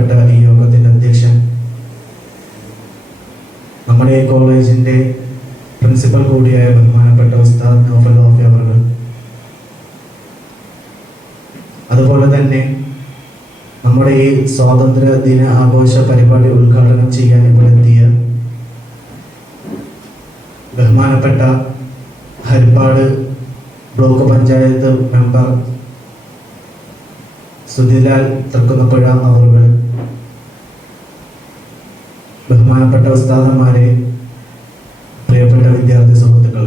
ബഹുമാനപ്പെട്ട ഈ യോഗത്തിൻ്റെ അധ്യക്ഷൻ, നമ്മുടെ ഈ കോളേജിൻ്റെ പ്രിൻസിപ്പൽ കൂടിയായ ബഹുമാനപ്പെട്ട ഉസ്താദ് നൗഫൽ വാഫി അവർ, അതുപോലെ തന്നെ നമ്മുടെ ഈ സ്വാതന്ത്ര്യ ദിന ആഘോഷ പരിപാടി ഉദ്ഘാടനം ചെയ്യാൻ ഇവിടെ എത്തിയ ബഹുമാനപ്പെട്ട ഹരിപ്പാട് ബ്ലോക്ക് പഞ്ചായത്ത് മെമ്പർ സുധിലാൽ തൃക്കുന്നപ്പുഴ അവറുകൾ, ബഹുമാനപ്പെട്ട ഉസ്താദന്മാരെ, പ്രിയപ്പെട്ട വിദ്യാർത്ഥി സുഹൃത്തുക്കൾ,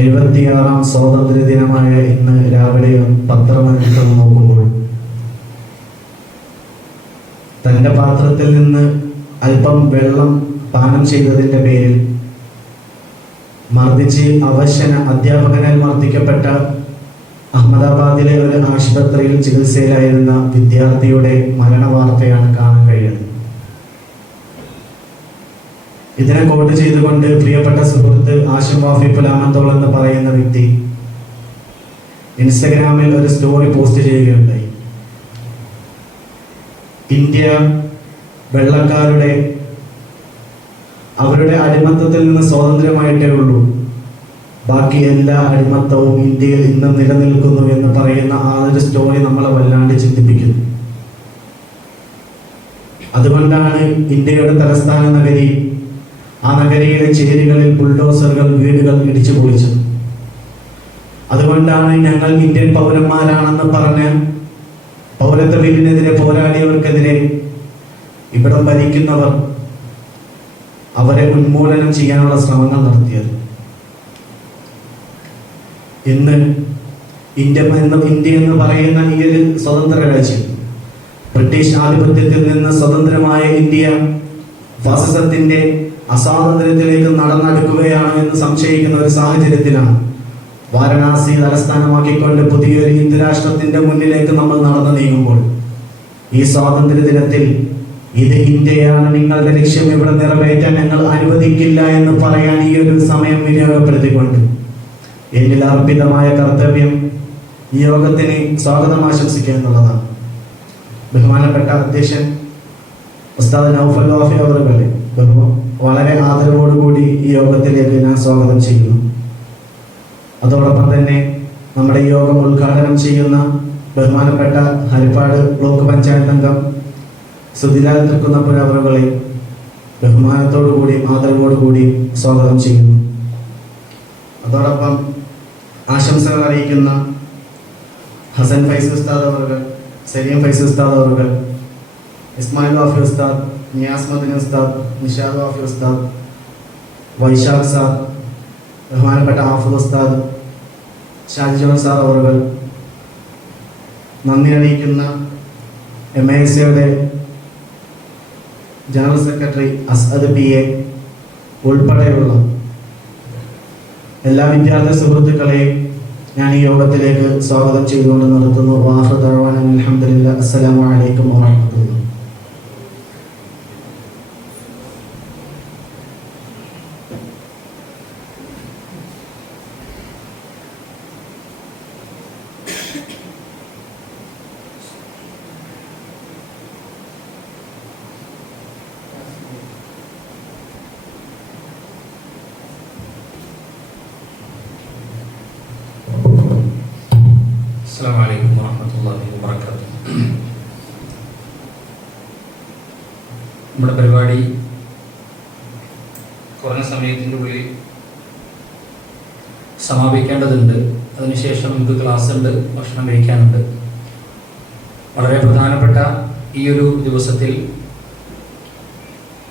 എഴുപത്തിയാറാം സ്വാതന്ത്ര്യ ദിനമായ ഇന്ന് രാവിലെ പത്രമാധ്യമങ്ങൾ നോക്കുമ്പോൾ തന്റെ പാത്രത്തിൽ നിന്ന് അല്പം വെള്ളം പാനം ചെയ്തതിന്റെ പേരിൽ മർദ്ദിച്ച് അധ്യാപകനാൽ മർദ്ദിക്കപ്പെട്ട അഹമ്മദാബാദിലെ ഒരു ആശുപത്രിയിൽ ചികിത്സയിലായിരുന്ന വിദ്യാർത്ഥിയുടെ മരണ വാർത്തയാണ് കാണാൻ കഴിയുന്നത്. ഇതിനെ കോട്ട് ചെയ്തുകൊണ്ട് പ്രിയപ്പെട്ട സുഹൃത്ത് ആഷിം വാഫി പുലാമന്തോൾ എന്ന് പറയുന്ന വ്യക്തി ഇൻസ്റ്റഗ്രാമിൽ ഒരു സ്റ്റോറി പോസ്റ്റ് ചെയ്യുകയുണ്ടായി. ഇന്ത്യ വെള്ളക്കാരുടെ അവരുടെ അടിമത്തത്തിൽ നിന്ന് സ്വാതന്ത്ര്യമായിട്ടേ ഉള്ളൂ, ബാക്കി എല്ലാ അടിമത്തവും ഇന്ത്യയിൽ ഇന്നും നിലനിൽക്കുന്നു എന്ന് പറയുന്ന ആ ഒരു സ്റ്റോറി നമ്മളെ വല്ലാണ്ട് ചിന്തിപ്പിക്കുന്നു. അതുകൊണ്ടാണ് ഇന്ത്യയുടെ തലസ്ഥാന നഗരി, ആ നഗരിയിലെ ചേരികളിൽ ബുൾഡോസറുകൾ വീടുകൾ ഇടിച്ചു പൊളിച്ചത്. അതുകൊണ്ടാണ് ഞങ്ങൾ ഇന്ത്യൻ പൗരന്മാരാണെന്ന് പറഞ്ഞ് പൗരത്വ ബില്ലിനെതിരെ പോരാടിയവർക്കെതിരെ ഇവിടം ഭരിക്കുന്നവർ അവരെ ഉന്മൂലനം ചെയ്യാനുള്ള ശ്രമങ്ങൾ നടത്തിയത്. ഇന്ന് ഇന്ത്യ എന്ന് പറയുന്ന ഈ ഒരു സ്വതന്ത്ര രാജ്യം, ബ്രിട്ടീഷ് ആധിപത്യത്തിൽ നിന്ന് സ്വതന്ത്രമായ ഇന്ത്യ ഫാസിസത്തിന്റെ അസ്വാതന്ത്ര്യത്തിലേക്ക് നടന്നെടുക്കുകയാണ് എന്ന് സംശയിക്കുന്ന ഒരു സാഹചര്യത്തിലാണ് വാരണാസി തലസ്ഥാനമാക്കിക്കൊണ്ട് പുതിയൊരു ഹിന്ദു രാഷ്ട്രത്തിന്റെ മുന്നിലേക്ക് നമ്മൾ നടന്നു നീങ്ങുമ്പോൾ ഈ സ്വാതന്ത്ര്യ ദിനത്തിൽ ഇത് ഇന്ത്യയാണ്, നിങ്ങളുടെ ലക്ഷ്യം ഇവിടെ നിറവേറ്റാൻ ഞങ്ങൾ അനുവദിക്കില്ല എന്ന് പറയാൻ ഈ ഒരു സമയം വിനിയോഗപ്പെടുത്തിക്കൊണ്ട് എന്നിൽ അർപ്പിതമായ കർത്തവ്യം ഈ യോഗത്തിന് സ്വാഗതം ആശംസിക്കുക എന്നുള്ളതാണ്. ബഹുമാനപ്പെട്ട അധ്യക്ഷൻ ഉസ്താദ് നൗഫൽ വാഫി അവറുകളെ വളരെ ആദരവോടുകൂടി ഈ യോഗത്തിലേക്ക് ഞാൻ സ്വാഗതം ചെയ്യുന്നു. അതോടൊപ്പം തന്നെ നമ്മുടെ ഈ യോഗം ഉദ്ഘാടനം ചെയ്യുന്ന ബഹുമാനപ്പെട്ട ഹരിപ്പാട് ബ്ലോക്ക് പഞ്ചായത്ത് അംഗം സുധിലാൽ തൃക്കുന്നപ്പുഴ അവറുകളെ ബഹുമാനത്തോടുകൂടി ആദരവോടുകൂടി സ്വാഗതം ചെയ്യുന്നു. അതോടൊപ്പം ആശംസകൾ അറിയിക്കുന്ന ഹസൻ ഫൈസൽ ഉസ്താദ് അവറുകൾ, സലീം ഫൈസൽ ഉസ്താദ് അവറുകൾ, ഇസ്മായിൽ വാഫി ഉസ്താദ്, നിയാസ് മദനി ഉസ്താദ്, നിഷാദ് വാഫി ഉസ്താദ്, വൈശാഖ് സാർ, ബഹുമാനപ്പെട്ട ആഫിദ് ഉസ്താദ്, ഷാജിജോൺ സാർ അവറുകൾ, നന്ദി അറിയിക്കുന്ന MISയുടെ ജനറൽ സെക്രട്ടറി അസ്അദ് PA ഉൾപ്പെടെയുള്ള എല്ലാ വിദ്യാർത്ഥി സുഹൃത്തുക്കളെയും ഞാൻ ഈ യോഗത്തിലേക്ക് സ്വാഗതം ചെയ്തുകൊണ്ട് നിർത്തുന്നു. വാഹിർ ദഅ്വാനാ അൽഹംദുലില്ലാഹി, അസ്സലാമു അലൈക്കും വറഹ്മത്തുള്ളാഹി. അസ്സലാമു അലൈക്കും വറഹ്മത്തുള്ളാഹി വബറകാതുഹു. നമ്മുടെ പരിപാടി കുറഞ്ഞ സമയത്തിൻ്റെ ഉള്ളിൽ സമാപിക്കേണ്ടതുണ്ട്. അതിനുശേഷം നമുക്ക് ക്ലാസ് ഉണ്ട്, ഭക്ഷണം കഴിക്കാനുണ്ട്. വളരെ പ്രധാനപ്പെട്ട ഈ ഒരു ദിവസത്തിൽ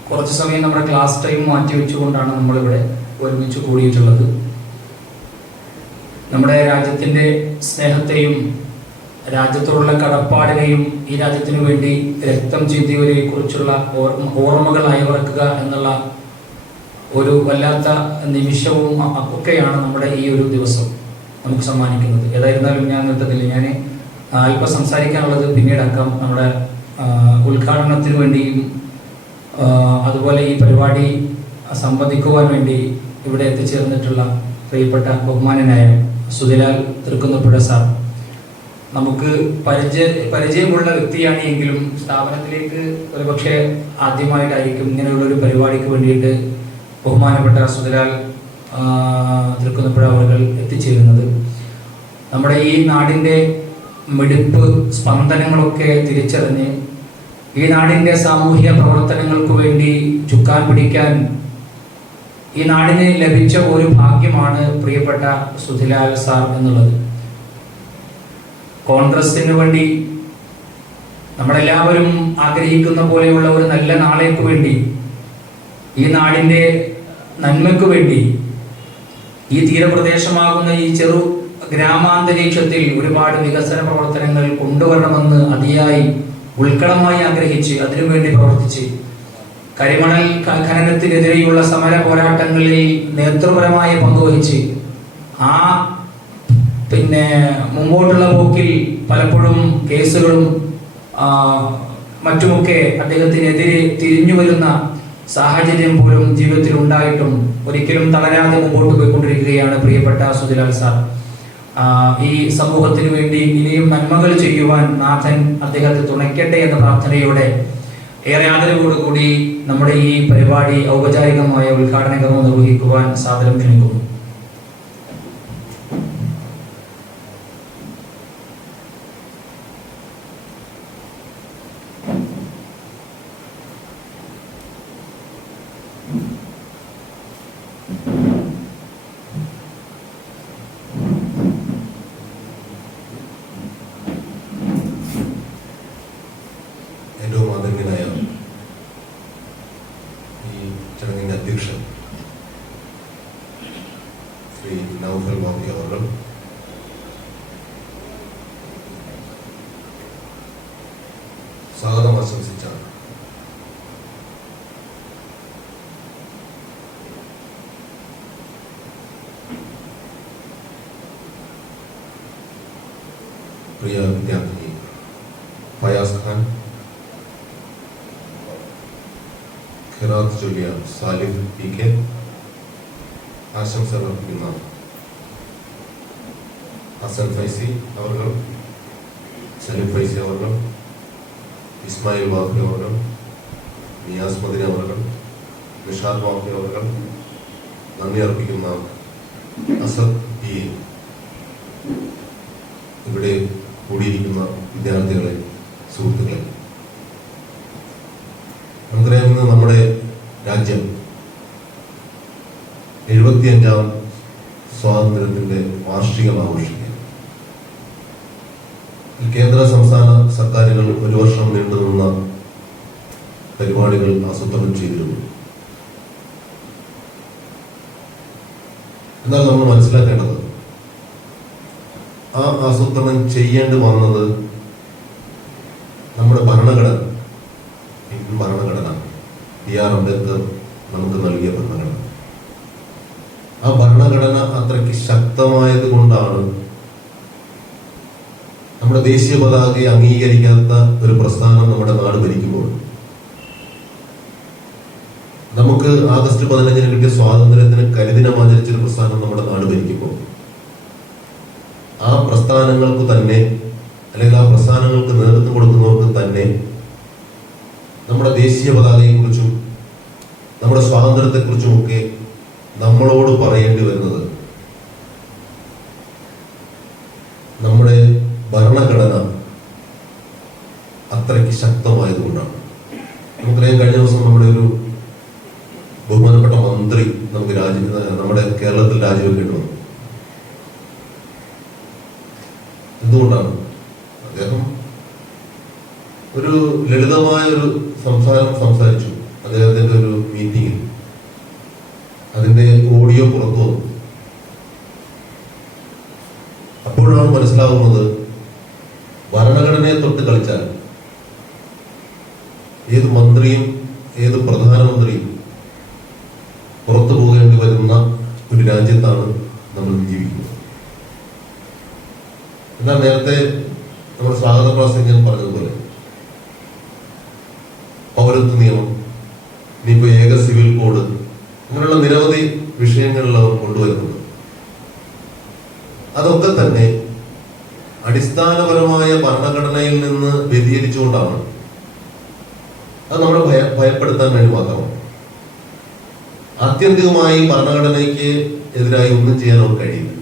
കുറച്ച് സമയം നമ്മുടെ ക്ലാസ് ടൈം മാറ്റിവെച്ചുകൊണ്ടാണ് നമ്മളിവിടെ ഒരുമിച്ച് കൂടിയിട്ടുള്ളത്. നമ്മുടെ രാജ്യത്തിൻ്റെ സ്നേഹത്തെയും രാജ്യത്തോടുള്ള കടപ്പാടിനെയും ഈ രാജ്യത്തിനു വേണ്ടി രക്തം ചിന്തിയവരെ കുറിച്ചുള്ള ഓർമ്മകൾ അയവിറക്കുക എന്നുള്ള ഒരു വല്ലാത്ത നിമിഷവും ഒക്കെയാണ് നമ്മുടെ ഈ ഒരു ദിവസം നമുക്ക് സമ്മാനിക്കുന്നത്. ഏതായിരുന്നാലും ഞാൻ നിർത്തുന്നില്ല, ഞാൻ അല്പം സംസാരിക്കാനുള്ളത് പിന്നീടാക്കാം. നമ്മുടെ ഉദ്ഘാടനത്തിന് വേണ്ടിയും അതുപോലെ ഈ പരിപാടി സംബന്ധിക്കുവാൻ വേണ്ടി ഇവിടെ എത്തിച്ചേർന്നിട്ടുള്ള പ്രിയപ്പെട്ട ബഹുമാനനായ സുധിലാൽ തൃക്കുന്നപ്പുഴ സാർ, നമുക്ക് പരിചയമുള്ള വ്യക്തിയാണ് എങ്കിലും സ്ഥാപനത്തിലേക്ക് ഒരുപക്ഷെ ആദ്യമായിട്ടായിരിക്കും ഇങ്ങനെയുള്ള ഒരു പരിപാടിക്ക് വേണ്ടിയിട്ട് ബഹുമാനപ്പെട്ട സുധലാൽ തൃക്കുന്നപ്പുഴ അവർ എത്തിച്ചേരുന്നത്. നമ്മുടെ ഈ നാടിൻ്റെ മിടിപ്പ് സ്പന്ദനങ്ങളൊക്കെ തിരിച്ചറിഞ്ഞ് ഈ നാടിൻ്റെ സാമൂഹ്യ പ്രവർത്തനങ്ങൾക്ക് വേണ്ടി ചുക്കാൻ പിടിക്കാൻ ഈ നാടിന് ലഭിച്ച ഒരു ഭാഗ്യമാണ് പ്രിയപ്പെട്ട സുധിലാൽ സാർ എന്നുള്ളത്. കോൺഗ്രസിന് വേണ്ടി നമ്മളെല്ലാവരും ആഗ്രഹിക്കുന്ന പോലെയുള്ള ഒരു നല്ല നാളേക്ക് വേണ്ടി, ഈ നാടിൻ്റെ നന്മയ്ക്ക് വേണ്ടി, ഈ തീരപ്രദേശമാകുന്ന ഈ ചെറു ഗ്രാമാന്തരീക്ഷത്തിൽ ഒരുപാട് വികസന പ്രവർത്തനങ്ങൾ കൊണ്ടുവരണമെന്ന് അതിയായി ഉത്കടമായി ആഗ്രഹിച്ച് അതിനുവേണ്ടി പ്രവർത്തിച്ച് കരിമണൽ ഖനനത്തിനെതിരെയുള്ള സമര പോരാട്ടങ്ങളിൽ നേതൃപരമായ പങ്കുവഹിച്ച് ആ മുമ്പോട്ടുള്ള പോക്കിൽ പലപ്പോഴും കേസുകളും മറ്റുമൊക്കെ അദ്ദേഹത്തിനെതിരെ തിരിഞ്ഞു വരുന്ന സാഹചര്യം പോലും ജീവിതത്തിൽ ഉണ്ടായിട്ടും ഒരിക്കലും തളരാതെ മുമ്പോട്ട് പോയിക്കൊണ്ടിരിക്കുകയാണ് പ്രിയപ്പെട്ട സുധിലാൽ സാർ. ഈ സമൂഹത്തിന് വേണ്ടി ഇനിയും നന്മകൾ ചെയ്യുവാൻ നാഥൻ അദ്ദേഹത്തെ തുണയ്ക്കട്ടെ എന്ന പ്രാർത്ഥനയോടെ ഏറെ ആദരവോടുകൂടി നമ്മുടെ ഈ പരിപാടി ഔപചാരികമായ ഉദ്ഘാടന കർമ്മം നിർവഹിക്കുവാൻ സാദരം ക്ഷണിക്കുന്നു. ഏറ്റവും ആദരണീയനായ ഈ ചടങ്ങിൻ്റെ അധ്യക്ഷൻ ശ്രീ നൗഫൽ ബാക്കി അവർ, സ്വാഗതം ആശംസിച്ച പ്രിയ വിദ്യാർത്ഥി ഫയാസ് ഖാൻ, ഖിറാത്ത് ചൊല്ലിയ സാലിഫ് പി കെ, ആശംസകൾ അർപ്പിക്കുന്ന ഹസൻ ഫൈസി അവർ, സലിം ഫൈസി അവർ, ഇസ്മായിൽ വാഫി അവർ, നിയാസ് മദിന അവർ, നിഷാദ് വാഫി അവർ, നന്ദി അർപ്പിക്കുന്ന അസദ് പി, ഇവിടെ കൂടിയിരിക്കുന്ന വിദ്യാർത്ഥികളെ, സുഹൃത്തുക്കളെ, നമുക്കറിയാം ഇന്ന് നമ്മുടെ രാജ്യം 75ാം സ്വാതന്ത്ര്യത്തിന്റെ വാർഷികം ആഘോഷിക്കുക. കേന്ദ്ര സംസ്ഥാന സർക്കാരുകൾ ഒരു വർഷം നീണ്ടുനിന്ന പരിപാടികൾ ആസൂത്രണം ചെയ്തിരുന്നു. എന്നാൽ നമ്മൾ മനസ്സിലാക്കേണ്ടത് ആ ആസൂത്രണം ചെയ്യേണ്ടി വന്നത് നമ്മുടെ ഭരണഘടന B.R. അംബേദ്കർ നമുക്ക് നൽകിയ ഭരണഘടന. ആ ഭരണഘടന അത്രയ്ക്ക് ശക്തമായത് കൊണ്ടാണ് നമ്മുടെ ദേശീയ പതാകയെ അംഗീകരിക്കാത്ത ഒരു പ്രസ്ഥാനം നമ്മുടെ നാട് ഭരിക്കുമ്പോൾ, നമുക്ക് ആഗസ്റ്റ് 15 കിട്ടിയ സ്വാതന്ത്ര്യത്തിന് കരിദിനം ആചരിച്ചൊരു പ്രസ്ഥാനം നമ്മുടെ നാട് ഭരിക്കുമ്പോൾ, ആ പ്രസ്ഥാനങ്ങൾക്ക് തന്നെ അല്ലെങ്കിൽ ആ പ്രസ്ഥാനങ്ങൾക്ക് നേതൃത്വം കൊടുക്കുന്നവർക്ക് തന്നെ നമ്മുടെ ദേശീയ പതാകയെക്കുറിച്ചും നമ്മുടെ സ്വാതന്ത്ര്യത്തെക്കുറിച്ചുമൊക്കെ നമ്മളോട് പറയേണ്ടി വരുന്നത് നമ്മുടെ ഭരണഘടന അത്രയ്ക്ക് ശക്തമായതുകൊണ്ടാണ്. നമുക്കറിയാം, കഴിഞ്ഞ ദിവസം നമ്മുടെ ഒരു ബഹുമാനപ്പെട്ട മന്ത്രി നമ്മുടെ കേരളത്തിൽ രാജിവെക്കേണ്ടി വന്നു. എന്തുകൊണ്ടാണ്? അദ്ദേഹം ഒരു ലളിതമായ ഒരു സംസാരിച്ചു അദ്ദേഹത്തിന്റെ ഒരു മീറ്റിംഗിൽ. അതിന്റെ ഓഡിയോ പുറത്തു വന്നു. അപ്പോഴാണ് മനസ്സിലാവുന്നത്, ഭരണഘടനയെ തൊട്ട് കളിച്ചാൽ ഏത് മന്ത്രിയും ഏത് പ്രധാനമന്ത്രിയും പുറത്തു പോകേണ്ടി വരുന്ന ഒരു രാജ്യത്താണ് നമ്മൾ ജീവിക്കുന്നത്. എന്നാൽ നേരത്തെ നമ്മൾ സ്വാഗത പ്രാസംഗികൻ പറഞ്ഞതുപോലെ പൗരത്വ നിയമം, ഇനിയിപ്പോ ഏക സിവിൽ കോഡ്, അങ്ങനെയുള്ള നിരവധി വിഷയങ്ങളിൽ അവർ കൊണ്ടുവരുന്നുണ്ട്. അതൊക്കെ തന്നെ അടിസ്ഥാനപരമായ ഭരണഘടനയിൽ നിന്ന് വ്യതിചലിച്ചുകൊണ്ടാണ്. അത് നമ്മളെ ഭയപ്പെടുത്താൻ വേണ്ടി മാത്രമാണ്. ആത്യന്തികമായി ഭരണഘടനയ്ക്ക് എതിരായി ഒന്നും ചെയ്യാൻ അവർക്ക് കഴിയില്ല.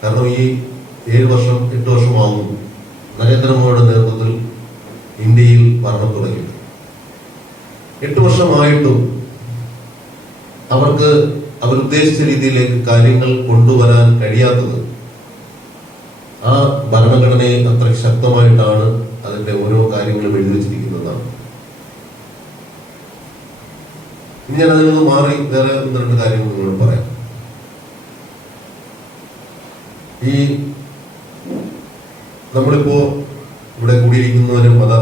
കാരണം ഈ 7 വർഷം 8 വർഷമാകും നരേന്ദ്രമോദിയുടെ നേതൃത്വത്തിൽ ഇന്ത്യയിൽ ഭരണം തുടങ്ങി. 8 വർഷമായിട്ടും അവർക്ക് അവരുദ്ദേശിച്ച രീതിയിലേക്ക് കാര്യങ്ങൾ കൊണ്ടുവരാൻ കഴിയാത്തത് ആ ഭരണഘടനയെ അത്ര ശക്തമായിട്ടാണ് അതിന്റെ ഓരോ കാര്യങ്ങളും എഴുതി വെച്ചിരിക്കുന്നതാണ്. ഇനി ഞാൻ അതിൽ നിന്ന് മാറി വേറെ 1-2 കാര്യങ്ങൾ നിങ്ങളോട് പറയാം. ഈ നമ്മളിപ്പോ ഇവിടെ കൂടിയിരിക്കുന്നവരും മത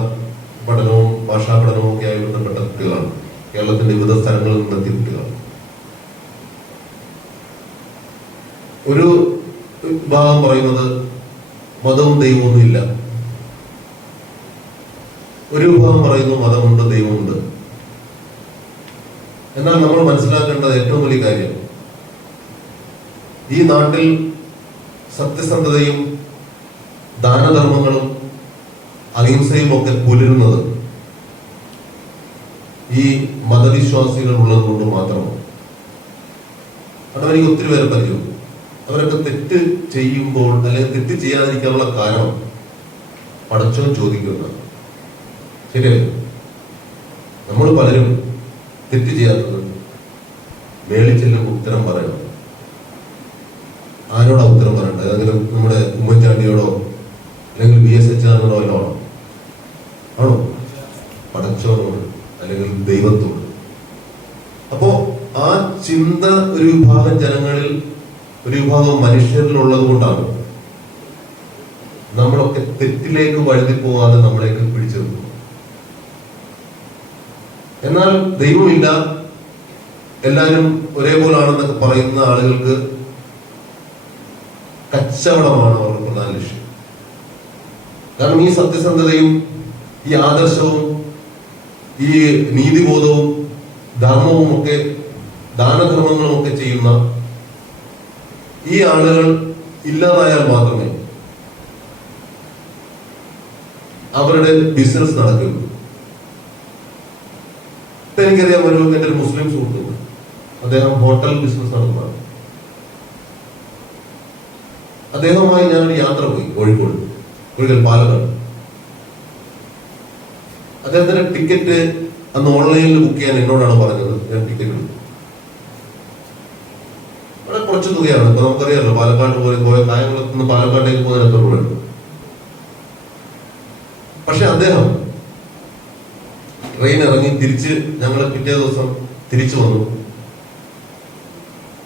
പഠനവും ഭാഷാ പഠനവും ഒക്കെ ആയി ബന്ധപ്പെട്ട കുട്ടികളാണ്. കേരളത്തിന്റെ വിവിധ സ്ഥലങ്ങളിൽ നിന്നെത്തിയ കുട്ടികളാണ്. ഒരു വിഭാഗം പറയുന്നത് മതവും ദൈവമൊന്നും ഇല്ല. ഒരു വിഭാഗം പറയുന്നു മതമുണ്ട് ദൈവമുണ്ട്. എന്നാൽ നമ്മൾ മനസ്സിലാക്കേണ്ടത് ഏറ്റവും വലിയ കാര്യം, ഈ നാട്ടിൽ സത്യസന്ധതയും ദാനധർമ്മങ്ങളും അഹിംസയും ഒക്കെ പുലരുന്നത് ഈ മതവിശ്വാസികൾ ഉള്ളത് കൊണ്ട് മാത്രമാണ്. കാരണം എനിക്ക് ഒത്തിരി പേരെ പരിചയം. അവരൊക്കെ തെറ്റ് ചെയ്യുമ്പോൾ അല്ലെങ്കിൽ തെറ്റ് ചെയ്യാതിരിക്കാനുള്ള കാരണം പടച്ചവൻ ചോദിക്കുന്നതാണ്. ശരിയല്ലേ? നമ്മൾ പലരും തെറ്റ് ചെയ്യാത്തത് മേളിൽ ചെല്ലുമ്പോൾ ഉത്തരം പറയണം. ആരോടാ ഉത്തരം പറയണ്ട? ഏതെങ്കിലും നമ്മുടെ ഉമ്മൻചാണ്ടിയോടോ അല്ലെങ്കിൽ VS അച്യുതാനന്ദനോ ആണോ? പടച്ചവനോട് അല്ലെങ്കിൽ ദൈവത്തോട്. അപ്പോ ആ ചിന്ത ഒരു വിഭാഗം ജനങ്ങളിൽ, ഒരു വിഭാഗം മനുഷ്യരിലുള്ളത് കൊണ്ടാണ് നമ്മളൊക്കെ തെറ്റിലേക്ക് വഴുതി പോകാതെ നമ്മളേക്ക് പിടിച്ചു വെക്കുന്നു. എന്നാൽ ദൈവമില്ല, എല്ലാവരും ഒരേപോലാണെന്നൊക്കെ പറയുന്ന ആളുകൾക്ക് കച്ചവടമാണ് അവരുടെ പ്രധാന ലക്ഷ്യം. കാരണം ഈ സത്യസന്ധതയും ഈ ആദർശവും ഈ നീതിബോധവും ധർമ്മവും ഒക്കെ ദാനധർമ്മങ്ങളും ഒക്കെ ചെയ്യുന്ന ഈ ആളുകൾ ഇല്ലാതായാൽ മാത്രമേ അവരുടെ ബിസിനസ് നടക്കുകയുള്ളൂ. ഇപ്പൊ എനിക്കറിയാം, എൻ്റെ ഒരു മുസ്ലിം സുഹൃത്തുണ്ട്. അദ്ദേഹം ഹോട്ടൽ ബിസിനസ് നടത്തുന്നതാണ്. അദ്ദേഹവുമായി ഞാനൊരു യാത്ര പോയി കോഴിക്കോട് പാലക്കാട്. അദ്ദേഹത്തിന്റെ ടിക്കറ്റ് അന്ന് ഓൺലൈനിൽ ബുക്ക് ചെയ്യാൻ എന്നോടാണ് പറഞ്ഞത്. ഞാൻ ടിക്കറ്റ് എടുത്തു. വളരെ കുറച്ച് തുകയാണ്. ഇപ്പൊ നമുക്കറിയാമല്ലോ, പാലക്കാട് പോയ കായംകുളത്ത് നിന്ന് പാലക്കാട്ടേക്ക് പോകുന്നതിന് എത്ര രൂപ എടുക്കും. പക്ഷെ അദ്ദേഹം ട്രെയിൻ ഇറങ്ങി തിരിച്ച് ഞങ്ങൾ പിറ്റേ ദിവസം തിരിച്ചു വന്നു.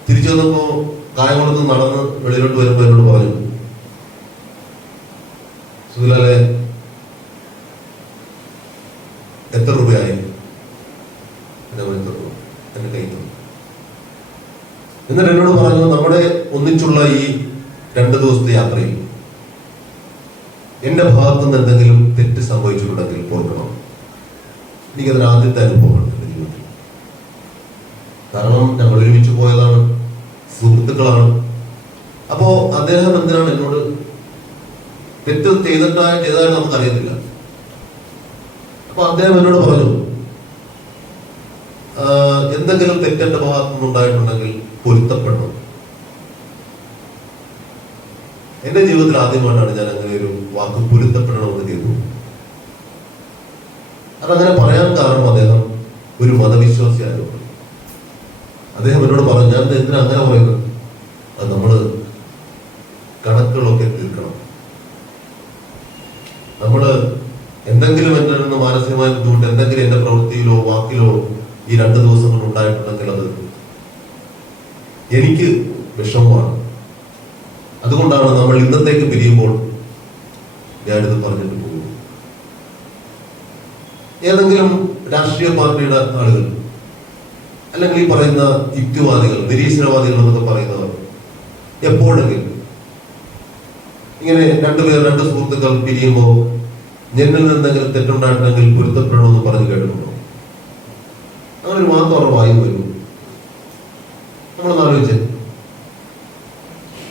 തിരിച്ചു വന്നപ്പോ കായംകുളത്ത് നടന്ന് വെളിയിലോട്ട് വരുമ്പോ എന്നോട് പറഞ്ഞു, സുധിലാലെ എത്ര രൂപയായി? എത്ര രൂപ എന്റെ കയ്യിൽ തന്നു. എന്നിട്ട് എന്നോട് പറഞ്ഞു, നമ്മുടെ ഒന്നിച്ചുള്ള ഈ 2 ദിവസത്തെ യാത്രയിൽ എന്റെ ഭാഗത്തുനിന്ന് എന്തെങ്കിലും തെറ്റ് സംഭവിച്ചിട്ടുണ്ടെങ്കിൽ ഓർക്കണം. എനിക്കതിന് ആദ്യത്തെ അനുഭവമാണ് എന്റെ ജീവിതത്തിൽ. കാരണം ഞങ്ങൾ ഒരുമിച്ച് പോയതാണ്, സുഹൃത്തുക്കളാണ്. അപ്പോ അദ്ദേഹം എന്തിനാണ് എന്നോട് തെറ്റ് ചെയ്തതായിട്ട് നമുക്കറിയത്തില്ല. അപ്പൊ അദ്ദേഹം എന്നോട് പറഞ്ഞു, എന്തെങ്കിലും തെറ്റെന്റെ ഭാഗത്തുനിന്ന് ഉണ്ടായിട്ടുണ്ടെങ്കിൽ പൊരുത്തപ്പെടണം. എന്റെ ജീവിതത്തിൽ ആദ്യമായിട്ടാണ് ഞാൻ അങ്ങനെ ഒരു വാക്ക് പൊരുത്തപ്പെടണമെന്ന് കേട്ടു. അതങ്ങനെ പറയാൻ കാരണം അദ്ദേഹം ഒരു മതവിശ്വാസി ആയതുകൊണ്ട്. അദ്ദേഹം എന്നോട് പറഞ്ഞു, ഞാൻ എന്തിനാ അങ്ങനെ പറയുന്നത്? അത് നമ്മള് കണക്കുകളൊക്കെ തീർക്കണം. നമ്മള് എന്തെങ്കിലും എന്റെ നിന്ന് മാനസികമായ ബുദ്ധിമുട്ട് എന്തെങ്കിലും എന്റെ പ്രവൃത്തിയിലോ വാക്കിലോ ഈ 2 ദിവസം കൊണ്ട് ഉണ്ടായിട്ടുണ്ടെങ്കിൽ അത് എനിക്ക് വിഷമമാണ്. അതുകൊണ്ടാണ് നമ്മൾ ഇന്നത്തേക്ക് പിരിയുമ്പോൾ ഞാനിത് പറഞ്ഞിട്ട് പോകും. ഏതെങ്കിലും രാഷ്ട്രീയ പാർട്ടിയുടെ ആളുകൾ അല്ലെങ്കിൽ ഈ പറയുന്ന യുക്തിവാദികൾ, നിരീശ്വരവാദികൾ എന്നൊക്കെ പറയുന്നവർ എപ്പോഴെങ്കിലും ഇങ്ങനെ 2 സുഹൃത്തുക്കൾ പിരിയുമ്പോൾ എന്നിൽ നിന്ന് എന്തെങ്കിലും തെറ്റുണ്ടായിട്ടുണ്ടെങ്കിൽ പൊരുത്തപ്പെടണമെന്ന് പറഞ്ഞു കേട്ടിട്ടുണ്ടോ? അങ്ങനെ ഒരു വാക്ക് അവരുടെ വായു വരും. നമ്മളൊന്ന് ആലോചിച്ചേ.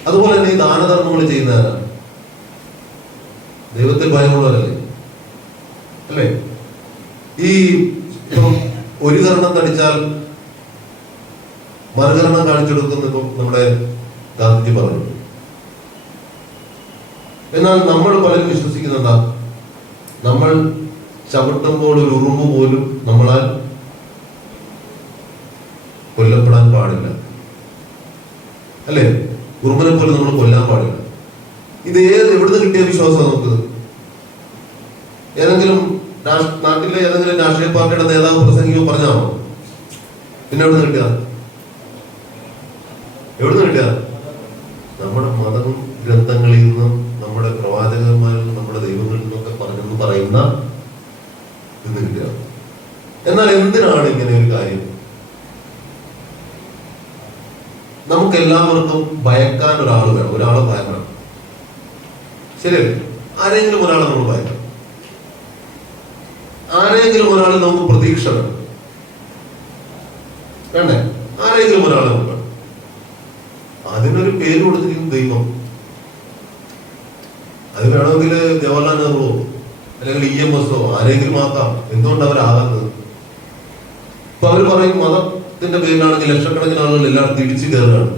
അതുപോലെ തന്നെ ഈ ദാനധർമ്മങ്ങൾ ചെയ്യുന്നവരാണ്. ദൈവത്തിൽ ഭയമുള്ളവരല്ലേ? അല്ലേ? ഈ ഇപ്പം ഒരു കരണം തടിച്ചാൽ മറുകരണം കാണിച്ചെടുക്കുന്ന ഇപ്പം നമ്മുടെ ഗാന്ധിജി പറഞ്ഞു. എന്നാൽ നമ്മൾ പലരും വിശ്വസിക്കുന്ന എന്താ? നമ്മൾ ചവിട്ടുമ്പോൾ ഒരു ഉറുമ്പ് പോലും നമ്മളാൽ കൊല്ലപ്പെടാൻ പാടില്ല, അല്ലേ? ഉറുമ്പിനെ പോലും നമ്മൾ കൊല്ലാൻ പാടില്ല. ഇത് എവിടുന്ന് കിട്ടിയ വിശ്വാസം നമുക്ക്? ഏതെങ്കിലും നാട്ടിലെ ഏതെങ്കിലും രാഷ്ട്രീയ പാർട്ടിയുടെ നേതാവ് പ്രസംഗിക്കോ പറഞ്ഞാണോ? പിന്നെ എവിടുന്ന് കിട്ടിയ? നമ്മുടെ മത ഗ്രന്ഥങ്ങളിൽ നിന്നും നമ്മുടെ പ്രവാചകന്മാരിൽ നിന്നും നമ്മുടെ ദൈവങ്ങളിൽ നിന്നൊക്കെ പറഞ്ഞെന്ന് പറയുന്ന ഇന്ന് കിട്ടുക. എന്നാൽ എന്തിനാണ് ഇങ്ങനെ ഒരു കാര്യം? നമുക്ക് എല്ലാവർക്കും ഭയക്കാൻ ഒരാൾ വേണം, ഒരാളെ ഭയക്കണം. ശരിയല്ലേ? ആരെങ്കിലും ഒരാളെ നമ്മൾ ഭയക്കണം, ആരെങ്കിലും ഒരാളിൽ നമുക്ക് പ്രതീക്ഷ വേണം, വേണ്ടേ? ആരെങ്കിലും ഒരാളെ നമുക്ക് വേണം. അതിനൊരു പേര് കൊടുത്തിരിക്കും ദൈവം. അത് വേണമെങ്കിൽ ജവഹർലാൽ നെഹ്റുവോ അല്ലെങ്കിൽ EMSോ ആരെങ്കിലും ആക്കാം. എന്തുകൊണ്ട് അവരാകുന്നത്? ഇപ്പൊ അവര് പറയും മതത്തിന്റെ പേരിലാണെങ്കിൽ ലക്ഷക്കണക്കിന് ആളുകൾ എല്ലായിടത്തും ഇടിച്ചു കയറുകയാണ്.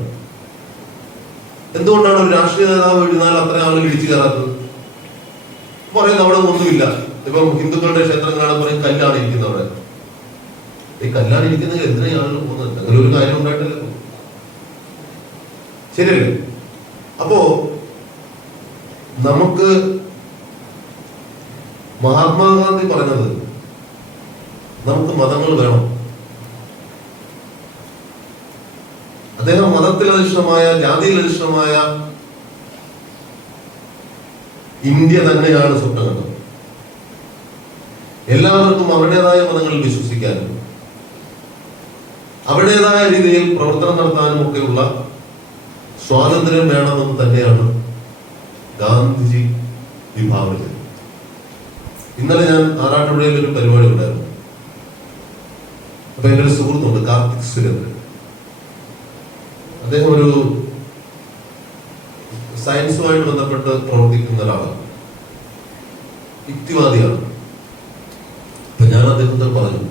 എന്തുകൊണ്ടാണ് ഒരു രാഷ്ട്രീയ നേതാവ് എഴുതിനാൽ അത്ര ആളുകൾ ഇടിച്ചു കയറാത്തത്? പറയുന്നത് അവിടെ ഒന്നുമില്ല. ഇപ്പം ഹിന്ദുക്കളുടെ ക്ഷേത്രം കാണാൻ പറയും കല്ലാണ് ഇരിക്കുന്നവിടെ. ഈ കല്ലാണ് ഇരിക്കുന്നെങ്കിൽ എന്തിനാണ് ആളുകൾ പോകുന്നത്? അങ്ങനെ ഒരു കാര്യം ഉണ്ടായിട്ടല്ലോ. ശരിയല്ലേ? അപ്പോ നമുക്ക് മഹാത്മാഗാന്ധി പറഞ്ഞത് നമുക്ക് മതങ്ങൾ വേണം. അദ്ദേഹം മതത്തിൽ അധിഷ്ഠമായ, ജാതിയിൽ അധിഷ്ഠമായ ഇന്ത്യ തന്നെയാണ് സ്വപ്നം കണ്ടത്. എല്ലാവർക്കും അവരുടേതായ മതങ്ങളിൽ വിശ്വസിക്കാനും അവരുടേതായ രീതിയിൽ പ്രവർത്തനം നടത്താനും ഒക്കെയുള്ള സ്വാതന്ത്ര്യം വേണമെന്ന് തന്നെയാണ് ഗാന്ധിജി വിഭാവന ചെയ്തത്. ഇന്നലെ ഞാൻ ആറാട്ടുപുഴയിൽ ഒരു പരിപാടി ഉണ്ടായിരുന്നു. അപ്പൊ എൻ്റെ ഒരു സുഹൃത്തുണ്ട്, കാർത്തിക് സുരേന്ദ്രൻ. അദ്ദേഹം ഒരു സയൻസുമായിട്ട് ബന്ധപ്പെട്ട് പ്രവർത്തിക്കുന്ന ഒരാളാണ്, യുക്തിവാദിയാണ്. അപ്പൊ ഞാൻ അദ്ദേഹത്തോട് പറഞ്ഞു,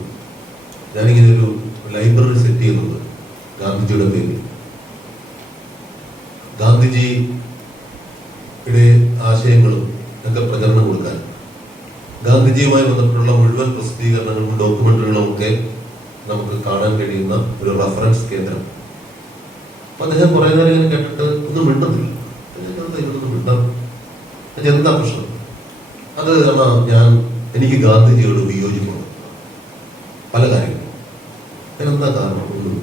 ഞാനിങ്ങനെ ഒരു ലൈബ്രറി സെറ്റ് ചെയ്യുന്നുണ്ട് ഗാന്ധിജിയുടെ പേരിൽ. ഗാന്ധിജിയുടെ ആശയങ്ങളും ഒക്കെ പ്രചരണം കൊടുക്കാൻ, ഗാന്ധിജിയുമായി ബന്ധപ്പെട്ടുള്ള മുഴുവൻ പ്രസിദ്ധീകരണങ്ങളും ഡോക്യുമെന്ററികളും ഒക്കെ നമുക്ക് കാണാൻ കഴിയുന്ന ഒരു റഫറൻസ് കേന്ദ്രം. അപ്പൊ അദ്ദേഹം കുറെ നേരം ഇങ്ങനെ കേട്ടിട്ട് ഒന്നും മിണ്ടുന്നില്ല. ഇതൊന്നും മിണ്ടാം, എന്താ പ്രശ്നം? അത് കാരണം എനിക്ക് ഗാന്ധിജിയോട് വിയോജിപ്പുണ്ട് പല കാര്യങ്ങളും. അതിനെന്താ കാരണം? ഒന്നും,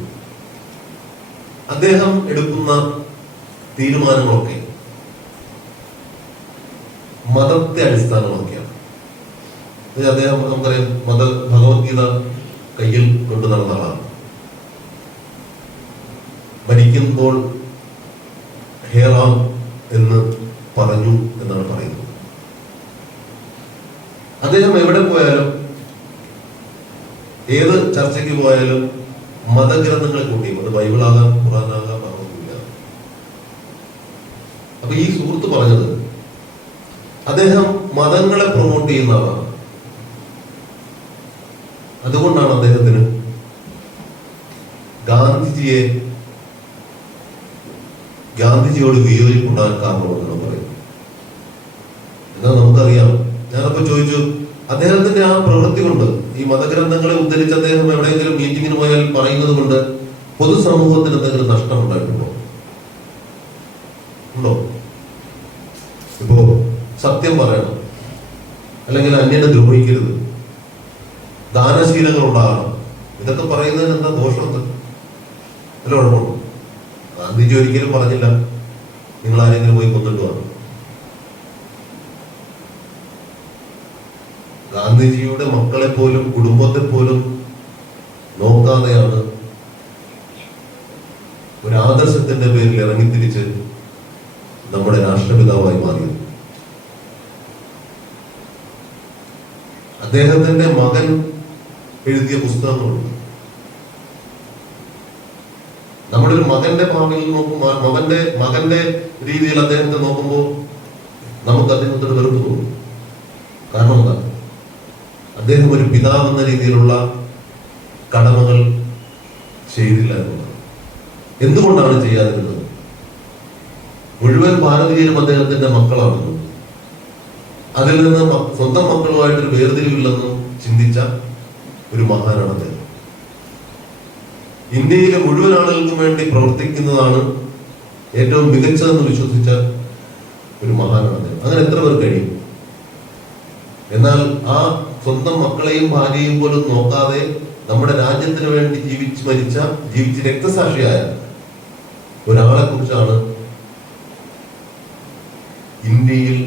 അദ്ദേഹം എടുക്കുന്ന തീരുമാനങ്ങളൊക്കെ മതത്തെ അടിസ്ഥാനമാക്കിയാണ്. അദ്ദേഹം നമുക്കറിയാം, ഭഗവത്ഗീത കയ്യിൽ കൊണ്ടു നടന്ന ആളാണ്. മരിക്കുമ്പോൾ ഹേറാം എന്ന് പറഞ്ഞു എന്നാണ് പറയുന്നത്. അദ്ദേഹം എവിടെ പോയാലും, ഏത് ചർച്ചയ്ക്ക് പോയാലും മതഗ്രന്ഥങ്ങളെ കൂട്ടിയും, അത് ബൈബിളാകാം, ഖുറാനാകാം, പറഞ്ഞില്ല. അപ്പൊ ഈ സുഹൃത്ത് പറഞ്ഞത് അദ്ദേഹം മതങ്ങളെ പ്രൊമോട്ട് ചെയ്യുന്ന ആളാണ്. അതുകൊണ്ടാണ് അദ്ദേഹത്തിന് ഗാന്ധിജിയോട് വിയോജിപ്പുണ്ടാകാൻ കാരണമെന്നാണ് പറയുന്നത്. എന്നാൽ നമുക്കറിയാം, ഞാനപ്പോ ചോദിച്ചു, അദ്ദേഹത്തിന്റെ ആ പ്രവൃത്തി കൊണ്ട്, ഈ മതഗ്രന്ഥങ്ങളെ ഉദ്ധരിച്ച് അദ്ദേഹം എവിടെയെങ്കിലും മീറ്റിങ്ങിന് പോയാൽ പറയുന്നത് കൊണ്ട് പൊതുസമൂഹത്തിന് എന്തെങ്കിലും നഷ്ടമുണ്ടായിട്ടുണ്ടോ? ഉണ്ടോ? ഇപ്പോ സത്യം പറയണം, അല്ലെങ്കിൽ അന്യനെ ദ്രോഹിക്കരുത്, ദാനശീലങ്ങൾ ഉണ്ടാകണം, ഇതൊക്കെ പറയുന്നതിന് എന്താ ദോഷമുണ്ട്? അല്ല, കുഴപ്പമുണ്ടോ? ഗാന്ധിജി ഒരിക്കലും പറഞ്ഞില്ല നിങ്ങൾ ആരെങ്കിലും പോയി കൊന്നിട്ട് വന്നു. ഗാന്ധിജിയുടെ മക്കളെ പോലും, കുടുംബത്തെ പോലും നോക്കാതെയാണ് ഒരു ആദർശത്തിന്റെ പേരിൽ ഇറങ്ങിത്തിരിച്ച് നമ്മുടെ രാഷ്ട്രപിതാവായി മാറിയത്. അദ്ദേഹത്തിന്റെ മകൻ എഴുതിയ പുസ്തകങ്ങളുണ്ട്. നമ്മുടെ ഒരു മകന്റെ ഭാവിയിൽ നോക്കുമ്പോൾ, മകന്റെ രീതിയിൽ അദ്ദേഹത്തെ നോക്കുമ്പോൾ നമുക്ക് അദ്ദേഹത്തോട് വെറുപ്പ് തോന്നും. കാരണം എന്താ? അദ്ദേഹം ഒരു പിതാവ് എന്ന രീതിയിലുള്ള കടമകൾ ചെയ്തില്ല എന്നുള്ളത്. എന്തുകൊണ്ടാണ് ചെയ്യാതിരുന്നത്? മുഴുവൻ ഭാരതീയരും അദ്ദേഹത്തിന്റെ മക്കളാണെന്നും അതിൽ നിന്ന് സ്വന്തം മക്കളുമായിട്ടൊരു വേർതിരിവില്ലെന്നും ചിന്തിച്ച ഒരു മഹാനാണ് അദ്ദേഹം. ഇന്ത്യയിലെ മുഴുവൻ ആളുകൾക്കും വേണ്ടി പ്രവർത്തിക്കുന്നതാണ് ഏറ്റവും മികച്ചതെന്ന് വിശ്വസിച്ച ഒരു മഹാനാണ് അദ്ദേഹം. അങ്ങനെ എത്ര പേർ കഴിയും? എന്നാൽ ആ സ്വന്തം മക്കളെയും ഭാര്യയും പോലും നോക്കാതെ നമ്മുടെ രാജ്യത്തിന് വേണ്ടി ജീവിച്ച് രക്തസാക്ഷിയായ ഒരാളെ കുറിച്ചാണ് ഇന്ത്യയിൽ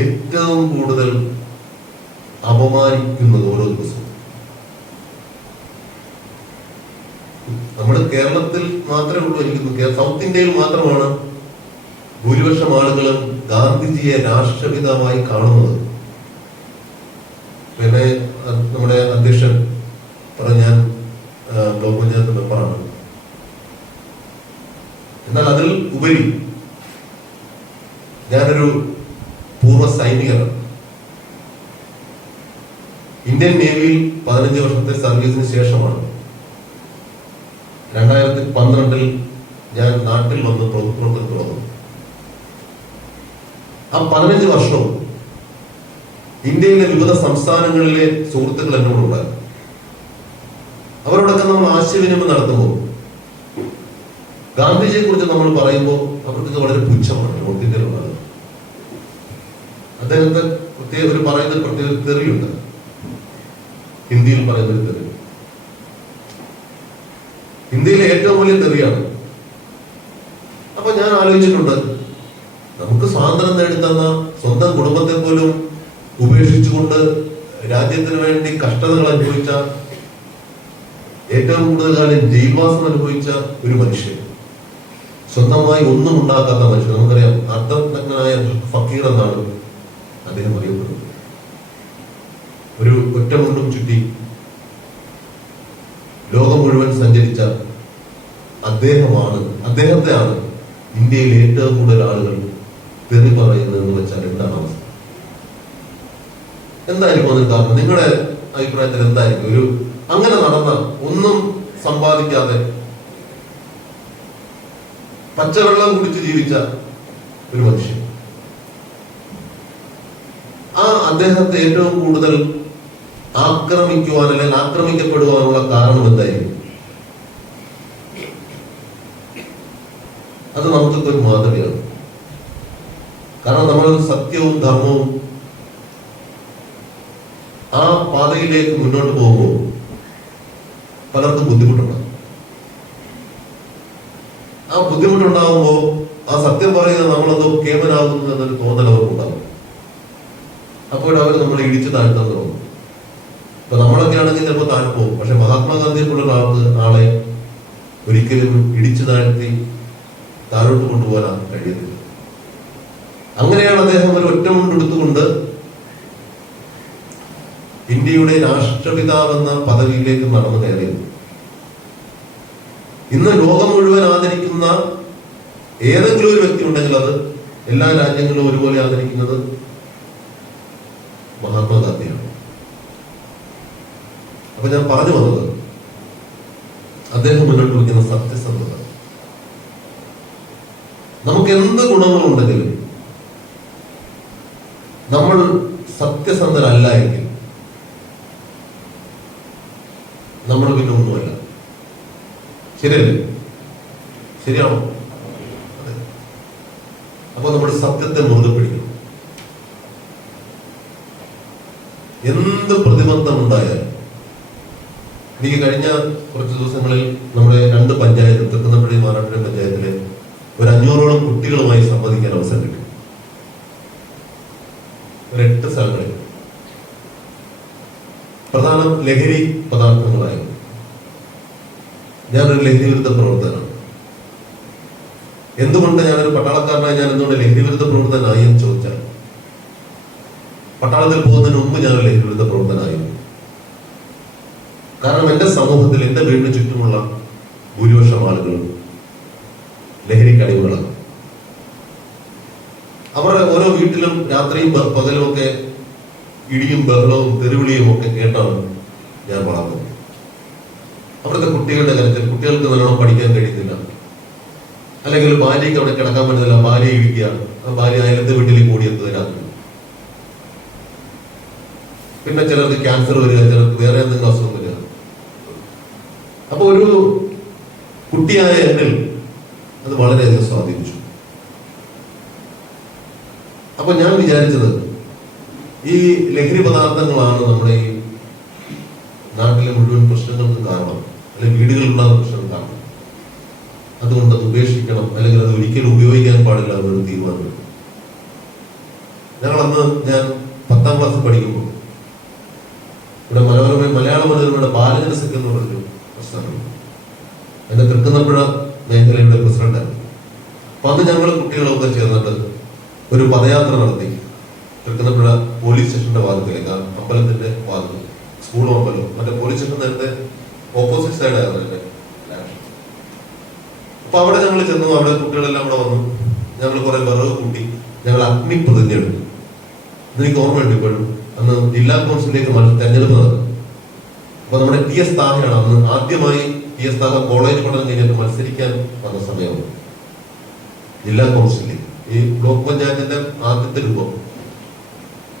ഏറ്റവും കൂടുതൽ അപമാനിക്കുന്നത് ഓരോ ദിവസവും. നമ്മുടെ കേരളത്തിൽ മാത്രമേ ഉള്ളൂ, എനിക്ക് സൗത്ത് ഇന്ത്യയിൽ മാത്രമാണ് ഭൂരിപക്ഷം ആളുകളും ഗാന്ധിജിയെ രാഷ്ട്രപിതാവായി കാണുന്നത്. പിന്നെ നമ്മുടെ അധ്യക്ഷൻ ഞാൻ ബ്ലോക്ക് പഞ്ചായത്ത് മെമ്പറാണ്. എന്നാൽ അതിൽ ഉപരി ഞാനൊരു പൂർവ്വ സൈനികനാണ്. ഇന്ത്യൻ നേവിയിൽ 15 വർഷത്തെ സർവീസിന് ശേഷമാണ് 2012 ഞാൻ നാട്ടിൽ വന്ന് പ്രവർത്തനത്തിൽ വന്നു. ആ 15 വർഷവും ഇന്ത്യയിലെ വിവിധ സംസ്ഥാനങ്ങളിലെ സുഹൃത്തുക്കൾ എന്നോടുണ്ടായിരുന്നു. അവരോടൊക്കെ നമ്മൾ ആശയവിനിമയം നടത്തുമ്പോൾ ഗാന്ധിജിയെ കുറിച്ച് നമ്മൾ പറയുമ്പോൾ അവർക്ക് വളരെ പുച്ഛമാണ്. നോർത്ത് ഇന്ത്യയിലുള്ളത് അദ്ദേഹത്തെ പറയുന്ന പ്രത്യേക തെറിയുണ്ട്. ഹിന്ദിയിൽ പറയുന്നൊരു തെറി ഇന്ത്യയിലെ ഏറ്റവും വലിയ തെറിയാണ്. അപ്പൊ ഞാൻ ആലോചിച്ചിട്ടുണ്ട്, നമുക്ക് സ്വാതന്ത്ര്യം നേടിത്തന്ന സ്വന്തം കുടുംബത്തെ പോലും ഉപേക്ഷിച്ചുകൊണ്ട് രാജ്യത്തിന് വേണ്ടി കഷ്ടതകൾ അനുഭവിച്ച, ഏറ്റവും കൂടുതൽ കാലം ജയിൽവാസം അനുഭവിച്ച ഒരു മനുഷ്യൻ, സ്വന്തമായി ഒന്നും ഉണ്ടാക്കാത്ത മനുഷ്യൻ. നമുക്കറിയാം, അർദ്ധനഗ്നനായ ഫക്കീർ എന്നാണ് അദ്ദേഹം അറിയപ്പെടുന്നത്. ഒരു ഒറ്റമുണ്ടും ചുറ്റി ലോകം മുഴുവൻ സഞ്ചരിച്ച അദ്ദേഹത്തെയാണ് ഇന്ത്യയിൽ ഏറ്റവും കൂടുതൽ ആളുകൾ തെറി പറയുന്നതെന്ന് വെച്ചാൽ എന്താണ് അവസ്ഥ? എന്തായിരിക്കും അതിന് കാരണം? നിങ്ങളുടെ അഭിപ്രായത്തിൽ എന്തായിരിക്കും? ഒരു അങ്ങനെ നടന്ന, ഒന്നും സമ്പാദിക്കാതെ പച്ചവെള്ളം കുടിച്ച് ജീവിച്ച ഒരു മനുഷ്യൻ, ആ അദ്ദേഹത്തെ ഏറ്റവും കൂടുതൽ ആക്രമിക്കുവാൻ അല്ലെങ്കിൽ ആക്രമിക്കപ്പെടുവാനുള്ള കാരണം എന്തായിരിക്കും? അത് നമുക്കൊക്കെ ഒരു മാതൃകയാണ്. കാരണം നമ്മൾ സത്യവും ധർമ്മവും ആ പാതയിലേക്ക് മുന്നോട്ട് പോകുമ്പോൾ പലർക്കും ബുദ്ധിമുട്ടുണ്ടാകും. ആ ബുദ്ധിമുട്ടുണ്ടാകുമ്പോൾ ആ സത്യം പറയുന്നത് നമ്മളെന്തോ കേമനാകുന്നു എന്നൊരു തോന്നൽ അവർക്കുണ്ടാകും. അപ്പോൾ അവർ നമ്മളെ ഇടിച്ചു താഴ്ത്താൻ തുടങ്ങും. ഇപ്പൊ നമ്മളൊക്കെ ആണെങ്കിൽ ചിലപ്പോൾ താഴ്പോകും. പക്ഷെ മഹാത്മാഗാന്ധിയെ പോലുള്ള ആളെ ഒരിക്കലും ഇടിച്ചു താഴ്ത്തി താഴോട്ട് കൊണ്ടുപോകാൻ കഴിയത്തില്ല. അങ്ങനെയാണ് അദ്ദേഹം ഒരു ഒറ്റമുണ്ടെടുത്തുകൊണ്ട് ഇന്ത്യയുടെ രാഷ്ട്രപിതാവെന്ന പദവിയിലേക്ക് നടന്നു കയറിയത്. ഇന്ന് ലോകം മുഴുവൻ ആദരിക്കുന്ന ഏതെങ്കിലും ഒരു വ്യക്തി ഉണ്ടെങ്കിൽ അത് എല്ലാ രാജ്യങ്ങളും ഒരുപോലെ ആദരിക്കുന്നത് മഹാത്മാഗാന്ധിയാണ്. അപ്പൊ ഞാൻ പറഞ്ഞു വന്നത്, അദ്ദേഹം മുന്നോട്ട് വയ്ക്കുന്ന സത്യസന്ധത. നമുക്ക് എന്ത് ഗുണങ്ങളുണ്ടെങ്കിലും നമ്മൾ സത്യസന്ധരല്ല എങ്കിൽ നമ്മൾ പിന്നെ ഒന്നുമല്ല. ശരിയല്ലേ? ശരിയാണോ? അതെ. അപ്പൊ നമ്മൾ സത്യത്തെ മുറുകെ പിടിക്കണം. എന്ത് പ്രതിബന്ധമുണ്ടായാലും. എനിക്ക് കഴിഞ്ഞ കുറച്ച് ദിവസങ്ങളിൽ നമ്മുടെ 2 പഞ്ചായത്ത്, തെക്കുന്നപ്പള്ളി മാറാട്ടുപുഴ പഞ്ചായത്തിലെ ഒരു 500ഓളം കുട്ടികളുമായി സംവദിക്കാൻ അവസരം കിട്ടി. ഒരു 8 സ്ഥലങ്ങളിൽ പ്രധാനം ലഹരി പദാർത്ഥങ്ങളായിരുന്നു. ഞാനൊരു ലഹരി വിരുദ്ധ പ്രവർത്തകനാണ്. എന്തുകൊണ്ട് ഞാനൊരു പട്ടാളക്കാരനായി ഞാൻ എന്തുകൊണ്ട് ലഹരി വിരുദ്ധ പ്രവർത്തകനായി എന്ന് ചോദിച്ചാൽ, പട്ടാളത്തിൽ പോകുന്നതിന് മുമ്പ് ഞാൻ ലഹരി വിരുദ്ധ പ്രവർത്തകനായിരുന്നു. കാരണം എന്റെ സമൂഹത്തിൽ, എന്റെ വീടിന് ചുറ്റുമുള്ള ഭൂരിപക്ഷം ആളുകളും ലഹരിക്ക് അടിമകളാണ്. അവരുടെ ഓരോ വീട്ടിലും രാത്രിയും പകലും ഒക്കെ ഇടിയും ബഹളവും തെരുവിളിയും ഒക്കെ കേട്ടാണ് ഞാൻ വളർന്നത്. അവിടുത്തെ കുട്ടികളുടെ കാര്യത്തിൽ കുട്ടികൾക്ക് നല്ലോണം പഠിക്കാൻ കഴിയുന്നില്ല, അല്ലെങ്കിൽ ഭാര്യയ്ക്ക് അവിടെ കിടക്കാൻ പറ്റുന്നില്ല, ഭാര്യ ഇടിക്കുക, ആ ഭാര്യ അയലത്തെ വീട്ടിലേക്ക് ഓടിയെത്തുക രാത്രി. പിന്നെ ചിലർക്ക് ക്യാൻസർ വരിക, ചിലർക്ക് വേറെ എന്തെങ്കിലും അസുഖം വരിക. അപ്പൊ ഒരു കുട്ടിയായ എന്നിൽ അത് വളരെയധികം സ്വാധീനിച്ചു. അപ്പൊ ഞാൻ വിചാരിച്ചത് ഈ ലഹരി പദാർത്ഥങ്ങളാണ് നമ്മുടെ ഈ നാട്ടിലെ മുഴുവൻ പ്രശ്നങ്ങൾക്ക് കാരണം, അല്ലെങ്കിൽ വീടുകളിലുള്ള പ്രശ്നങ്ങൾ കാരണം. അതുകൊണ്ട് അത് ഉപേക്ഷിക്കണം, അല്ലെങ്കിൽ അത് ഒരിക്കലും ഉപയോഗിക്കാൻ പാടില്ല എന്നൊരു തീരുമാനം. ഞാൻ 10ാം ക്ലാസ്സിൽ പഠിക്കുമ്പോൾ ഇവിടെ മലയാള മനോരമയുടെ ബാലജനസഖ്യം എന്ന് പറഞ്ഞൊരു പ്രസ്ഥാനം, എന്റെ തൃക്കുന്നപ്പുഴ മേഖലയുടെ പ്രസിഡന്റായിരുന്നു. അപ്പൊ അന്ന് ഞങ്ങൾ കുട്ടികളൊക്കെ ചേർന്നിട്ട് ഒരു പദയാത്ര നടത്തി. തൃക്കുന്നപ്പുഴ പോലീസ് സ്റ്റേഷന്റെ ഭാഗത്തിലേക്ക്, അമ്പലത്തിന്റെ ഭാഗത്ത്, സ്കൂളും അമ്പലവും, മറ്റേ പോലീസ് സ്റ്റേഷൻ നേരത്തെ ഓപ്പോസിറ്റ് സൈഡായിരുന്നു എന്റെ. അപ്പൊ അവിടെ ഞങ്ങൾ ചെന്നു. അവിടെ കുട്ടികളെല്ലാം കൂടെ വന്നു. ഞങ്ങൾ കുറെ വിറവ് കൂട്ടി ഞങ്ങൾ അഗ്നി പ്രതിജ്ഞ എടുത്തു. എനിക്ക് ഓർമ്മയുണ്ട് ഇപ്പോഴും. അന്ന് ജില്ലാ കൗൺസിലേക്ക് തെരഞ്ഞെടുപ്പ് നടന്നു. അപ്പൊ നമ്മുടെ ടി എസ് താഹയാണ് അന്ന് ആദ്യമായി ടി എസ് താഹ കോളേജ് പഠനം കഴിഞ്ഞിട്ട് മത്സരിക്കാൻ വന്ന സമയമാണ്. ജില്ലാ കൗൺസിലിൽ ഈ ബ്ലോക്ക് പഞ്ചായത്തിന്റെ ആദ്യത്തെ രൂപം.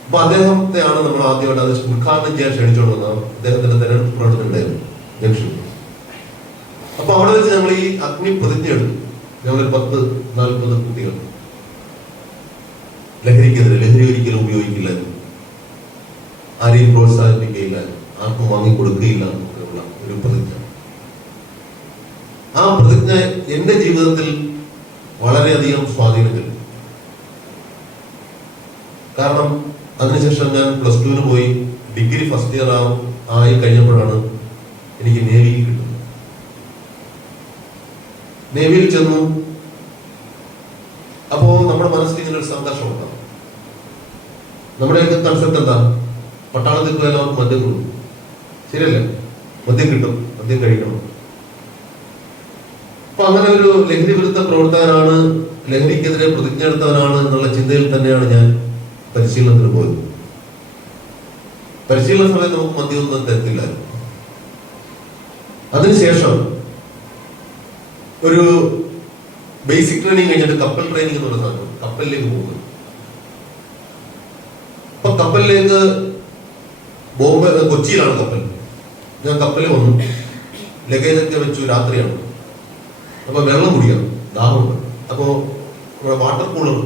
അപ്പൊ അദ്ദേഹത്തെയാണ് നമ്മൾ ആദ്യമായിട്ട് അത് ഉദ്ഘാടനം ചെയ്യാൻ ക്ഷണിച്ചുകൊണ്ട് വന്നത്. അദ്ദേഹത്തിന്റെ തെരഞ്ഞെടുപ്പ് പ്രവർത്തനം ഉണ്ടായിരുന്നു ജംഗ്ഷൻ. അപ്പൊ അവിടെ വെച്ച് ഞങ്ങൾ ഈ അഗ്നി പ്രതിജ്ഞ എടുത്തു. ഞങ്ങളൊരു 10-40 കുട്ടികൾ ലഹരി ഒരിക്കലും ഉപയോഗിക്കില്ല, ആരെയും പ്രോത്സാഹിപ്പിക്കുകയില്ല, ആർക്കും വാങ്ങിക്കൊടുക്കുകയില്ല എന്നൊക്കെയുള്ള ഒരു പ്രതിജ്ഞ. ആ പ്രതിജ്ഞ എന്റെ ജീവിതത്തിൽ വളരെയധികം സ്വാധീനം ചെലുത്തി. കാരണം അതിനുശേഷം ഞാൻ +2 പോയി, ഡിഗ്രി ഫസ്റ്റ് ഇയർ ആയി കഴിഞ്ഞപ്പോഴാണ് എനിക്ക് നേവിയിൽ കിട്ടുന്നത്. നേവിയിൽ ചെന്നു. അപ്പോ നമ്മുടെ മനസ്സിൽ ഇങ്ങനെ ഒരു സംഘർഷം ഉണ്ടാവും. നമ്മുടെയൊക്കെ കൺസെപ്റ്റ് എന്താ? പട്ടാളത്തിൽ പോയാൽ അവർക്ക് മദ്യം കൊടുക്കും, ശരിയല്ലേ? മദ്യം കിട്ടും, മദ്യം കഴിക്കണം. അപ്പൊ അങ്ങനെ ഒരു ലഹരി വിരുദ്ധ പ്രവർത്തകനാണ്, ലഹരിക്കെതിരെ പ്രതിജ്ഞ എടുത്തവനാണ് എന്നുള്ള ചിന്തയിൽ തന്നെയാണ് ഞാൻ പരിശീലനത്തിന് പോയത്. പരിശീലന സമയത്ത് നമുക്ക് മദ്യമൊന്നും തരത്തില്ലായിരുന്നു. അതിനുശേഷം ഒരു ബേസിക് ട്രെയിനിങ് കഴിഞ്ഞിട്ട് കപ്പൽ ട്രെയിനിങ് എന്നുള്ള സാധനം, കപ്പലിലേക്ക് പോകുന്നത്. അപ്പൊ കപ്പലിലേക്ക് കൊച്ചിയിലാണ് കപ്പൽ. ഞാൻ കപ്പലിൽ വന്നു, ലഗേജ് ഒക്കെ വെച്ചു. രാത്രിയാണ്. അപ്പൊ വെള്ളം കുടിക്കണം, ദാഹമുണ്ട്. അപ്പോ വാട്ടർ കൂളർ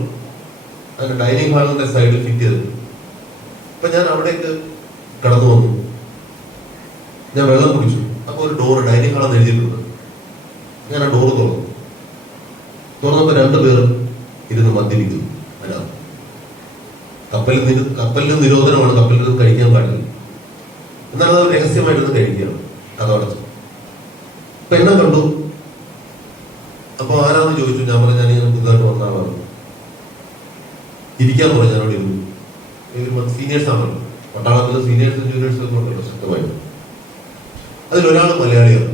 അതിന്റെ ഡൈനിങ് ഹാളിന്റെ സൈഡിൽ ഫിറ്റ് ചെയ്തു. അപ്പൊ ഞാൻ അവിടേക്ക് കടന്നു വന്നു. ഞാൻ വെള്ളം കുടിച്ചു. അപ്പൊ ഒരു ഡോറ് ഡൈനിങ് ഹാളെന്ന് എഴുതിയിട്ടുണ്ട്. ഞാൻ ആ ഡോറ് തുറന്നപ്പോ 2 പേർ ഇരുന്ന് മദ്യപിക്കുന്നു. അതിനകത്ത് കപ്പലിന് നിരോധനമാണ്, കപ്പലിൽ നിന്ന് കഴിക്കാൻ പാടില്ല. എന്നാൽ അത് രഹസ്യമായിട്ടൊന്ന് കഴിക്കുകയാണ് കഥവടച്ച്. അപ്പൊ എന്നെ കണ്ടു. അപ്പൊ ആരാന്ന് ചോദിച്ചു. ഞാൻ പറഞ്ഞു ഞാൻ പുതുതായിട്ട് വന്ന ആളാണ്. ഇരിക്കാൻ പറഞ്ഞു. ഞാനോട് ഇരുന്നു. സീനിയേഴ്സ് ആണല്ലോ, പട്ടാളത്തിലെ സീനിയേഴ്സും ജൂനിയേഴ്സും ഒക്കെ ഉണ്ടല്ലോ ശക്തമായിട്ട്. അതിലൊരാൾ മലയാളിയാണ്.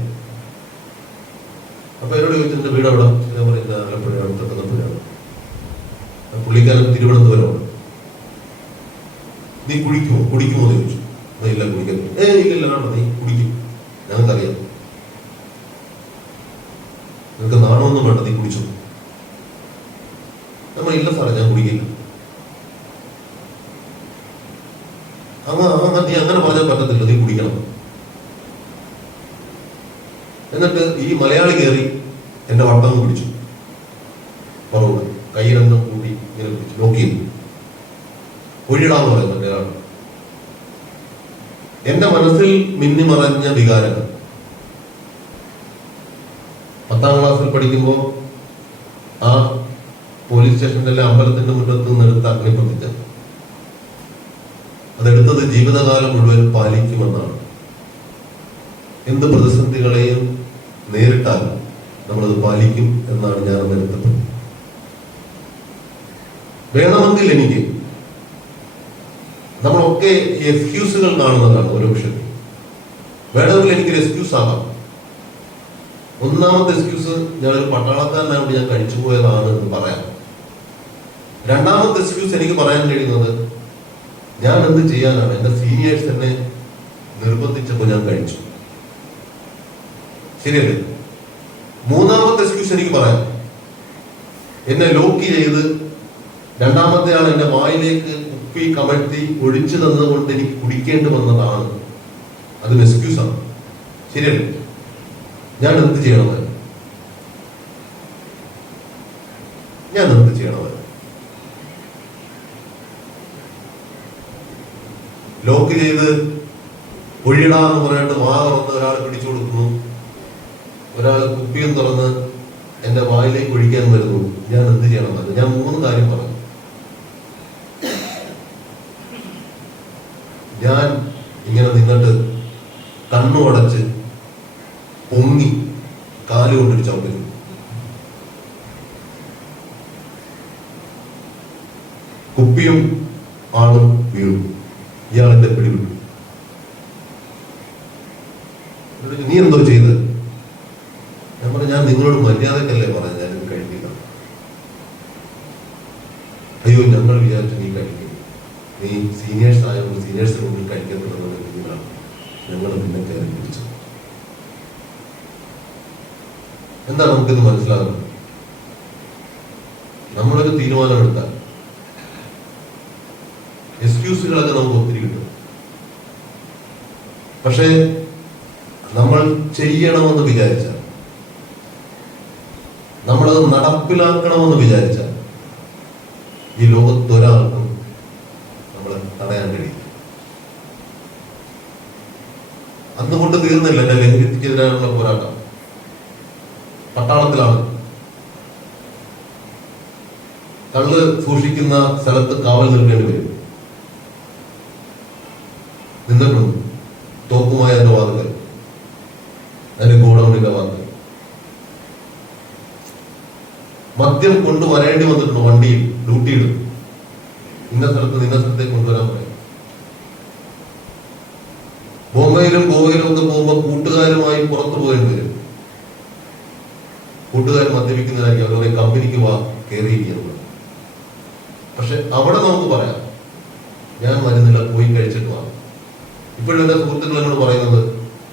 അപ്പൊ എന്നോട് ചോദിച്ചു എന്റെ വീട് അവിടെ. ഞാൻ പറയുന്നത് ആലപ്പുഴയാണ്, തൃക്കുന്നപ്പുഴയാണ്. പുള്ളിക്കാരൻ തിരുവനന്തപുരമാണ്. നീ കുടിക്കുമോ എന്ന് ചോദിച്ചു. ഇല്ല കുടിക്കാൻ. ഇല്ല വേണ്ട, നീ കുടിക്കും, ഞങ്ങൾക്കറിയാം. നിനക്ക് നാണമൊന്നും വേണ്ട, നീ കുടിച്ചു. നമ്മൾ ഇല്ല സാറേ, ഞാൻ കുടിക്കില്ല. നീ അങ്ങനെ പറഞ്ഞാൽ പറ്റത്തില്ല, നീ കുടിക്കണം. എന്നിട്ട് ഈ മലയാളി കയറി എന്റെ വട്ടം പിടിച്ചു. പുറകോട് കൈ രണ്ടും കൂടി ഇങ്ങനെ പിടിച്ചു, ലോക്ക് ചെയ്തു. ഒഴിടാന്ന് പറയുന്നത് ഒരാൾ. എന്റെ മനസ്സിൽ മിന്നിമറഞ്ഞ വികാരങ്ങൾ. 10ാം ക്ലാസ്സിൽ പഠിക്കുമ്പോ ആ പോലീസ് സ്റ്റേഷനിലെ അമ്പലത്തിന്റെ മുറ്റത്ത് നിന്ന് എടുത്ത അഗ്നിപ്രതിജ്ഞ, അതെടുത്തത് ജീവിതകാലം മുഴുവൻ പാലിക്കുമെന്നാണ്. എന്ത് പ്രതിസന്ധികളെയും നേരിട്ടാൽ നമ്മളത് പാലിക്കും എന്നാണ് ഞാൻ എടുത്തത്. വേണമെങ്കിൽ എനിക്ക് നമ്മളൊക്കെ എക്സ്ക്യൂസുകൾ കാണുന്നതാണ് ഓരോ വിഷയത്തിൽ. വേണമെങ്കിൽ എനിക്കൊരു എക്സ്ക്യൂസ് ആകാം. ഒന്നാമത്തെ എക്സ്ക്യൂസ്, ഞാനൊരു പട്ടാളക്കാരനായോണ്ട് ഞാൻ കഴിച്ചു പോയതാണ് എന്ന് പറയാം. രണ്ടാമത്തെ എക്സ്ക്യൂസ് എനിക്ക് പറയാൻ കഴിയുന്നത്, ഞാൻ എന്ത് ചെയ്യാനാണ്? എന്റെ സീനിയേഴ്സ് എന്നെ നിർബന്ധിച്ചപ്പോൾ ഞാൻ കഴിച്ചു. ശരിയല്ലേ? മൂന്നാമത്തെ എക്സ്ക്യൂസ് എനിക്ക് പറയാം, എന്നെ ലോക്ക് ചെയ്ത് രണ്ടാമത്തെ ആൾ എന്റെ വായിലേക്ക് കുപ്പി കമഴ്ത്തി ഒഴിച്ചു തന്നതുകൊണ്ട് എനിക്ക് കുടിക്കേണ്ടി വന്നതാണ്. അത് എക്സ്ക്യൂസാണ്. ശരിയല്ലേ? ഞാൻ എന്ത് ചെയ്യണമായിരുന്നു? ഞാൻ എന്ത് ചെയ്യണമായിരുന്നു? ലോക്ക് ചെയ്ത് ഒഴിയിടാന്ന് പറഞ്ഞിട്ട് വാ തുറന്ന് ഒരാൾ പിടിച്ചു കൊടുക്കുന്നു, ഒരാൾ കുപ്പിയും തുറന്ന് എന്റെ വായിലേക്ക് ഒഴിക്കാൻ വരുന്നു. ഞാൻ എന്ത് ചെയ്യണമെന്ന് ഞാൻ 3 കാര്യം പറഞ്ഞു. ഞാൻ ഇങ്ങനെ നിന്നിട്ട് കണ്ണു അടച്ച് പൊങ്ങി കാലുകൊണ്ടൊരു ചവിട്ടുന്നു. കുപ്പിയും ആളും വീണു. ഇയാളെന്റെ പിടിവിട്ടു. നീ എന്തോ ചെയ്ത്? ഞാൻ പറഞ്ഞു, ഞാൻ നിങ്ങളോട് മര്യാദക്കല്ലേ പറഞ്ഞത് ഞാനിത് കഴിക്കില്ല. അയ്യോ, ഞങ്ങൾ വിചാരിച്ചു നീ കഴിക്കും, നീ സീനിയേഴ്സ് ആയതുകൊണ്ട് സീനിയേഴ്സിന് മുന്നിൽ കഴിക്കപ്പെടുന്ന രീതിയിലാണ് ഞങ്ങൾ നിന്നെ കയറി പിടിച്ചത്. എന്താ നമുക്കിത് മനസ്സിലാകുന്നത്? നമ്മളൊരു തീരുമാനമെടുത്താൽ എക്സ്ക്യൂസുകളൊക്കെ നമുക്ക് ഒത്തിരി കിട്ടും. പക്ഷേ നമ്മൾ ചെയ്യണമെന്ന് വിചാരിച്ചാൽ, നമ്മളത് നടപ്പിലാക്കണമെന്ന് വിചാരിച്ചാൽ ഈ ലോകത്തൊരാൾക്കും നമ്മളെ തടയാൻ കഴിയും. അന്നുകൊണ്ട് തീർന്നില്ല എന്റെ ലഹരിക്കെതിരായുള്ള പോരാട്ടം. പട്ടാളത്തിലാണ്. കള്ള് സൂക്ഷിക്കുന്ന സ്ഥലത്ത് കാവൽ നിൽക്കേണ്ടി വരും. നിന്നിട്ടുണ്ട്. തോക്കുമായ എന്റെ വാതിൽ, അതിന്റെ ഗോഡൌണിന്റെ വാതിൽ. മദ്യം കൊണ്ടുവരേണ്ടി വന്നിട്ടുണ്ട്. വണ്ടിയിൽ ഡ്യൂട്ടിയിൽ ഇന്ന സ്ഥലത്തേക്ക് കൊണ്ടുവരാൻ പറയും. ബോംബെയിലും ഗോവയിലും ഒക്കെ പോകുമ്പോൾ കൂട്ടുകാരുമായി പുറത്തു പോകേണ്ടി വരും. കൂട്ടുകാർ മദ്യപിക്കുന്നതായിരിക്കും, അവരുടെ കമ്പനിക്ക് കയറിയിരിക്കുന്നത്. പക്ഷെ അവിടെ നമുക്ക് പറയാം, ഞാൻ വരുന്നില്ല, പോയി കഴിച്ചിട്ട് വാ. ഇപ്പോഴും എന്റെ സുഹൃത്തുക്കൾ എന്നോട് പറയുന്നത്,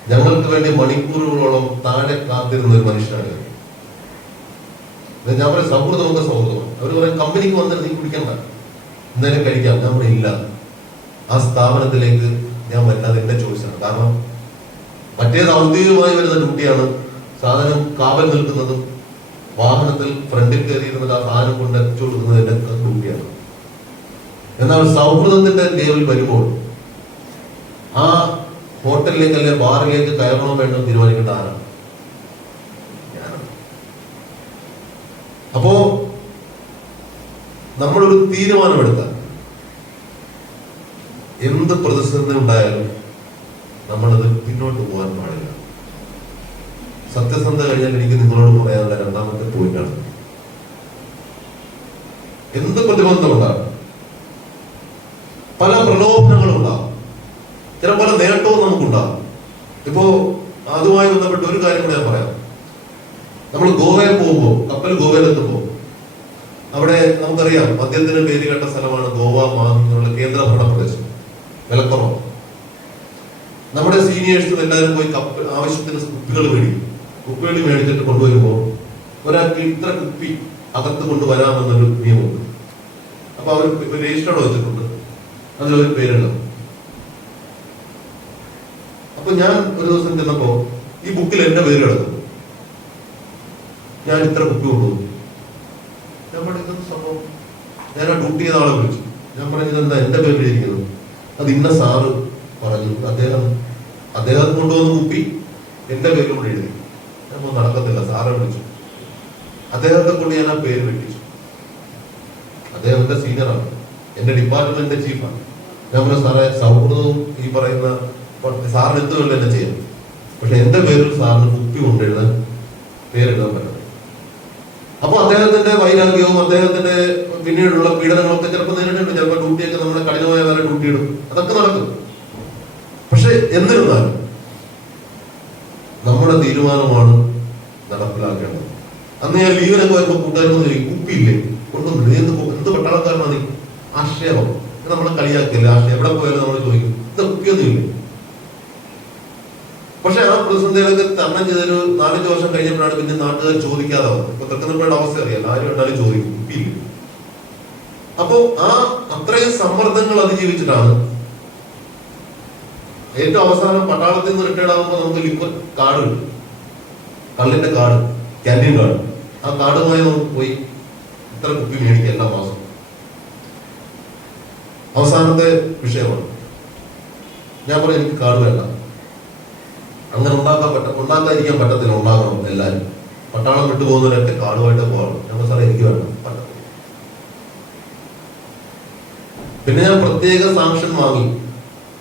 ഞങ്ങൾക്ക് വേണ്ടി മണിക്കൂറുകളോളം താഴെ കാത്തിരുന്ന ഒരു മനുഷ്യനാണ്. ഞാൻ പറയും, സൗഹൃദമൊക്കെ സൗഹൃദമാണ്. അവർ പറയും, കമ്പനിക്ക് വന്നിട്ട് നീ കുടിക്കണ്ട, എന്തായാലും കഴിക്കാം. ഞാൻ പറയും, ഇല്ല, ആ സ്ഥാപനത്തിലേക്ക് ഞാൻ വല്ലാതെ എന്റെ ചോയ്സാണ്. കാരണം മറ്റേത് ഔദ്യോഗികമായി വരുന്ന ഡ്യൂട്ടിയാണ്. സാധനം കാവൽ നിൽക്കുന്നതും വാഹനത്തിൽ ഫ്രണ്ടിൽ കയറിയിരുന്നത് ആ സാധനം കൊണ്ട് എത്തിച്ചു കൊടുക്കുന്നത് എന്റെ ഡ്യൂട്ടിയാണ്. എന്നാൽ സൗഹൃദത്തിന്റെ ലേവൽ വരുമ്പോൾ ആ ഹോട്ടലിലേക്ക് അല്ലെങ്കിൽ ബാറിലേക്ക് കയറണോ വേണ്ടോ തീരുമാനിക്കേണ്ട ആരാണ്? ഞാനാണ്. അപ്പോ നമ്മളൊരു തീരുമാനമെടുത്താൽ എന്ത് പ്രതിസന്ധി ഉണ്ടായാലും നമ്മളത് പിന്നോട്ട് പോകാൻ പാടില്ല. സത്യസന്ധത കഴിഞ്ഞാൽ എനിക്ക് നിങ്ങളോട് പറയാനുള്ള രണ്ടാമത്തെ പോയിന്റാണ്, എന്ത് പ്രതിബന്ധം ഉണ്ടാകും, പല പ്രലോഭനങ്ങളും ഉണ്ടാകും, ചില പല നേട്ടവും നമുക്കുണ്ടാകും. ഇപ്പോ അതുമായി ബന്ധപ്പെട്ട് ഒരു കാര്യം കൂടെ ഞാൻ പറയാം. നമ്മൾ ഗോവയിൽ പോകുമ്പോൾ, കപ്പൽ ഗോവയിലെത്തുമ്പോൾ, അവിടെ നമുക്കറിയാം മദ്യത്തിന് പേര് കേട്ട സ്ഥലമാണ് ഗോവ, മാഹി എന്നുള്ള കേന്ദ്രഭരണ പ്രദേശം. വിലക്കുറവാണ്. നമ്മുടെ സീനിയേഴ്സും എല്ലാവരും പോയി കപ്പൽ ആവശ്യത്തിന് കുപ്പികൾ മേടിക്കും. കുപ്പികൾ മേടിച്ചിട്ട് കൊണ്ടുവരുമ്പോൾ ഒരാൾക്ക് ഇത്ര കുപ്പി അകത്ത് കൊണ്ടുവരാമെന്നൊരു നിയമമുണ്ട്. അപ്പൊ അവർ രജിസ്റ്റർ വെച്ചിട്ടുണ്ട്, അതിലൊരു പേരുണ്ടാവും. അപ്പൊ ഞാൻ ഒരു ദിവസം ചെന്നപ്പോ ഈ ബുക്കിൽ എന്റെ പേര് കിടക്കും. ഞാൻ ഇത്ര കുപ്പി കൊണ്ടുപോകും. ഞാൻ പറയുന്നത് സംഭവം, ഞാൻ ആ ഡ്യൂട്ടി ചെയ്ത ആളെ വിളിച്ചു. ഞാൻ പറഞ്ഞത് എന്താ എന്റെ പേരിൽ ഇരിക്കുന്നത്? അത് ഇന്ന സാറ് പറഞ്ഞു, അദ്ദേഹം കൊണ്ടുവന്ന കുപ്പി എന്റെ പേരിലൂടെ എഴുതി. ഞാൻ നടക്കത്തില്ല, സാറെ വിളിച്ചു. അദ്ദേഹത്തെ കൊണ്ട് ഞാൻ ആ പേര് വെട്ടിച്ചു. അദ്ദേഹം എന്റെ സീനിയറാണ്, എന്റെ ഡിപ്പാർട്ട്മെന്റിന്റെ ചീഫാണ്. ഞാൻ പറഞ്ഞ സാറേ, സൗഹൃദവും ഈ പറയുന്ന സാറിന് എന്തുകൊണ്ട് എന്നെ ചെയ്യാം, പക്ഷെ എന്റെ പേരിൽ സാറിന് കുപ്പി കൊണ്ടെഴുതാൻ പേരെഴുതാൻ പറ്റണം. അപ്പൊ അദ്ദേഹത്തിന്റെ വൈരാഗ്യവും അദ്ദേഹത്തിന്റെ പിന്നീടുള്ള പീഡനങ്ങളൊക്കെ ചിലപ്പോൾ നേരിട്ടുണ്ട്. ചിലപ്പോൾ ഡ്യൂട്ടിയൊക്കെ നമ്മളെ കഠിനമായ വേറെ ഡ്യൂട്ടി ഇടും, അതൊക്കെ നടക്കും. പക്ഷെ എന്നിരുന്നാലും നമ്മുടെ തീരുമാനമാണ് നടപ്പിലാക്കേണ്ടത്. അന്ന് ഞാൻ ലീവിനൊക്കെ വരുമ്പോൾ കൂട്ടുകാരൊന്നും ചോദിക്കും, കുപ്പിയില്ലേ കൊണ്ടുവന്നില്ല, എന്ത് പട്ടാളക്കാരനാണ് നീ? ആക്ഷേപം. നമ്മൾ കളിയാക്കില്ല. എവിടെ പോയാലും നമ്മൾ ചോദിക്കും ഇത് കുപ്പിയൊന്നുമില്ല. പക്ഷെ ആ പ്രതിസന്ധികളൊക്കെ തരണം ചെയ്തൊരു 4-5 വർഷം കഴിഞ്ഞപ്പോഴാണ് പിന്നെ നാട്ടുകാർ ചോദിക്കാതെ വന്നത്. ഇപ്പൊ തൃക്കുന്നപ്പുഴയുടെ അവസ്ഥ അറിയാം, ആരും കണ്ടാലും ചോദിക്കും കുപ്പിയില്ല. അപ്പോ ആ അത്രയും സമ്മർദ്ദങ്ങൾ അതിജീവിച്ചിട്ടാണ് ഏറ്റവും അവസാനം പട്ടാളത്തിൽ നിന്ന് റിട്ടയർഡ് ആകുമ്പോൾ നമുക്ക് ലിക്വർ കാർഡ് കിട്ടും, കള്ളിന്റെ കാർഡ്, ക്യാൻറ്റീൻ കാർഡ്. ആ കാർഡുമായി നമുക്ക് പോയി ഇത്ര കുപ്പി മേടിക്കുക എല്ലാ മാസം. അവസാനത്തെ വിഷയമാണ് ഞാൻ പറയും എനിക്ക് കാർഡ് വേണ്ട. അങ്ങനെ ഉണ്ടാക്കാതിരിക്കാൻ പറ്റത്തില്ല, ഉണ്ടാകണം എല്ലാവരും. പട്ടാളം വിട്ടുപോകുന്നവരൊക്കെ കാർഡുമായിട്ട് പോകണം. ഞങ്ങൾ സാറേ എനിക്ക് വേണ്ട, പറ്റത്തില്ല. പിന്നെ ഞാൻ പ്രത്യേക സാങ്ഷൻ വാങ്ങി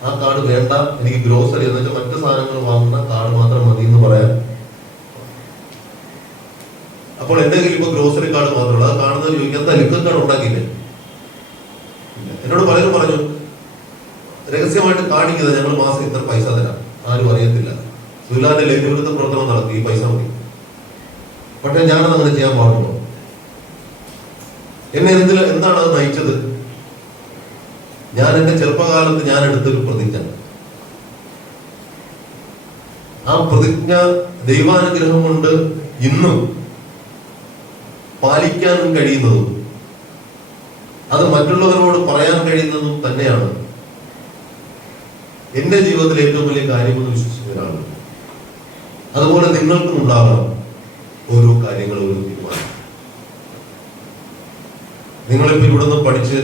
ആ കാർഡ് വേണ്ട, എനിക്ക് ഗ്രോസറി എന്ന് വെച്ചാൽ മറ്റു സാധനങ്ങൾ വാങ്ങുന്ന കാർഡ് മാത്രം മതി എന്ന് പറയാൻ. അപ്പോൾ എന്റെ കയ്യിൽ ഇപ്പൊ ഗ്രോസറി കാർഡ് മാത്രമല്ല. അത് കാണുന്നത് ചോദിക്കും എന്താ ലിക്വിഡ് കാർഡ് ഉണ്ടാക്കിയില്ലേ? എന്നോട് പലരും പറഞ്ഞു രഹസ്യമായിട്ട് കാണിക്കുന്നത് ഞങ്ങൾ മാസം ഇത്ര പൈസ തരാം, ആരും അറിയത്തില്ല. സുലാന്റെ ലഘുവിരുദ്ധ പ്രവർത്തനം നടത്തി ഈ പൈസ മതി. പക്ഷെ ഞാനത് അങ്ങനെ ചെയ്യാൻ പാടുള്ളൂ. എന്നെ എന്താണ് അത് നയിച്ചത്? ഞാൻ എന്റെ ചെറുപ്പകാലത്ത് ഞാൻ എടുത്തൊരു പ്രതിജ്ഞ. ആ പ്രതിജ്ഞ ദൈവാനുഗ്രഹം കൊണ്ട് ഇന്നും പാലിക്കാനും കഴിയുന്നതും അത് മറ്റുള്ളവരോട് പറയാൻ കഴിയുന്നതും തന്നെയാണ് എന്റെ ജീവിതത്തിലെ ഏറ്റവും വലിയ കാര്യമെന്ന് വിശ്വസിക്കുന്നവരാണ്. അതുപോലെ നിങ്ങൾക്കും ഉണ്ടാകണം ഓരോ കാര്യങ്ങളും ഒരു തീരുമാനം. നിങ്ങളിപ്പോ ഇവിടുന്ന് പഠിച്ച്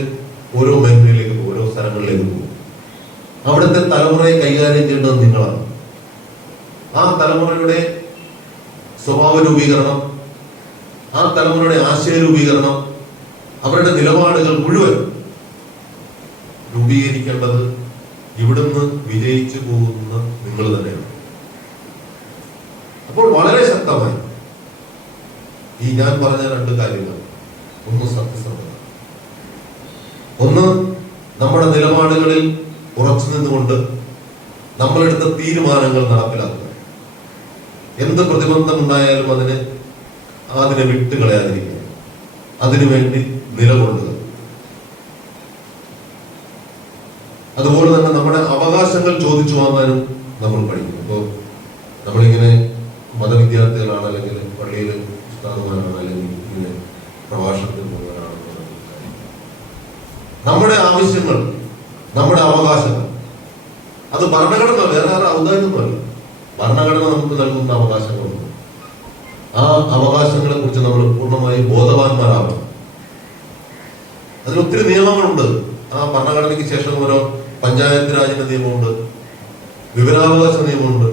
ഓരോ മേഖലയിലേക്ക് പോകും, ഓരോ സ്ഥലങ്ങളിലേക്ക് പോകും. അവിടുത്തെ തലമുറയെ കൈകാര്യം ചെയ്യേണ്ടത് നിങ്ങളാണ്. ആ തലമുറയുടെ സ്വഭാവ രൂപീകരണം, ആ തലമുറയുടെ ആശയ രൂപീകരണം, അവരുടെ നിലപാടുകൾ മുഴുവൻ രൂപീകരിക്കേണ്ടത് ഇവിടുന്ന് വിജയിച്ചു പോകുന്ന നിങ്ങൾ തന്നെയാണ്. അപ്പോൾ വളരെ ശക്തമായി ഈ ഞാൻ പറഞ്ഞ 2 കാര്യങ്ങൾ, ഒന്ന് സത്യസന്ധത, ഒന്ന് നമ്മുടെ നിലപാടുകളിൽ ഉറച്ചു നിന്നുകൊണ്ട് നമ്മളെടുത്ത തീരുമാനങ്ങൾ നടപ്പിലാക്കുക. എന്ത് പ്രതിബന്ധം ഉണ്ടായാലും അതിനെ വിട്ടുകളയാതിരിക്കുക, അതിനുവേണ്ടി നിലകൊള്ളുക. അതുപോലെ തന്നെ നമ്മുടെ അവകാശങ്ങൾ ചോദിച്ചു വാങ്ങാനും നമ്മൾ പഠിക്കും. ഇപ്പോൾ നമ്മളിങ്ങനെ മതവിദ്യാർത്ഥികളാണ്, അല്ലെങ്കിൽ പള്ളിയിൽ ഉസ്താദുമാരാണ്, അല്ലെങ്കിൽ ഇങ്ങനെ പ്രഭാഷണത്തിൽ പോകുന്നവരാണ്. നമ്മുടെ ആവശ്യങ്ങൾ, നമ്മുടെ അവകാശങ്ങൾ, അത് ഭരണഘടന വേറെ ആരും ഔദാര്യമൊന്നുമല്ല. ഭരണഘടന നമുക്ക് നൽകുന്ന അവകാശങ്ങളുണ്ട്. ആ അവകാശങ്ങളെ കുറിച്ച് നമ്മൾ പൂർണ്ണമായി ബോധവാന്മാരാവണം. അതിലൊത്തിരി നിയമങ്ങളുണ്ട്. ആ ഭരണഘടനയ്ക്ക് ശേഷം ഓരോ പഞ്ചായത്ത് രാജിന്റെ നിയമമുണ്ട്, വിവരാവകാശ നിയമമുണ്ട്,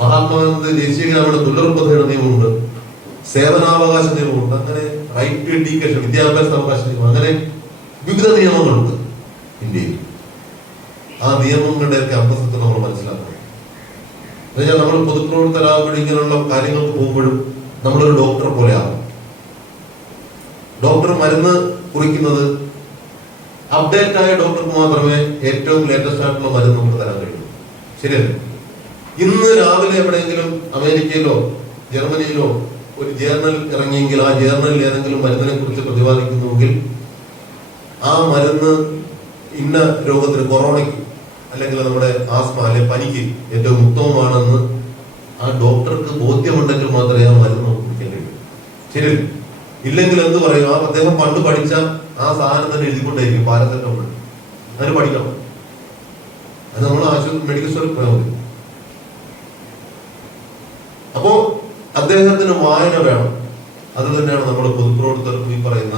മഹാത്മാഗാന്ധി ദേശീയ ഗ്രാമീണ തൊഴിലുറപ്പ് പദ്ധതിയുടെ നിയമമുണ്ട്, സേവനാവകാശ നിയമമുണ്ട്, അങ്ങനെ റൈറ്റ് ടു എഡ്യൂക്കേഷൻ, വിദ്യാഭ്യാസ അവകാശ നിയമം, അങ്ങനെ വിവിധ നിയമങ്ങളുണ്ട് ഇന്ത്യയിൽ. ആ നിയമങ്ങളുടെയൊക്കെ അന്തസ്സത്തെ നമ്മൾ മനസ്സിലാക്കണം. എന്നുവെച്ചാൽ നമ്മൾ പൊതുപ്രവർത്തകരാകുമ്പോഴും ഇങ്ങനെയുള്ള കാര്യങ്ങൾക്ക് പോകുമ്പോഴും നമ്മളൊരു ഡോക്ടറെ പോലെ ആകും. ഡോക്ടർ മരുന്ന് കുറിക്കുന്നത് അപ്ഡേറ്റ് ആയ ഡോക്ടർക്ക് മാത്രമേ ഏറ്റവും ലേറ്റസ്റ്റ് ആയിട്ടുള്ള മരുന്ന് നമുക്ക് തരാൻ കഴിയൂ. ശരിയല്ലേ? ഇന്ന് രാവിലെ എവിടെയെങ്കിലും അമേരിക്കയിലോ ജർമ്മനിയിലോ ഒരു ജേർണൽ ഇറങ്ങിയെങ്കിൽ ആ ജേർണലിൽ ഏതെങ്കിലും മരുന്നിനെ കുറിച്ച് പ്രതിപാദിക്കുന്നുവെങ്കിൽ ആ മരുന്ന് ഇന്ന രോഗത്തിന്, കൊറോണയ്ക്ക്, അല്ലെങ്കിൽ നമ്മുടെ ആസ്മ അല്ലെ പനിക്ക് ഏറ്റവും ഉത്തമമാണെന്ന് ആ ഡോക്ടർക്ക് ബോധ്യമുണ്ടെങ്കിൽ മാത്രമേ ആ മരുന്ന് നമുക്ക് കുടിക്കാൻ കഴിയൂ. ശരി? ഇല്ലെങ്കിൽ എന്ത് പറയും? ആ അദ്ദേഹം പണ്ട് പഠിച്ച ആ സാധനം തന്നെ എഴുതിക്കൊണ്ടേയിരിക്കും, പാരസെറ്റമോൾ. അതിന് പഠിക്കണം. അത് നമ്മൾ ആശുപത്രി മെഡിക്കൽ സ്റ്റോറിൽ പോയാൽ മതി. അപ്പോ അദ്ദേഹത്തിന് വായന വേണം. അത് തന്നെയാണ് നമ്മുടെ പൊതുപ്രവർത്തകർക്ക് ഈ പറയുന്ന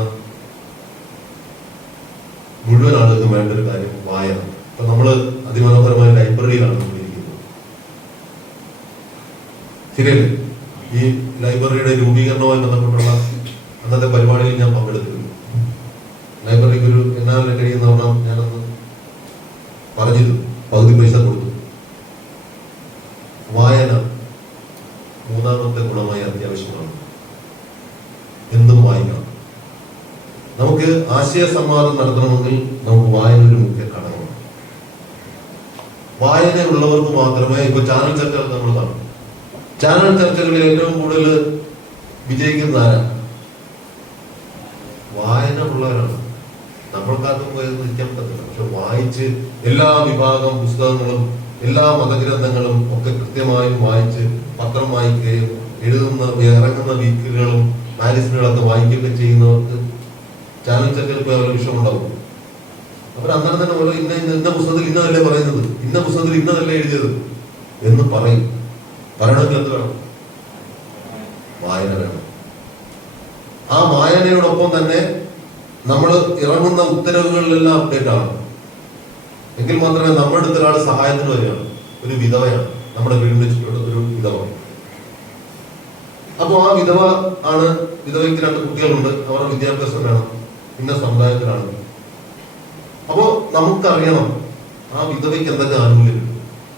മുഴുവൻ ആളുകൾക്ക് വേണ്ട ഒരു കാര്യം, വായന. അപ്പൊ നമ്മള് അതിമനോഹരമായ ലൈബ്രറിയിലാണ് നമ്മൾ ഇരിക്കുന്നത്. ശരിയല്ലേ? ഈ ലൈബ്രറിയുടെ രൂപീകരണവുമായി ബന്ധപ്പെട്ടുള്ള അന്നത്തെ പരിപാടിയിൽ ഞാൻ പങ്കെടുത്തിരുന്നു. ലൈബ്രറിക്ക് ഒരു എന്നാലും കഴിയുന്ന തവണ ഞാനന്ന് പറഞ്ഞിരുന്നു, പകുതി പൈസ കൊടുത്തു. വായന 3ാമത്തെ ഗുണമായി അത്യാവശ്യമാണ്. എന്തും വായിക്കണം. നമുക്ക് ആശയ സംവാദം നടത്തണമെങ്കിൽ നമുക്ക് വായന ഒരു മുഖ്യ ഘടകമാണ്. വായന ഉള്ളവർക്ക് മാത്രമേ, ഇപ്പൊ ചാനൽ ചർച്ചകൾ നമ്മൾ കാണും. ചാനൽ ചർച്ചകളിൽ ഏറ്റവും കൂടുതൽ വിജയിക്കുന്ന ആരാണ്? വായന ഉള്ളവരാണ്. നമ്മൾ കുടുംബക്കാർക്കും പോയത് നിൽക്കാൻ പറ്റത്തില്ല. പക്ഷെ വായിച്ച് എല്ലാ വിഭാഗം പുസ്തകങ്ങളും എല്ലാ മതഗ്രന്ഥങ്ങളും ഒക്കെ കൃത്യമായും വായിച്ച് പത്രം വായിക്കുകയും എഴുതുന്ന ഇറങ്ങുന്ന വീക്കുകളും മാഗസിനുകളൊക്കെ വായിക്കുകയൊക്കെ ചെയ്യുന്നവർക്ക് ചാനൽ ചെക്കൽ വിഷയം ഉണ്ടാവും. അവർ അന്നേരം തന്നെ ഓരോ ഇന്ന പുസ്തകത്തിൽ ഇന്നതല്ലേ പറയുന്നത്, ഇന്ന പുസ്തകത്തിൽ ഇന്നതല്ലേ എഴുതിയത് എന്ന് പറയും. പറയണമെങ്കിൽ എന്ത് വേണം? വായന വേണം. ആ വായനയോടൊപ്പം തന്നെ നമ്മൾ ഇറങ്ങുന്ന ഉത്തരവുകളിലെല്ലാം അപ്ഡേറ്റ് ആണ്. എങ്കിൽ മാത്രമേ നമ്മുടെ അടുത്ത ഒരാൾ സഹായത്തിന് വരികയാണ്. ഒരു വിധവയാണ് നമ്മുടെ വീടിന്റെ ചുറ്റുള്ള ഒരു വിധവ. അപ്പൊ ആ വിധവ ആണ്, വിധവയ്ക്ക് 2 കുട്ടികളുണ്ട്, അവരുടെ വിദ്യാഭ്യാസം വേണം, ഇന്ന സമുദായത്തിലാണ്. അപ്പോ നമുക്കറിയണം ആ വിധവയ്ക്ക് എന്തൊക്കെ ആനുകൂല്യം,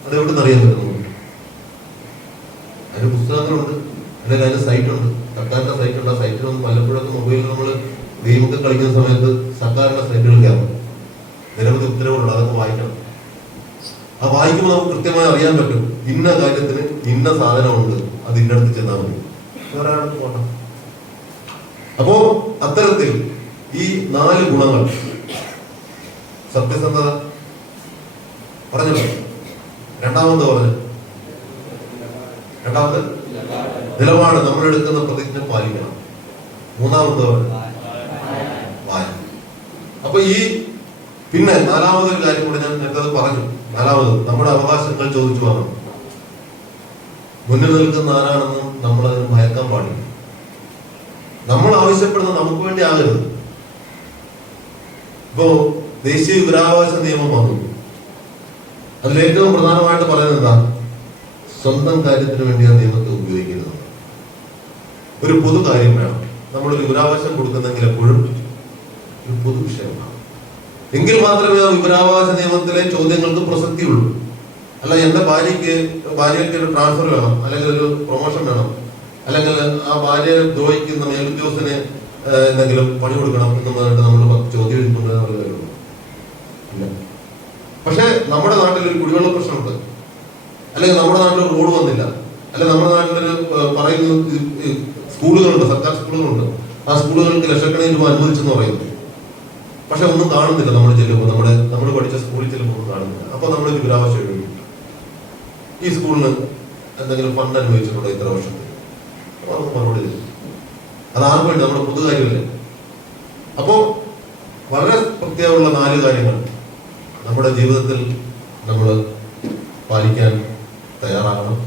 അതെവിടെ നിന്ന് അറിയാൻ പറ്റുന്നു? അതിന് പുസ്തകങ്ങളുണ്ട്, അല്ലെങ്കിൽ അതിന് സൈറ്റുണ്ട്, സർക്കാരിന്റെ സൈറ്റുണ്ട്. ആ സൈറ്റിലൊന്നും പലപ്പോഴൊക്കെ മൊബൈലിൽ നമ്മൾ ഗെയിമൊക്കെ കളിക്കുന്ന സമയത്ത് സർക്കാരിന്റെ സൈറ്റുകൾ കയറും. നിരവധി ഉത്തരവുകളുണ്ട്, അതൊക്കെ വായിക്കണം. ആ വായിക്കുമ്പോൾ നമുക്ക് കൃത്യമായി അറിയാൻ പറ്റും ഇന്ന കാര്യത്തിന് ഇന്ന സാധനമുണ്ട്, അത് ഇന്നടത്ത് ചെന്നാൽ മതി, വേറെ ആൾക്ക് പോകണം. അപ്പോ അത്തരത്തിൽ ഈ 4 ഗുണങ്ങൾ, സത്യസന്ധത പറഞ്ഞല്ലോ, രണ്ടാമത് നിലപാട്, നമ്മളെടുക്കുന്ന പ്രതിജ്ഞ പാലിക്കണം. മൂന്നാമത് വായന. അപ്പൊ ഈ പിന്നെ 4മതൊരു കാര്യം കൂടെ ഞാൻ നേരത്തെ പറഞ്ഞു. 4മത് നമ്മുടെ അവകാശങ്ങൾ ചോദിച്ചു വാങ്ങണം. മുന്നിൽ നിൽക്കുന്ന ആരാണെന്നും നമ്മൾ അതിന് ഭയക്കാൻ പാടില്ല. നമ്മൾ ആവശ്യപ്പെടുന്നത് നമുക്ക് വേണ്ടി ആകരുത്. ഇപ്പോ ദേശീയ വിവരാവകാശ നിയമം വന്നു. അതിലേറ്റവും പ്രധാനമായിട്ട് പറയുന്നത് എന്താ? സ്വന്തം കാര്യത്തിന് വേണ്ടി ആ നിയമത്തെ ഉപയോഗിക്കുന്നത്. ഒരു പൊതു കാര്യം വേണം. നമ്മളൊരു വിവരാവകാശം കൊടുക്കുന്നെങ്കിൽ എപ്പോഴും ഒരു പൊതു വിഷയമാണ്. എങ്കിൽ മാത്രമേ ആ വിവരാവകാശ നിയമത്തിലെ ചോദ്യങ്ങൾക്ക് പ്രസക്തിയുള്ളൂ. അല്ല എന്റെ ഭാര്യയ്ക്ക് ഒരു ട്രാൻസ്ഫർ വേണം, അല്ലെങ്കിൽ ഒരു പ്രൊമോഷൻ വേണം, അല്ലെങ്കിൽ ആ ഭാര്യയെ ദ്രോഹിക്കുന്ന മേലുദ്യോഗസ്ഥന് എന്തെങ്കിലും പണി കൊടുക്കണം എന്ന് പറഞ്ഞിട്ട് നമ്മൾ ചോദ്യം എഴുതുന്നുണ്ടെന്നുള്ള കാര്യമുള്ളൂ. ഇല്ല. പക്ഷെ നമ്മുടെ നാട്ടിലൊരു കുടിവെള്ള പ്രശ്നമുണ്ട്, അല്ലെങ്കിൽ നമ്മുടെ നാട്ടിൽ റോഡ് വന്നില്ല, അല്ലെങ്കിൽ നമ്മുടെ നാട്ടിലൊരു പറയുന്ന സ്കൂളുകളുണ്ട്, സർക്കാർ സ്കൂളുകളുണ്ട്. ആ സ്കൂളുകൾക്ക് ലക്ഷക്കണക്കിന് രൂപ അനുവദിച്ചെന്ന് പറയുന്നു. പക്ഷെ ഒന്നും കാണുന്നില്ല. നമ്മൾ ചെല്ലുമ്പോൾ നമ്മൾ പഠിച്ച സ്കൂളിൽ ചെല്ലുമ്പോൾ ഒന്നും കാണുന്നില്ല. അപ്പൊ നമ്മൾ വിവരാവകാശം എഴുതി, ഈ സ്കൂളിന് എന്തെങ്കിലും ഫണ്ട് അനുവദിച്ചിട്ടുണ്ടോ ഇത്ര വർഷത്തിൽ? അപ്പൊ നമുക്ക് മറുപടി തരും. അതാർക്കും വേണ്ടി നമ്മുടെ പൊതുകാര്യമല്ലേ. അപ്പോ വളരെ പ്രത്യേകമുള്ള 4 കാര്യങ്ങൾ നമ്മുടെ ജീവിതത്തിൽ നമ്മൾ പാലിക്കാൻ തയ്യാറാകണം.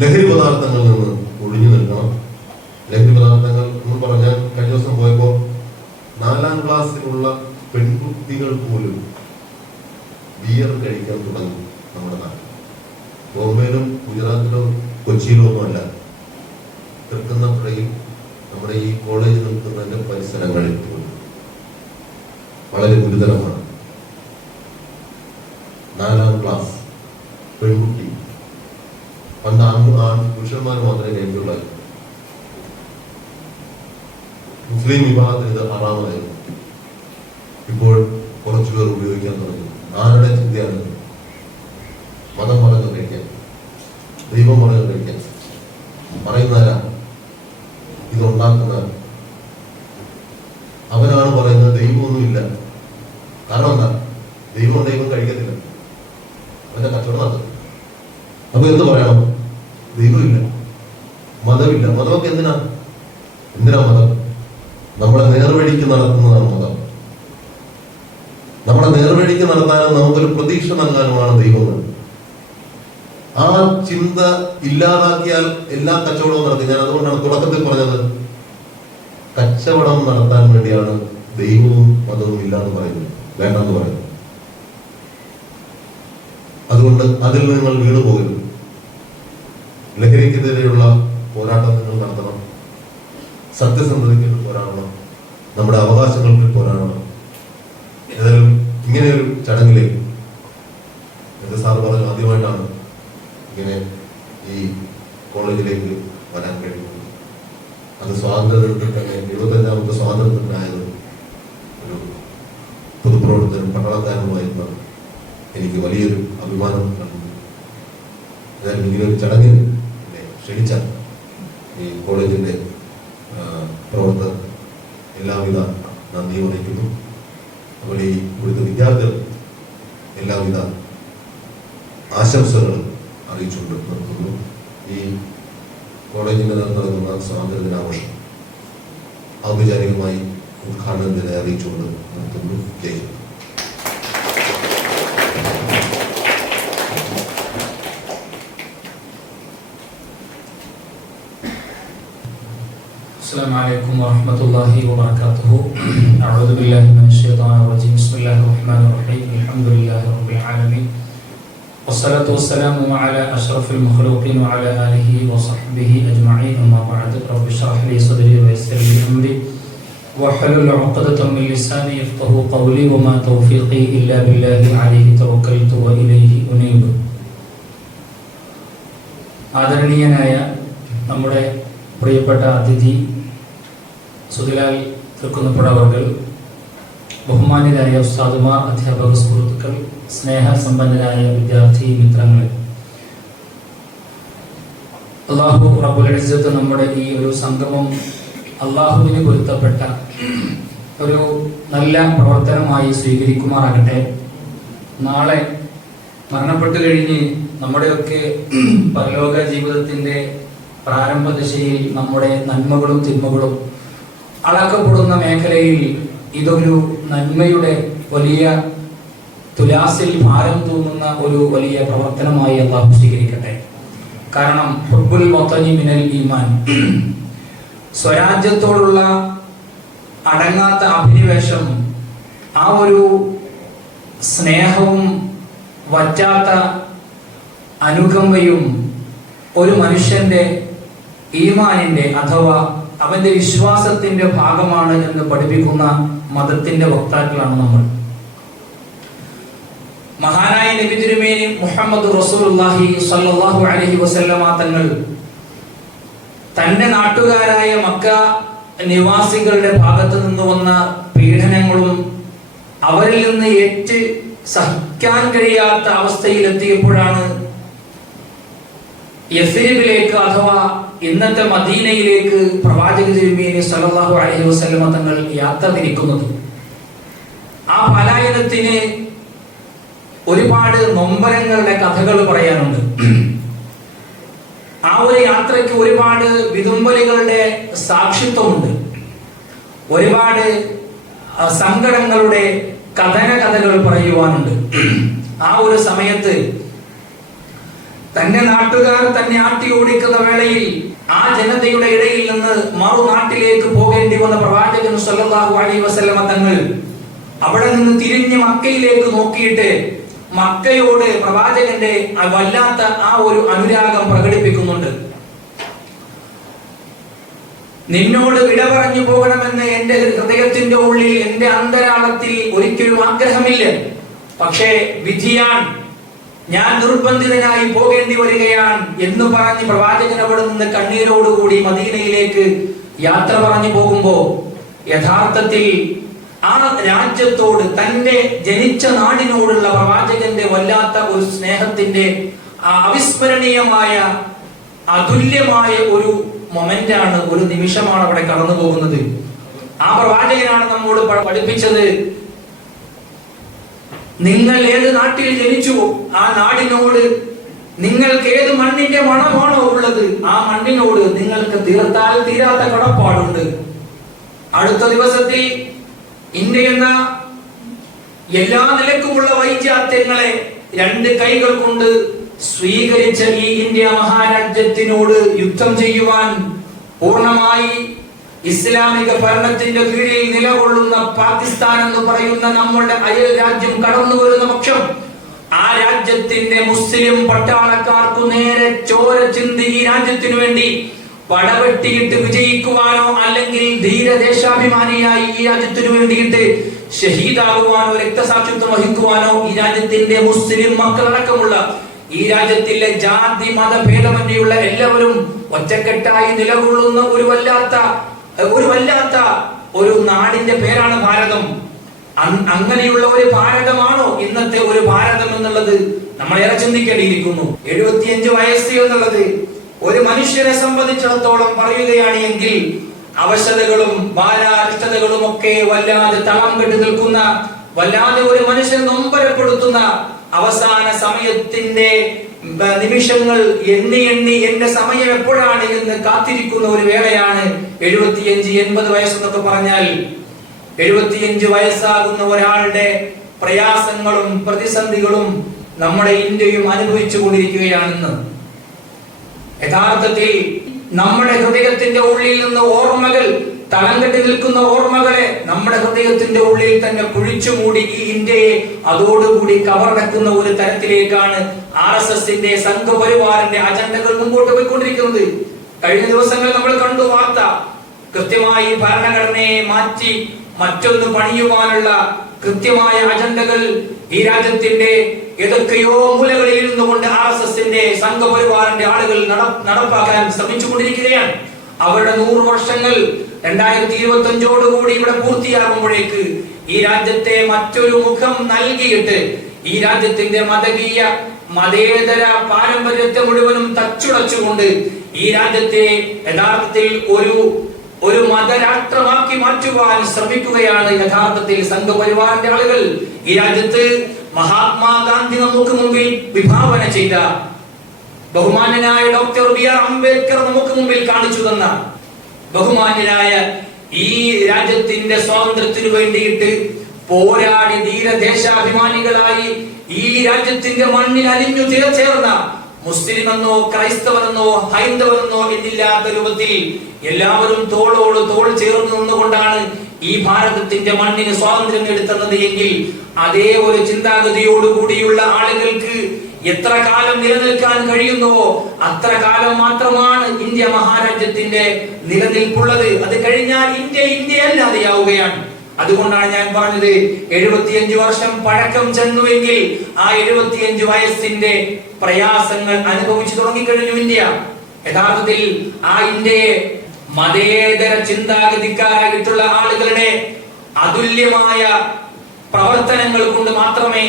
ലഹരി പദാർത്ഥങ്ങളിൽ നിന്ന് ഒഴിഞ്ഞു നിൽക്കണം. ലഹരി പദാർത്ഥങ്ങൾ എന്ന് പറഞ്ഞാൽ കഴിഞ്ഞ ദിവസം പോയപ്പോ 4ാം ക്ലാസ്സിലുള്ള പെൺകുട്ടികൾ പോലും ബിയർ കഴിക്കാൻ തുടങ്ങി നമ്മുടെ നാട്ടിൽ. ബോംബെയിലും ഗുജറാത്തിലോ കൊച്ചിയിലോ ഒന്നുമല്ല, തൃക്കുന്നപ്പുഴയിൽ നമ്മുടെ ഈ കോളേജ് നിൽക്കുന്നതിന്റെ പരിസരങ്ങളിൽ പോലും വളരെ ഗുരുതരമാണ്. 4ാം ക്ലാസ് പെൺകുട്ടി. പണ്ട് പുരുഷന്മാർ മാത്രമേ കഴിക്കുള്ളായിരുന്നു. മുസ്ലിം വിഭാഗത്തിന് ഇത് ഹറാമായിരുന്നു. ഇപ്പോൾ കുറച്ചുപേർ ഉപയോഗിക്കാൻ തുടങ്ങി. ആരുടെ ചിന്തയാണ്? മതം പറഞ്ഞു കഴിക്കാൻ, ദൈവം പറഞ്ഞു കഴിക്കാൻ. പറയുന്നവരാ ഇതുണ്ടാക്കുന്ന അവനാണ് പറയുന്നത് ദൈവമൊന്നുമില്ല. കാരണം എന്താ? ദൈവം കഴിക്കത്തില്ല, അവന്റെ കച്ചവടം നടത്തും. അപ്പൊ എന്ത് പറയണം? ദൈവമില്ല, മതമില്ല. മതമൊക്കെ എന്തിനാ മതം? നമ്മളെ നേർവഴിക്ക് നടത്തുന്നതാണ് മതം. നമ്മളെ നേർവഴിക്ക് നടത്താനും നമുക്കൊരു പ്രതീക്ഷ നൽകാനുമാണ് ദൈവം. ആ ചിന്ത ഇല്ലാതാക്കിയാൽ എല്ലാ കച്ചവടവും നടത്തി. ഞാൻ അതുകൊണ്ടാണ് തുടക്കത്തിൽ പറഞ്ഞത്, കച്ചവടം നടത്താൻ വേണ്ടിയാണ് ദൈവവും മതവും ഇല്ലാന്ന് പറയുന്നത്, വേണ്ടെന്ന് പറയുന്നത്. അതുകൊണ്ട് അതിൽ നിങ്ങൾ വീണു പോകരുത്. ലഹരിക്കെതിരെയുള്ള പോരാട്ടം നിങ്ങൾ നടത്തണം. സത്യസന്ധതയ്ക്ക് പോരാടണം. നമ്മുടെ അവകാശങ്ങൾക്ക് പോരാടണം. ഏതായാലും ഇങ്ങനെയൊരു ചടങ്ങിലേക്ക് എന്റെ സാറ് പറഞ്ഞു, ആദ്യമായിട്ടാണ് ഇങ്ങനെ ഈ കോളേജിലേക്ക് വരാൻ കഴിയുന്നത്. അത് സ്വാതന്ത്ര്യത്തിൽ തന്നെ 75ാമത്തെ സ്വാതന്ത്ര്യത്തിനായത് ഒരു പൊതുപ്രവർത്തകനും പട്ടാളക്കാരനുമായിരുന്ന എനിക്ക് വലിയൊരു അഭിമാനം നൽകുന്നു. ഏതായാലും ഇങ്ങനെയൊരു ചടങ്ങിന് ക്ഷണിച്ച ഈ കോളേജിന്റെ പ്രവർത്തകർ എല്ലാവിധ നന്ദിയും അറിയിക്കുന്നു. നമ്മുടെ ഈ ഇവിടുത്തെ വിദ്യാർത്ഥികൾ എല്ലാവിധ ആശംസകളും അറിയിച്ചുകൊണ്ട് നിർത്തുന്നു. ഈ കോളേജിൻ്റെ നടത്തുന്ന സ്വാതന്ത്ര്യദിനാഘോഷം ഔപചാരികമായി ഉദ്ഘാടനത്തിന് അറിയിച്ചുകൊണ്ട് നിർത്തുന്നു. ജയ്. السلام عليكم ورحمة الله وبركاته. أعوذ بالله من الشيطان الرجيم. بسم الله الرحمن الرحيم. الحمد لله رب العالمين. والصلاة والسلام على أشرف المخلوقين وعلى آله وصحبه أجمعين. أما بعد رب اشرح لي صدري ويسر لي أمري واحلل عقدة من لساني يفقهوا قولي وما توفيقي إلا بالله عليه توكلت وإليه أنيب. ആദരണീയനായ നമ്മുടെ പ്രിയപ്പെട്ട അതിഥി സുധിലാൽ തൃക്കുന്നപ്പുഴ അവർകൾ, ബഹുമാന്യരായ ഉസ്താദുമാർ, അധ്യാപക സുഹൃത്തുക്കൾ, സ്നേഹസമ്പന്നരായ വിദ്യാർത്ഥി മിത്രങ്ങൾ, അല്ലാഹു റബ്ബുൽ ഇസ്സത്ത് നമ്മുടെ ഈ ഒരു സംഗമം അല്ലാഹുവിന് പൊരുത്തപ്പെട്ട ഒരു നല്ല പ്രവർത്തനമായി സ്വീകരിക്കുമാറാകട്ടെ. നാളെ മരണപ്പെട്ടു കഴിഞ്ഞ് നമ്മുടെയൊക്കെ പരലോക ജീവിതത്തിന്റെ പ്രാരംഭ ദശയിൽ നമ്മുടെ നന്മകളും തിന്മകളും അളക്കപ്പെടുന്ന മേഖലയിൽ ഇതൊരു നന്മയുടെ വലിയ തുലാസിൽ ഭാരം തൂങ്ങുന്ന ഒരു വലിയ പ്രവർത്തനമായി അല്ലാഹു സ്വീകരിക്കട്ടെ. കാരണം ഹുബ്ബുൽ വതനി മിനൽ ഈമാൻ, സ്വരാജ്യത്തോടുള്ള അടങ്ങാത്ത അഭിനിവേശം, ആ ഒരു സ്നേഹവും വറ്റാത്ത അനുകമ്പയും ഒരു മനുഷ്യന്റെ ഈമാനിന്റെ അഥവാ അവന്റെ വിശ്വാസത്തിന്റെ ഭാഗമാണ് എന്ന് പഠിപ്പിക്കുന്ന മതത്തിന്റെ വക്താക്കളാണ് നമ്മൾ. മഹാനായ നബി തിരുമേനി മുഹമ്മദ് റസൂലുള്ളാഹി സ്വല്ലല്ലാഹു അലൈഹി വസല്ലമ തങ്ങൾ തന്റെ നാട്ടുകാരായ മക്ക നിവാസികളുടെ ഭാഗത്ത് നിന്ന് വന്ന പീഡനങ്ങളും അവരിൽ നിന്ന് ഏറ്റ് സഹിക്കാൻ കഴിയാത്ത അവസ്ഥയിലെത്തിയപ്പോഴാണ് യസ്രിബിലേക്ക് അഥവാ ഇന്നത്തെ മദീനയിലേക്ക് പ്രവാചക തിരുമേനി സല്ലല്ലാഹു അലൈഹി വസല്ലമ തങ്ങൾ യാത്ര തിരിക്കുന്നത്. ആ പലായനത്തിന് ഒരുപാട് നൊമ്പരങ്ങളുടെ കഥകൾ പറയാനുണ്ട്. ആ ഒരു യാത്രയ്ക്ക് ഒരുപാട് വിതുമ്പലുകളുടെ സാക്ഷിത്വമുണ്ട്. ഒരുപാട് സങ്കടങ്ങളുടെ കഥകൾ പറയുവാനുണ്ട്. ആ ഒരു സമയത്ത് തന്റെ നാട്ടുകാർ തന്നെ ആട്ടി ഓടിക്കുന്ന വേളയിൽ ആ ജനതയുടെ ഇടയിൽ നിന്ന് മറുനാട്ടിലേക്ക് പോകേണ്ടി വന്ന പ്രവാചകൻ സല്ലല്ലാഹു അലൈഹി വസല്ലമ തങ്ങൾ അവിടെ നിന്ന് തിരിഞ്ഞ് മക്കയിലേക്ക് നോക്കിയിട്ട് മക്കയോട് പ്രവാചകന്റെ വല്ലാത്ത ആ ഒരു അനുരാഗം പ്രകടിപ്പിക്കുന്നുണ്ട്. നിന്നോട് വിട പറഞ്ഞു പോകണമെന്ന് എന്റെ ഹൃദയത്തിന്റെ ഉള്ളിൽ, എന്റെ അന്തരാളത്തിൽ ഒരിക്കലും ആഗ്രഹമില്ല. പക്ഷേ വിധിയാൻ, ഞാൻ നിർബന്ധിതനായി പോകേണ്ടി വരികയാണ് എന്ന് പറഞ്ഞ് പ്രവാചകൻ അവിടെ നിന്ന് കണ്ണീരോടുകൂടി മദീനയിലേക്ക് യാത്ര പറഞ്ഞു പോകുമ്പോ യഥാർത്ഥത്തിൽ ആ രാജ്യത്തോട്, തന്റെ ജനിച്ച നാടിനോടുള്ള പ്രവാചകന്റെ വല്ലാത്ത ഒരു സ്നേഹത്തിന്റെ അവിസ്മരണീയമായ അതുല്യമായ ഒരു മൊമെന്റാണ്, ഒരു നിമിഷമാണ് അവിടെ കടന്നു പോകുന്നത്. ആ പ്രവാചകനാണ് നമ്മോട് പഠിപ്പിച്ചത്, നിങ്ങൾ ഏത് നാട്ടിൽ ജനിച്ചുവോ ആ നാടിനോട് നിങ്ങൾക്ക് ഏത് മണ്ണിന്റെ മണമാണോ ഉള്ളത് ആ മണ്ണിനോട് നിങ്ങൾക്ക് തീർത്താൽ തീരാത്ത കടപ്പാടുണ്ട്. അടുത്ത ദിവസത്തിൽ ഇന്ത്യ എന്ന എല്ലാ നിലക്കുമുള്ള വൈജാത്യങ്ങളെ രണ്ട് കൈകൾ കൊണ്ട് സ്വീകരിച്ച ഈ ഇന്ത്യ മഹാരാജ്യത്തിനോട് യുദ്ധം ചെയ്യുവാൻ പൂർണ്ണമായി ഇസ്ലാമിക ഭരണത്തിന്റെ കീഴിൽ നിലകൊള്ളുന്ന പാകിസ്ഥാൻ എന്ന് പറയുന്ന നമ്മളുടെ അയൽ രാജ്യം കടന്നു വരുന്ന പക്ഷം ആ രാജ്യത്തിന്റെ മുസ്ലിം പട്ടാളക്കാർക്കു നേരെ ചോര ചിന്തി ഈ രാജ്യത്തിനു വേണ്ടി പടവെട്ടിയിട്ട് വിജയിക്കുവാനോ അല്ലെങ്കിൽ ധീരദേശാഭിമാനിയായി ഈ രാജ്യത്തിനു വേണ്ടിയിട്ട് ഷഹീദാകുവാനോ രക്തസാക്ഷിത്വം വഹിക്കുവാനോ ഈ രാജ്യത്തിന്റെ മുസ്ലിം മക്കളടക്കമുള്ള ഈ രാജ്യത്തിലെ ജാതി മതഭേദമന്യുള്ള എല്ലാവരും ഒറ്റക്കെട്ടായി നിലകൊള്ളുന്ന ഒരു വല്ലാത്ത ഒരു നാടിന്റെ പേരാണ് ഭാരതം. അങ്ങനെയുള്ള ഒരു ഭാരതമാണോ ഇന്നത്തെ ഒരു ഭാരതം എന്നുള്ളത് നമ്മൾ ഏറെ ചിന്തിക്കേണ്ടിയിരിക്കുന്നു. 75 വയസ്സ് എന്നുള്ളത് ഒരു മനുഷ്യനെ സംബന്ധിച്ചിടത്തോളം പറയുകയാണ് എങ്കിൽ അവശതകളും ബാലാരിഷ്ടതകളും ഒക്കെ വല്ലാതെ തളം കെട്ടി നിൽക്കുന്ന വല്ലാതെ ഒരു മനുഷ്യൻ നൊമ്പരപ്പെടുത്തുന്ന അവസാന സമയത്തിന്റെ നിമിഷങ്ങൾ എണ്ണി എണ്ണി എന്റെ സമയം എപ്പോഴാണ് എന്ന് കാത്തിരിക്കുന്ന ഒരു വേളയാണ് 75-80 വയസ്സെന്നൊക്കെ പറഞ്ഞാൽ. 75 വയസ്സാകുന്ന ഒരാളുടെ പ്രയാസങ്ങളും പ്രതിസന്ധികളും നമ്മുടെ ഇന്ത്യയും അനുഭവിച്ചു കൊണ്ടിരിക്കുകയാണെന്ന്. യഥാർത്ഥത്തിൽ നമ്മുടെ ഹൃദയത്തിന്റെ ഉള്ളിൽ നിന്ന് ഓർമ്മകൾ, തളം കെട്ടി നിൽക്കുന്ന ഓർമ്മകളെ നമ്മുടെ ഹൃദയത്തിന്റെ ഉള്ളിൽ തന്നെ കുഴിച്ചുമൂടി ഈ ഇന്ത്യയെ അതോടുകൂടി കവർന്നെക്കുന്ന ഒരു തരത്തിലേക്കാണ് RSSന്റെ സംഘപരിവാറിന്റെ അജണ്ടകൾ മുമ്പോട്ട് പോയിക്കൊണ്ടിരിക്കുന്നത്. കഴിഞ്ഞ ദിവസങ്ങളിൽ നമ്മൾ കണ്ടു വാർത്ത. കൃത്യമായി ഭരണഘടനയെ മാറ്റി മറ്റൊന്ന് പണിയുവാനുള്ള കൃത്യമായ അജണ്ടകൾ ഈ രാജ്യത്തിന്റെ ഏതൊക്കെയോ മൂലകളിൽ ഇരുന്നുകൊണ്ട് RSSന്റെ സംഘപരിവാറിന്റെ ആളുകൾ നടപ്പാക്കാൻ ശ്രമിച്ചുകൊണ്ടിരിക്കുകയാണ്. അവരുടെ 100 വർഷങ്ങൾ 2025 ഇവിടെ പൂർത്തിയാകുമ്പോഴേക്ക് ഈ രാജ്യത്തെ മറ്റൊരു മുഖം നൽകിയിട്ട് ഈ രാജ്യത്തിന്റെ മതേതര പാരമ്പര്യത്തെ മുഴുവനും തച്ചുടച്ചുകൊണ്ട് ഈ രാജ്യത്തെ യഥാർത്ഥത്തിൽ ഒരു മതരാഷ്ട്രമാക്കി മാറ്റുവാൻ ശ്രമിക്കുകയാണ് യഥാർത്ഥത്തിൽ സംഘപരിവാറിന്റെ ആളുകൾ. ഈ രാജ്യത്ത് മഹാത്മാഗാന്ധി നമുക്ക് മുമ്പിൽ വിഭാവന ചെയ്ത, ബഹുമാന്യനായ ഡോക്ടർ BR അംബേദ്കർ നമുക്ക് മുമ്പിൽ കാണിച്ചു തന്ന, ബഹുമാന്യനായ ഈ രാജ്യത്തിന്റെ സ്വാതന്ത്ര്യത്തിനു വേണ്ടിയിട്ട് പോരാടി ധീരദേശാഭിമാനികളായി ഈ രാജ്യത്തിന്റെ മണ്ണിൽ അലിഞ്ഞു ചേർന്ന മുസ്ലിമെന്നോ ക്രൈസ്തവനെന്നോ ഹൈന്ദവനെന്നോ എന്നില്ലാത്ത രൂപത്തിൽ എല്ലാവരും തോളോട് തോൾ ചേർന്ന് നിന്നുകൊണ്ടാണ് ഈ ഭാരതത്തിന്റെ മണ്ണിന് സ്വാതന്ത്ര്യം നേടുന്നത് എങ്കിൽ അതേ ഒരു ചിന്താഗതിയോടുകൂടിയുള്ള ആളുകൾക്ക് എത്ര കാലം നിലനിൽക്കാൻ കഴിയുന്നുവോ അത്ര കാലം മാത്രമാണ് ഇന്ത്യ മഹാരാജ്യത്തിന്റെ നിലനിൽപ്പുള്ളത്. അത് കഴിഞ്ഞാൽ ഇന്ത്യ അല്ലാതെയാവുകയാണ്. അതുകൊണ്ടാണ് ഞാൻ പറഞ്ഞത് 75 വർഷം പഴക്കം ചെന്നുവെങ്കിൽ ആ 75 വയസ്സിന്റെ പ്രയാസങ്ങൾ അനുഭവിച്ചു തുടങ്ങിക്കഴിഞ്ഞു ഇന്ത്യ. യഥാർത്ഥത്തിൽ ആ ഇന്ത്യയെ മതേതര ചിന്താഗതിക്കാരായിട്ടുള്ള ആളുകളുടെ അതുല്യമായ പ്രവർത്തനങ്ങൾ കൊണ്ട് മാത്രമേ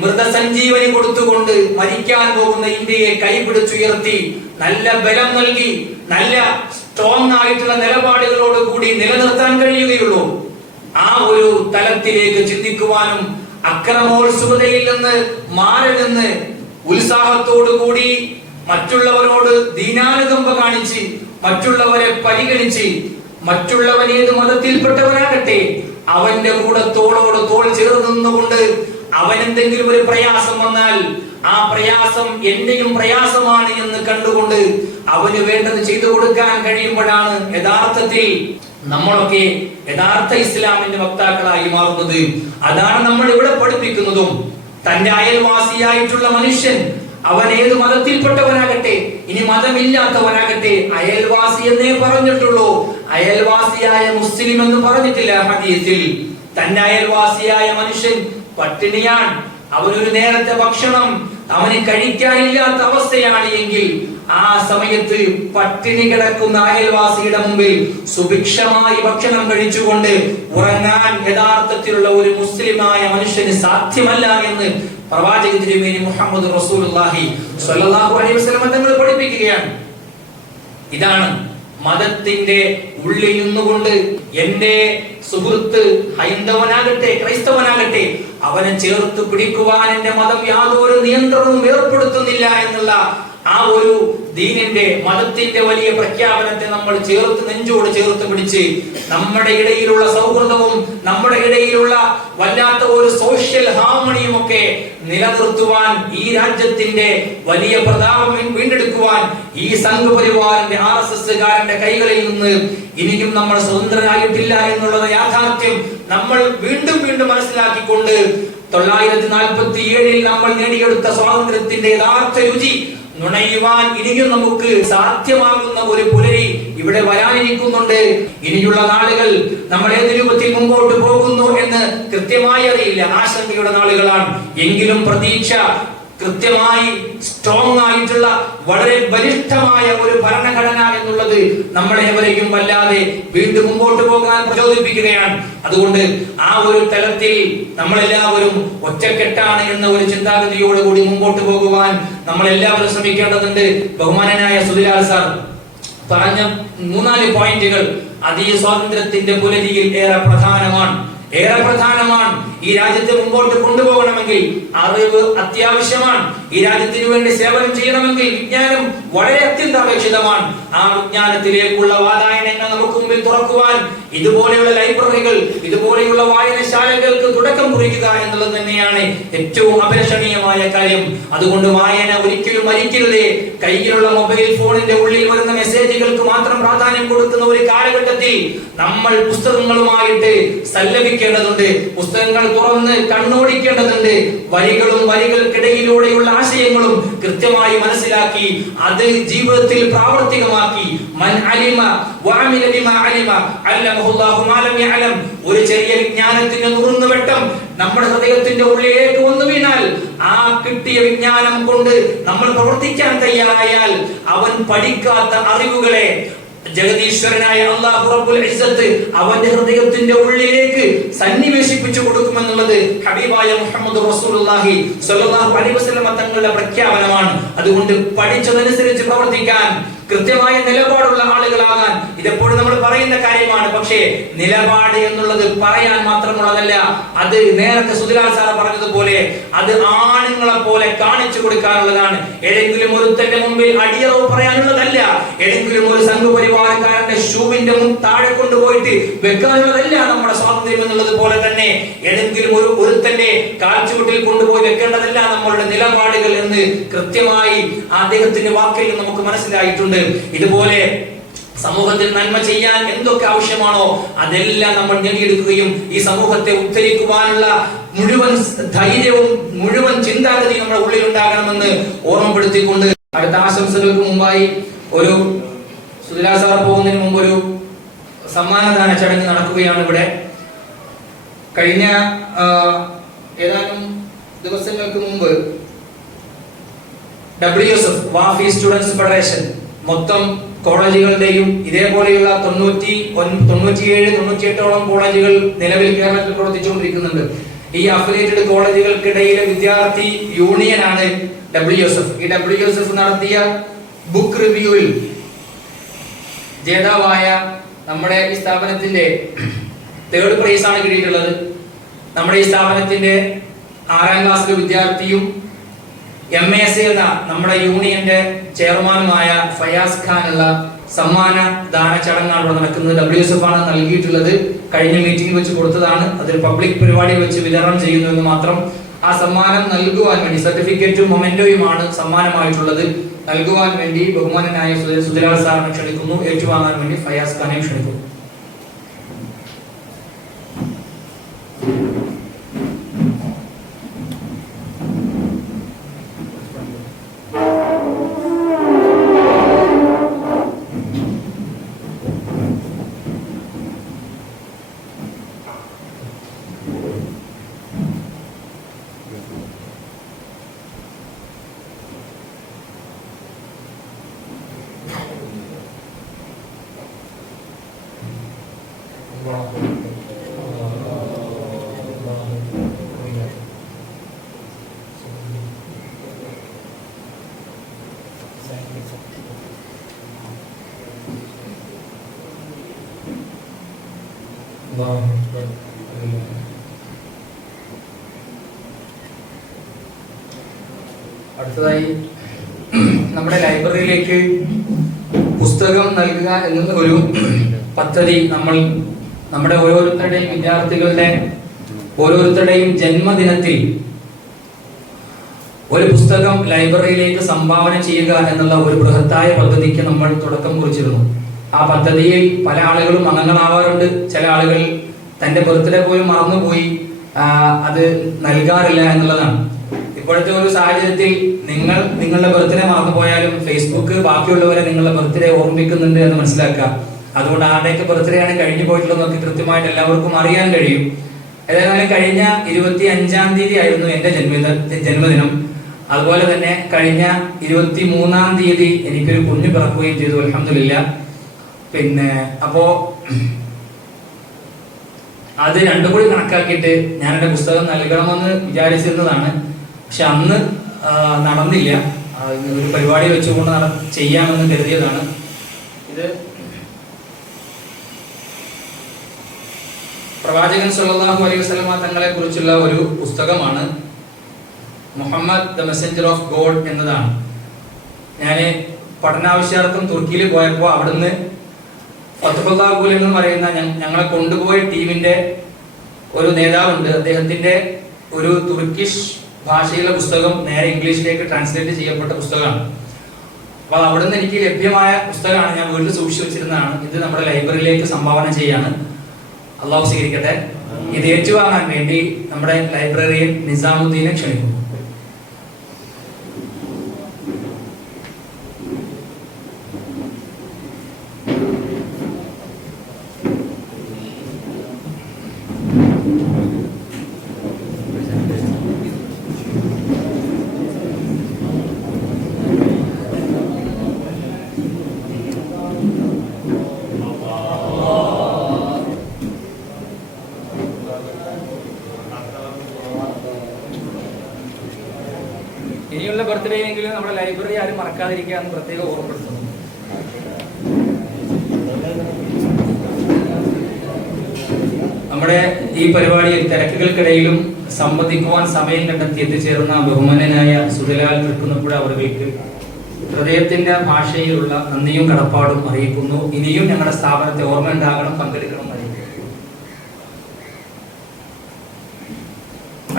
മൃതസഞ്ജീവനി കൊടുത്തുകൊണ്ട് മരിക്കാൻ പോകുന്ന ഇന്ത്യയെ കൈപിടിച്ചുയർത്തി നല്ല ബലം നൽകി നല്ല സ്ട്രോങ് ആയിട്ടുള്ള നിലപാടുകളോട് കൂടി നിലനിർത്താൻ കഴിയുകയുള്ളൂ. ആ ഒരു തലത്തിലേക്ക് ചിന്തിക്കുവാനും അക്രമോത്സുകതയിൽ നിന്ന് മാറി നിന്ന് ഉത്സാഹത്തോടു കൂടി മറ്റുള്ളവരോട് ദീനാനുകമ്പ കാണിച്ച് മറ്റുള്ളവരെ പരിഗണിച്ച് മറ്റുള്ളവൻ ഏത് മതത്തിൽപ്പെട്ടവനാകട്ടെ അവന്റെ കൂടെ തോളോട് തോൾ ചേർന്ന് നിന്നുകൊണ്ട് അവൻ എന്തെങ്കിലും ഒരു പ്രയാസം വന്നാൽ ആ പ്രയാസം എന്റെയും പ്രയാസമാണ് എന്ന് കണ്ടുകൊണ്ട് അവന് വേണ്ടത് ചെയ്തു കൊടുക്കാൻ കഴിയുമ്പോഴാണ് യഥാർത്ഥത്തിൽ നമ്മളൊക്കെ യഥാർത്ഥ ഇസ്ലാമിന്റെ വക്താക്കളായി മാറുന്നത്. അതാണ് നമ്മൾ ഇവിടെ പഠിപ്പിക്കുന്നതും. തന്റെ അയൽവാസിയായിട്ടുള്ള മനുഷ്യൻ അവൻ ഏത് മതത്തിൽപ്പെട്ടവനാകട്ടെ ഇനി മതമില്ലാത്തവനാകട്ടെ അയൽവാസി എന്നേ പറഞ്ഞിട്ടുള്ളൂ. അയൽവാസിയായ മുസ്ലിം എന്ന് പറഞ്ഞിട്ടില്ല ഹദീസിൽ. തന്റെ അയൽവാസിയായ മനുഷ്യൻ പട്ടിണിയാണ്, അവനൊരു നേരത്തെ ഭക്ഷണം അവന് കഴിക്കാനില്ലാത്ത അവസ്ഥയാണ് എങ്കിൽ ആ സമയത്ത് പട്ടിണി കിടക്കുന്ന അയൽവാസിയുടെ മുമ്പിൽ സുഭിക്ഷമായി ഭക്ഷണം കഴിച്ചുകൊണ്ട് ഉറങ്ങാൻ യഥാർത്ഥത്തിലുള്ള ഒരു മുസ്ലിമായ മനുഷ്യന് സാധ്യമല്ല എന്ന് പ്രവാചകൻ തിരുമേനി മുഹമ്മദ് റസൂലുള്ളാഹി സ്വല്ലല്ലാഹു അലൈഹി വസല്ലം തങ്ങൾ പഠിപ്പിക്കുകയാണ്. ഇതാണ് മതത്തിന്റെ ഉള്ളിൽ നിന്നുകൊണ്ട് എന്റെ സുഹൃത്ത് ഹൈന്ദവനാകട്ടെ ക്രൈസ്തവനാകട്ടെ അവനെ ചേർത്ത് പിടിക്കുവാൻ എന്റെ മതം യാതൊരു നിയന്ത്രണവും ഏർപ്പെടുത്തുന്നില്ല എന്നുള്ള ആ ഒരു ദീനിന്റെ മതത്തിന്റെ വലിയ പ്രഖ്യാപനത്തെ നമ്മൾ നെഞ്ചോട് ചേർത്ത് പിടിച്ച് നമ്മുടെ ഇടയിലുള്ള സൗഹൃദവും നമ്മുടെ ഇടയിലുള്ള വല്ലാത്ത ഒരു സോഷ്യൽ ഹാർമണിയും ഒക്കെ നിലനിർത്തുവാൻ ഈ രാജ്യത്തിന്റെ വലിയ പ്രതാപം വീണ്ടെടുക്കുവാൻ ഈ സംഘപരിവാറിന്റെ RSSകാരന്റെ കൈകളിൽ നിന്ന് ഇനിയും നമ്മൾ സ്വതന്ത്രരായിട്ടില്ല എന്നുള്ളത് യാഥാർത്ഥ്യം നമ്മൾ വീണ്ടും വീണ്ടും മനസ്സിലാക്കിക്കൊണ്ട് 947 നമ്മൾ നേടിയെടുത്ത സ്വാതന്ത്ര്യത്തിന്റെ യഥാർത്ഥ രുചി നുണയുവാൻ ഇനിയും നമുക്ക് സാധ്യമാകുന്ന ഒരു പുലരി ഇവിടെ വരാനിരിക്കുന്നുണ്ട്. ഇനിയുള്ള നാളുകൾ നമ്മൾ ഏത് രൂപത്തിൽ മുമ്പോട്ട് പോകുന്നു എന്ന് കൃത്യമായി അറിയില്ല. ആശങ്കയുടെ നാളുകളാണ്. എങ്കിലും പ്രതീക്ഷ കൃത്യമായി സ്ട്രോങ് ആയിട്ടുള്ള വളരെ ബലിഷ്ഠമായ ഒരു ഭരണഘടന എന്നുള്ളത് നമ്മളെ എവരെയും വല്ലാതെ വീണ്ടും മുമ്പോട്ട് പോകാൻ പ്രചോദിപ്പിക്കുകയാണ്. അതുകൊണ്ട് ആ ഒരു തലത്തിൽ നമ്മളെല്ലാവരും ഒറ്റക്കെട്ടാണ് എന്ന ഒരു ചിന്താഗതിയോടുകൂടി മുമ്പോട്ട് പോകുവാൻ നമ്മൾ എല്ലാവരും ശ്രമിക്കേണ്ടതുണ്ട്. ബഹുമാനനായ സുധിലാൽ സാർ പറഞ്ഞ 3-4 പോയിന്റുകൾ അത് ഈ സ്വാതന്ത്ര്യത്തിന്റെ പുലരിയിൽ ഏറെ പ്രധാനമാണ്. ഈ രാജ്യത്തെ മുമ്പോട്ട് കൊണ്ടുപോകണമെങ്കിൽ അറിവ് അത്യാവശ്യമാണ്. ഈ രാജ്യത്തിന് വേണ്ടി സേവനം ചെയ്യണമെങ്കിൽ വിജ്ഞാനം വളരെ അത്യന്താപേക്ഷിതമാണ്. ആ വിജ്ഞാനത്തിലേക്കുള്ള വാതായനങ്ങൾ നമുക്ക് മുമ്പിൽ തുറക്കുവാൻ ഇതുപോലെയുള്ള ലൈബ്രറികൾ, ഇതുപോലെയുള്ള വായനശാലകൾക്ക് തുടക്കം കുറിക്കുക എന്നുള്ളത് തന്നെയാണ് ഏറ്റവും അഭിലഷണീയമായ കാര്യം. അതുകൊണ്ട് വായന ഒരിക്കലും മരിക്കരുതേ. കയ്യിലുള്ള മൊബൈൽ ഫോണിന്റെ ഉള്ളിൽ വരുന്ന മെസ്സേജുകൾക്ക് മാത്രം പ്രാധാന്യം കൊടുക്കുന്ന ഒരു കാലഘട്ടത്തിൽ നമ്മൾ പുസ്തകങ്ങളുമായിട്ട് സല്ലപിക്കേണ്ടതുണ്ട്. പുസ്തകങ്ങൾ തുറന്ന് കണ്ണോടിക്കേണ്ടതുണ്ട്. വരികളും വരികൾക്കിടയിലൂടെയുള്ള ആശയങ്ങളും കൃത്യമായി മനസ്സിലാക്കി അത് ജീവിതത്തിൽ പ്രാവർത്തികമാക്കി മൻ അലിമ വഅമില ബിമാ അലിമ അല്ലമഹുല്ലാഹു മാ ലം യഅലം. ഒരു ചെറിയ വിജ്ഞാനത്തിന്റെ നുറുങ്ങുവെട്ടം നമ്മുടെ ഹൃദയത്തിന്റെ ഉള്ളിലേക്ക് വന്നു വീണാൽ ആ കിട്ടിയ വിജ്ഞാനം കൊണ്ട് നമ്മൾ പ്രവർത്തിക്കാൻ തയ്യാറായാൽ അവൻ പഠിക്കാത്ത അറിവുകളെ ജഗദീശ്വരനായ അല്ലാഹു റബ്ബുൽ ഇസ്സത്ത് അവന്റെ ഹൃദയത്തിന്റെ ഉള്ളിലേക്ക് സന്നിവേശിപ്പിച്ചു കൊടുക്കുമെന്നുള്ളത് ഹബീബായ മുഹമ്മദ് റസൂലുള്ളാഹി സ്വല്ലല്ലാഹു അലൈഹി വസല്ലം തങ്ങളുടെ പ്രഖ്യാപനമാണ്. അതുകൊണ്ട് പഠിച്ചതനുസരിച്ച് പ്രവർത്തിക്കാൻ, കൃത്യമായ നിലപാടുള്ള ആളുകളാകാൻ ഇതെപ്പോഴും നമ്മൾ പറയുന്ന കാര്യമാണ്. പക്ഷേ നിലപാട് എന്നുള്ളത് പറയാൻ മാത്രമുള്ളതല്ല. അത് നേരത്തെ സുധിലാൽ സാർ പറഞ്ഞതുപോലെ അത് ആണുങ്ങളെ പോലെ കാണിച്ചു കൊടുക്കാനുള്ളതാണ്. ഏതെങ്കിലും ഒരുത്തന്റെ മുമ്പിൽ അടിയറവ് പറയാനുള്ളതല്ല. ഏതെങ്കിലും ഒരു സംഘപരിവാരക്കാരന്റെ ഷൂവിന്റെ താഴെ കൊണ്ടുപോയിട്ട് വെക്കാനുള്ളതല്ല നമ്മുടെ സ്വാതന്ത്ര്യം എന്നുള്ളത് പോലെ തന്നെ ഏതെങ്കിലും ഒരുത്തന്റെ കാൽച്ചുവട്ടിൽ കൊണ്ടുപോയി വെക്കേണ്ടതല്ല നമ്മളുടെ നിലപാടുകൾ എന്ന് കൃത്യമായി അദ്ദേഹത്തിന്റെ വാക്കിൽ നമുക്ക് മനസ്സിലായിട്ടുണ്ട്. ഇതുപോലെ സമൂഹത്തിൽ നന്മ ചെയ്യാൻ എന്തൊക്കെ ആവശ്യമാണോ അതെല്ലാം നമ്മൾ നേടിയെടുക്കുകയും ഈ സമൂഹത്തെ ഉദ്ധരിക്കുവാനുള്ള മുഴുവൻ ധൈര്യവും മുഴുവൻ ചിന്താഗതിയും നമ്മുടെ ഉള്ളിൽ ഉണ്ടാകണമെന്ന് ഓർമ്മപ്പെടുത്തിക്കൊണ്ട് അടുത്ത ആശംസകൾക്ക് മുമ്പായി ഒരു സുധിലാ സാർ പോകുന്നതിന് മുമ്പ് ഒരു സമ്മാനദാന ചടങ്ങ് നടക്കുകയാണ് ഇവിടെ. കഴിഞ്ഞ ഏതാനും ദിവസങ്ങൾക്ക് മുമ്പ് WSF വാഫി സ്റ്റുഡൻസ് ഫെഡറേഷൻ മൊത്തം കോളേജുകളുടെയും ഇതേപോലെയുള്ള 97-98ഓളം കോളേജുകൾ നിലവിൽ കേരളത്തിൽ പ്രവർത്തിച്ചുകൊണ്ടിരിക്കുന്നുണ്ട്. ഈ അഫിലിയേറ്റഡ് കോളേജുകൾക്കിടയിലെ വിദ്യാർത്ഥി യൂണിയനാണ് WSF. ഈ WSF നടത്തിയ ബുക്ക് റിവ്യൂവിൽ ജേതാവായ നമ്മുടെ ഈ സ്ഥാപനത്തിന്റെ 3rd പ്രൈസ് ആണ് കിട്ടിയിട്ടുള്ളത്. നമ്മുടെ ഈ സ്ഥാപനത്തിന്റെ 6ാം ക്ലാസ്സിലെ വിദ്യാർത്ഥിയും MAC എന്ന നമ്മുടെ യൂണിയന്റെ ചെയർമാനുമായ ഫയാസ് ഖാനുള്ള സമ്മാന ദാന ചടങ്ങാണ് ഇവിടെ നടക്കുന്നത്. WSF ആണ് നൽകിയിട്ടുള്ളത്. കഴിഞ്ഞ മീറ്റിംഗിൽ വെച്ച് കൊടുത്തതാണ്. അതൊരു പബ്ലിക് പരിപാടി വെച്ച് വിതരണം ചെയ്യുന്നു എന്ന് മാത്രം. ആ സമ്മാനം നൽകുവാൻ വേണ്ടി സർട്ടിഫിക്കറ്റും മൊമെന്റോയുമാണ് സമ്മാനമായിട്ടുള്ളത്. നൽകുവാൻ വേണ്ടി ബഹുമാനനായ സുധിലാൽ സാറിനെ ക്ഷണിക്കുന്നു. ഏറ്റുവാങ്ങാൻ വേണ്ടി ഫയാസ് ഖാനെ ക്ഷണിക്കുന്നു. അടുത്തതായി നമ്മുടെ ലൈബ്രറിയിലേക്ക് പുസ്തകം നൽകുക എന്ന ഒരു പദ്ധതി നമ്മൾ നമ്മുടെ ഓരോരുത്തരുടെയും വിദ്യാർത്ഥികളുടെ ഓരോരുത്തരുടെയും ജന്മദിനത്തിൽ ഒരു പുസ്തകം ലൈബ്രറിയിലേക്ക് സംഭാവന ചെയ്യുക എന്നുള്ള ഒരു ബൃഹത്തായ പദ്ധതിക്ക് നമ്മൾ തുടക്കം കുറിച്ചിരുന്നു. ആ പദ്ധതിയിൽ പല ആളുകളും അംഗങ്ങളാവാറുണ്ട്. ചില ആളുകൾ തന്റെ ബർത്ത്ഡേ പോലും മറന്നുപോയി അത് നൽകാറില്ല എന്നുള്ളതാണ്. ഇപ്പോഴത്തെ ഒരു സാഹചര്യത്തിൽ നിങ്ങൾ നിങ്ങളുടെ ബർത്ത്ഡേ മറന്നുപോയാലും ഫേസ്ബുക്ക് ബാക്കിയുള്ളവരെ നിങ്ങളുടെ ബർത്ത്ഡേ ഓർമ്മിക്കുന്നുണ്ട് എന്ന് മനസ്സിലാക്കുക. അതുകൊണ്ട് ആരുടെയൊക്കെ ബർത്ത്ഡേ ആണ് കഴിഞ്ഞു പോയിട്ടുള്ളതെന്നൊക്കെ കൃത്യമായിട്ട് എല്ലാവർക്കും അറിയാൻ കഴിയും. ഏതായാലും കഴിഞ്ഞ 25-ാം തീയതി ആയിരുന്നു എന്റെ ജന്മദിനം. അതുപോലെ തന്നെ കഴിഞ്ഞ 23-ാം തീയതി എനിക്കൊരു കുഞ്ഞു പിറക്കുകയും ചെയ്തു, അൽഹംദുലില്ലാ. പിന്നെ അപ്പോ അത് രണ്ടും കൂടി കണക്കാക്കിയിട്ട് ഞാൻ എന്റെ പുസ്തകം നൽകണമെന്ന് വിചാരിച്ചിരുന്നതാണ്. പക്ഷെ അന്ന് നടന്നില്ല. ഒരു പരിപാടി വെച്ചുകൊണ്ട് ചെയ്യാമെന്ന് കരുതിയതാണ്. ഇത് പ്രവാചകൻ സല്ലല്ലാഹു അലൈഹി വസല്ലമ തങ്ങളെ കുറിച്ചുള്ള ഒരു പുസ്തകമാണ് Muhammad the messenger of God എന്നതാണ്. ഞാൻ പഠനാവശ്യാർത്ഥം തുർക്കിയിൽ പോയപ്പോൾ അവിടുന്ന് ഫത്ഹുല്ലാ ഗുൽ എന്ന് പറയുന്ന ഞങ്ങളെ കൊണ്ടുപോയ ടീമിന്റെ ഒരു നേതാവുണ്ട്. അദ്ദേഹത്തിന്റെ ഒരു തുർക്കിഷ് ഭാഷയിലെ പുസ്തകം നേരെ ഇംഗ്ലീഷിലേക്ക് ട്രാൻസ്ലേറ്റ് ചെയ്യപ്പെട്ട പുസ്തകമാണ്. അപ്പോൾ അവിടുന്ന് എനിക്ക് ലഭ്യമായ പുസ്തകമാണ്. ഞാൻ വീട്ടിൽ സൂക്ഷിച്ചു വെച്ചിരുന്നതാണ്. ഇത് നമ്മുടെ ലൈബ്രറിയിലേക്ക് സംഭാവന ചെയ്യാണ്. അള്ളാഹു സ്വീകരിക്കട്ടെ. ഇത് ഏറ്റുവാങ്ങാൻ വേണ്ടി നമ്മുടെ ലൈബ്രറിയൻ നിസാമുദ്ദീനെ ക്ഷണിക്കുന്നു. ഇനിയുള്ള ബർത്ത്ഡേ എങ്കിലും നമ്മുടെ ലൈബ്രറി ആരും മറക്കാതിരിക്കുക എന്ന് പ്രത്യേകം ഓർമ്മപ്പെടുത്തുന്നു. നമ്മുടെ ഈ പരിപാടിയിൽ തിരക്കുകൾക്കിടയിലും സംബന്ധിക്കുവാൻ സമയം കണ്ടെത്തി എത്തിച്ചേർന്ന ബഹുമാനനായ സുധലാൽ തൃക്കുന്നപ്പുഴ അവർക്ക് ഹൃദയത്തിന്റെ ഭാഷയിലുള്ള നന്ദിയും കടപ്പാടും അറിയിക്കുന്നു. ഇനിയും ഞങ്ങളുടെ സ്ഥാപനത്തെ ഓർമ്മ ഉണ്ടാകണം, പങ്കെടുക്കണം അറിയിക്കുന്നു.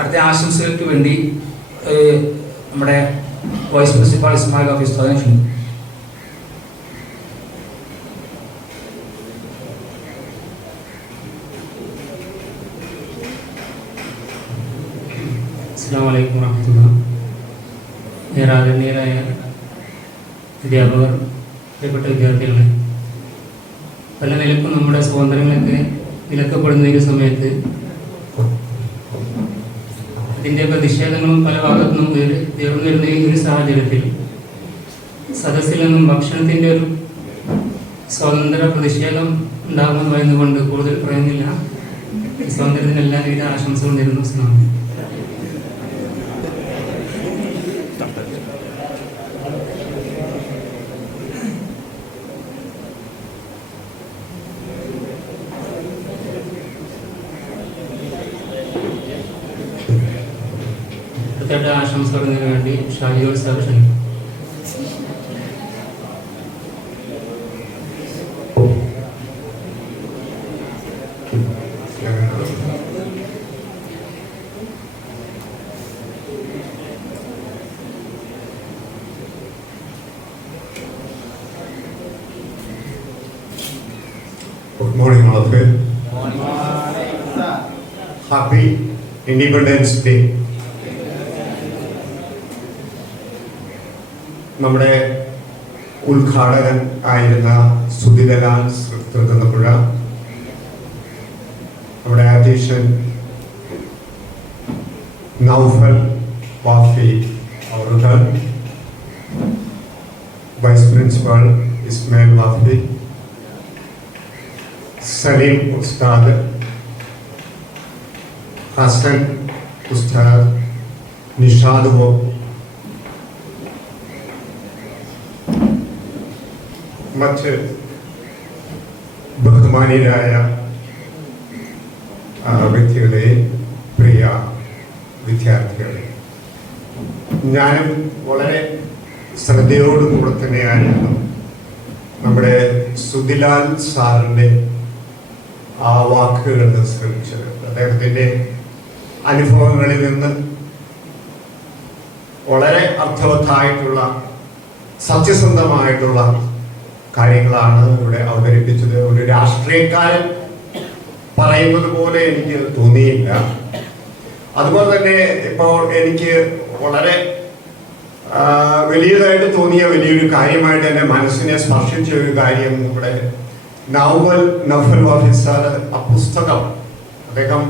അടുത്ത ആശംസകൾക്ക് വേണ്ടി നമ്മുടെ വൈസ് പ്രിൻസിപ്പാൾ ഇസ്മായിൽ ഓഫീസ് ക്ഷണിക്കുന്നു. അസ്സലാമു അലൈക്കും വറഹ്മത്തുള്ളാഹി. ഏറെ ആദരണീയരായ അധ്യാപകർ, പ്രിയപ്പെട്ട വിദ്യാർത്ഥികളെ, പല നിലക്കും നമ്മുടെ സ്വാതന്ത്ര്യങ്ങളൊക്കെ വിലക്കപ്പെടുന്ന ഒരു സമയത്ത് അതിൻ്റെ പ്രതിഷേധങ്ങളും പല ഭാഗത്തു നിന്നും ഉയർന്നു വരുന്ന ഈ ഒരു സാഹചര്യത്തിൽ സദസ്സിൽ നിന്നും ഭക്ഷണത്തിൻ്റെ ഒരു സ്വാതന്ത്ര്യ പ്രതിഷേധം ഉണ്ടാകുമെന്ന് പറയുന്നതുകൊണ്ട് കൂടുതൽ പറയുന്നില്ല. ഈ സ്വാതന്ത്ര്യത്തിന് എല്ലാവിധ ആശംസകളും നേരുന്നു. സ്നേഹം. ആശംസകൾക്ക് വേണ്ടി ഷാജിയോട് sir ക്ഷണിക്കും. Good morning, all of you. Happy Independence Day. നമ്മുടെ ഉദ്ഘാടകൻ ആയിരുന്ന സുധിലാൽ തൃക്കുന്നപ്പുഴ, നമ്മുടെ അധ്യക്ഷൻ നൗഫൽ വാഫി അവറുകൾ, വൈസ് പ്രിൻസിപ്പൽ ഇസ്മായിൽ വാഫി, സലീം ഉസ്താദ്, ഹസൻ ഉസ്താദ്, നിഷാദ് മറ്റ് ബഹുമാനീയരായ വ്യക്തികളെ, പ്രിയ വിദ്യാർത്ഥികളെ, ഞാനും വളരെ ശ്രദ്ധയോടുകൂടെ തന്നെയായിരുന്നു നമ്മുടെ സുധിലാൽ സാറിൻ്റെ ആ വാക്കുകൾ ശ്രമിച്ചത്. അദ്ദേഹത്തിൻ്റെ അനുഭവങ്ങളിൽ നിന്ന് വളരെ അർത്ഥവത്തായിട്ടുള്ള സത്യസന്ധമായിട്ടുള്ള കാര്യങ്ങളാണ് ഇവിടെ അവതരിപ്പിച്ചത്. ഒരു രാഷ്ട്രീയക്കാരൻ പറയുന്നത് പോലെ എനിക്ക് തോന്നിയില്ല. അതുപോലെ തന്നെ ഇപ്പോൾ എനിക്ക് വളരെ വലിയതായിട്ട് തോന്നിയ വലിയൊരു കാര്യമായിട്ട് എൻ്റെ മനസ്സിനെ സ്പർശിച്ച ഒരു കാര്യം, നമ്മുടെ നൗഫൽ വാഫി സാർ ആ പുസ്തകം അദ്ദേഹം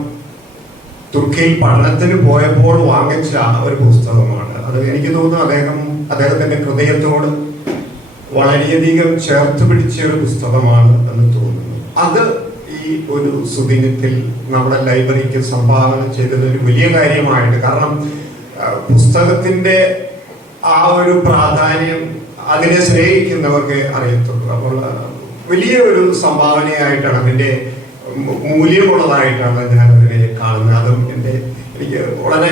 തുർക്കിയിൽ പഠനത്തിന് പോയപ്പോൾ വാങ്ങിച്ച ഒരു പുസ്തകമാണ്. അത് എനിക്ക് തോന്നുന്നു അദ്ദേഹത്തിന്റെ ഹൃദയത്തോട് വളരെയധികം ചേർത്ത് പിടിച്ച ഒരു പുസ്തകമാണ് എന്ന് തോന്നുന്നു. അത് ഈ ഒരു സുദിനത്തിൽ നമ്മുടെ ലൈബ്രറിക്ക് സംഭാവന ചെയ്തത് ഒരു വലിയ കാര്യമായിട്ട്, കാരണം പുസ്തകത്തിന്റെ ആ ഒരു പ്രാധാന്യം അതിനെ സ്നേഹിക്കുന്നവർക്ക് അറിയത്തുള്ളൂ. അപ്പോൾ വലിയ ഒരു സംഭാവനയായിട്ടാണ് അതിൻ്റെ മൂല്യമുള്ളതായിട്ടാണ് ഞാൻ അതിനെ കാണുന്നത്. അതും എനിക്ക് വളരെ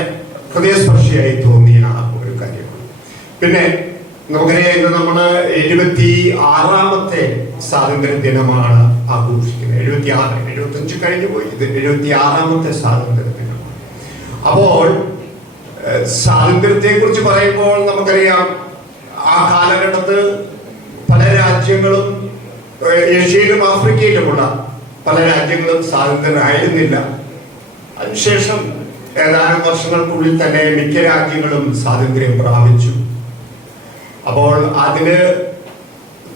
ഹൃദയസ്പർശിയായി തോന്നിയ ഒരു കാര്യമാണ്. പിന്നെ നമുക്കറിയാം, ഇന്ന് നമ്മൾ 76ാമത്തെ സ്വാതന്ത്ര്യ ദിനമാണ് ആഘോഷിക്കുന്നത്. 75 കഴിഞ്ഞു പോയി, ഇത് 76ാമത്തെ സ്വാതന്ത്ര്യ ദിനമാണ്. അപ്പോൾ സ്വാതന്ത്ര്യത്തെ കുറിച്ച് പറയുമ്പോൾ നമുക്കറിയാം, ആ കാലഘട്ടത്ത് പല രാജ്യങ്ങളും, ഏഷ്യയിലും ആഫ്രിക്കയിലുമുള്ള പല രാജ്യങ്ങളും സ്വാതന്ത്ര്യമായിരുന്നില്ല. അതിനുശേഷം ഏതാനും വർഷങ്ങൾക്കുള്ളിൽ തന്നെ മിക്ക രാജ്യങ്ങളും സ്വാതന്ത്ര്യം പ്രാപിച്ചു. അപ്പോൾ അതിന്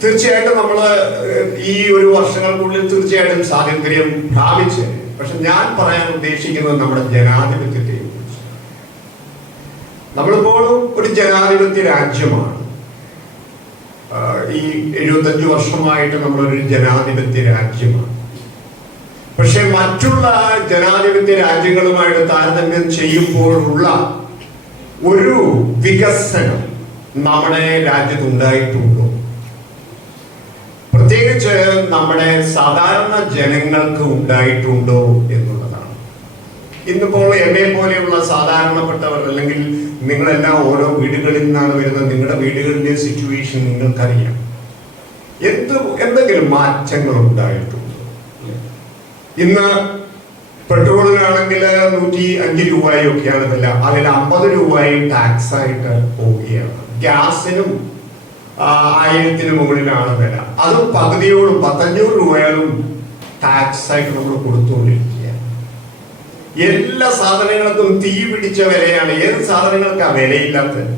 തീർച്ചയായിട്ടും നമ്മൾ ഈ ഒരു വർഷങ്ങൾക്കുള്ളിൽ തീർച്ചയായിട്ടും സ്വാതന്ത്ര്യം പ്രാപിച്ചു. പക്ഷെ ഞാൻ പറയാൻ ഉദ്ദേശിക്കുന്നത് നമ്മുടെ ജനാധിപത്യത്തെ കുറിച്ച്. നമ്മളിപ്പോഴും ഒരു ജനാധിപത്യ രാജ്യമാണ്. ഈ 75 വർഷമായിട്ട് നമ്മളൊരു ജനാധിപത്യ രാജ്യമാണ്. പക്ഷെ മറ്റുള്ള ജനാധിപത്യ രാജ്യങ്ങളുമായിട്ട് താരതമ്യം ചെയ്യുമ്പോഴുള്ള ഒരു വികസനം നമ്മുടെ രാജ്യത്ത് ഉണ്ടായിട്ടുണ്ടോ? പ്രത്യേകിച്ച് നമ്മുടെ സാധാരണ ജനങ്ങൾക്ക് ഉണ്ടായിട്ടുണ്ടോ എന്നുള്ളതാണ്. ഇന്നിപ്പോൾ എന്നെ പോലെയുള്ള സാധാരണപ്പെട്ടവർ, അല്ലെങ്കിൽ നിങ്ങളെല്ലാം ഓരോ വീടുകളിൽ നിന്നാണ് വരുന്നത്, നിങ്ങളുടെ വീടുകളിലെ സിറ്റുവേഷൻ നിങ്ങൾക്കറിയാം. എന്തെങ്കിലും മാറ്റങ്ങൾ ഉണ്ടായിട്ടുണ്ടോ? ഇന്ന് പെട്രോളിനാണെങ്കിൽ 105 രൂപയൊക്കെയാണ് വില, അതിൽ 50 രൂപയും ടാക്സ് ആയിട്ട് പോവുകയാണ്. ഗ്യാസിനും 1000-ന് മുകളിലാണ് വില, അതും പകുതിയോടും 1,500 രൂപയോളം ടാക്സ് ആയിട്ട് നമ്മൾ കൊടുത്തുകൊണ്ടിരിക്കുകയാണ്. എല്ലാ സാധനങ്ങൾക്കും തീ പിടിച്ച വിലയാണ്. ഏത് സാധനങ്ങൾക്കാ വിലയില്ലാത്തത്?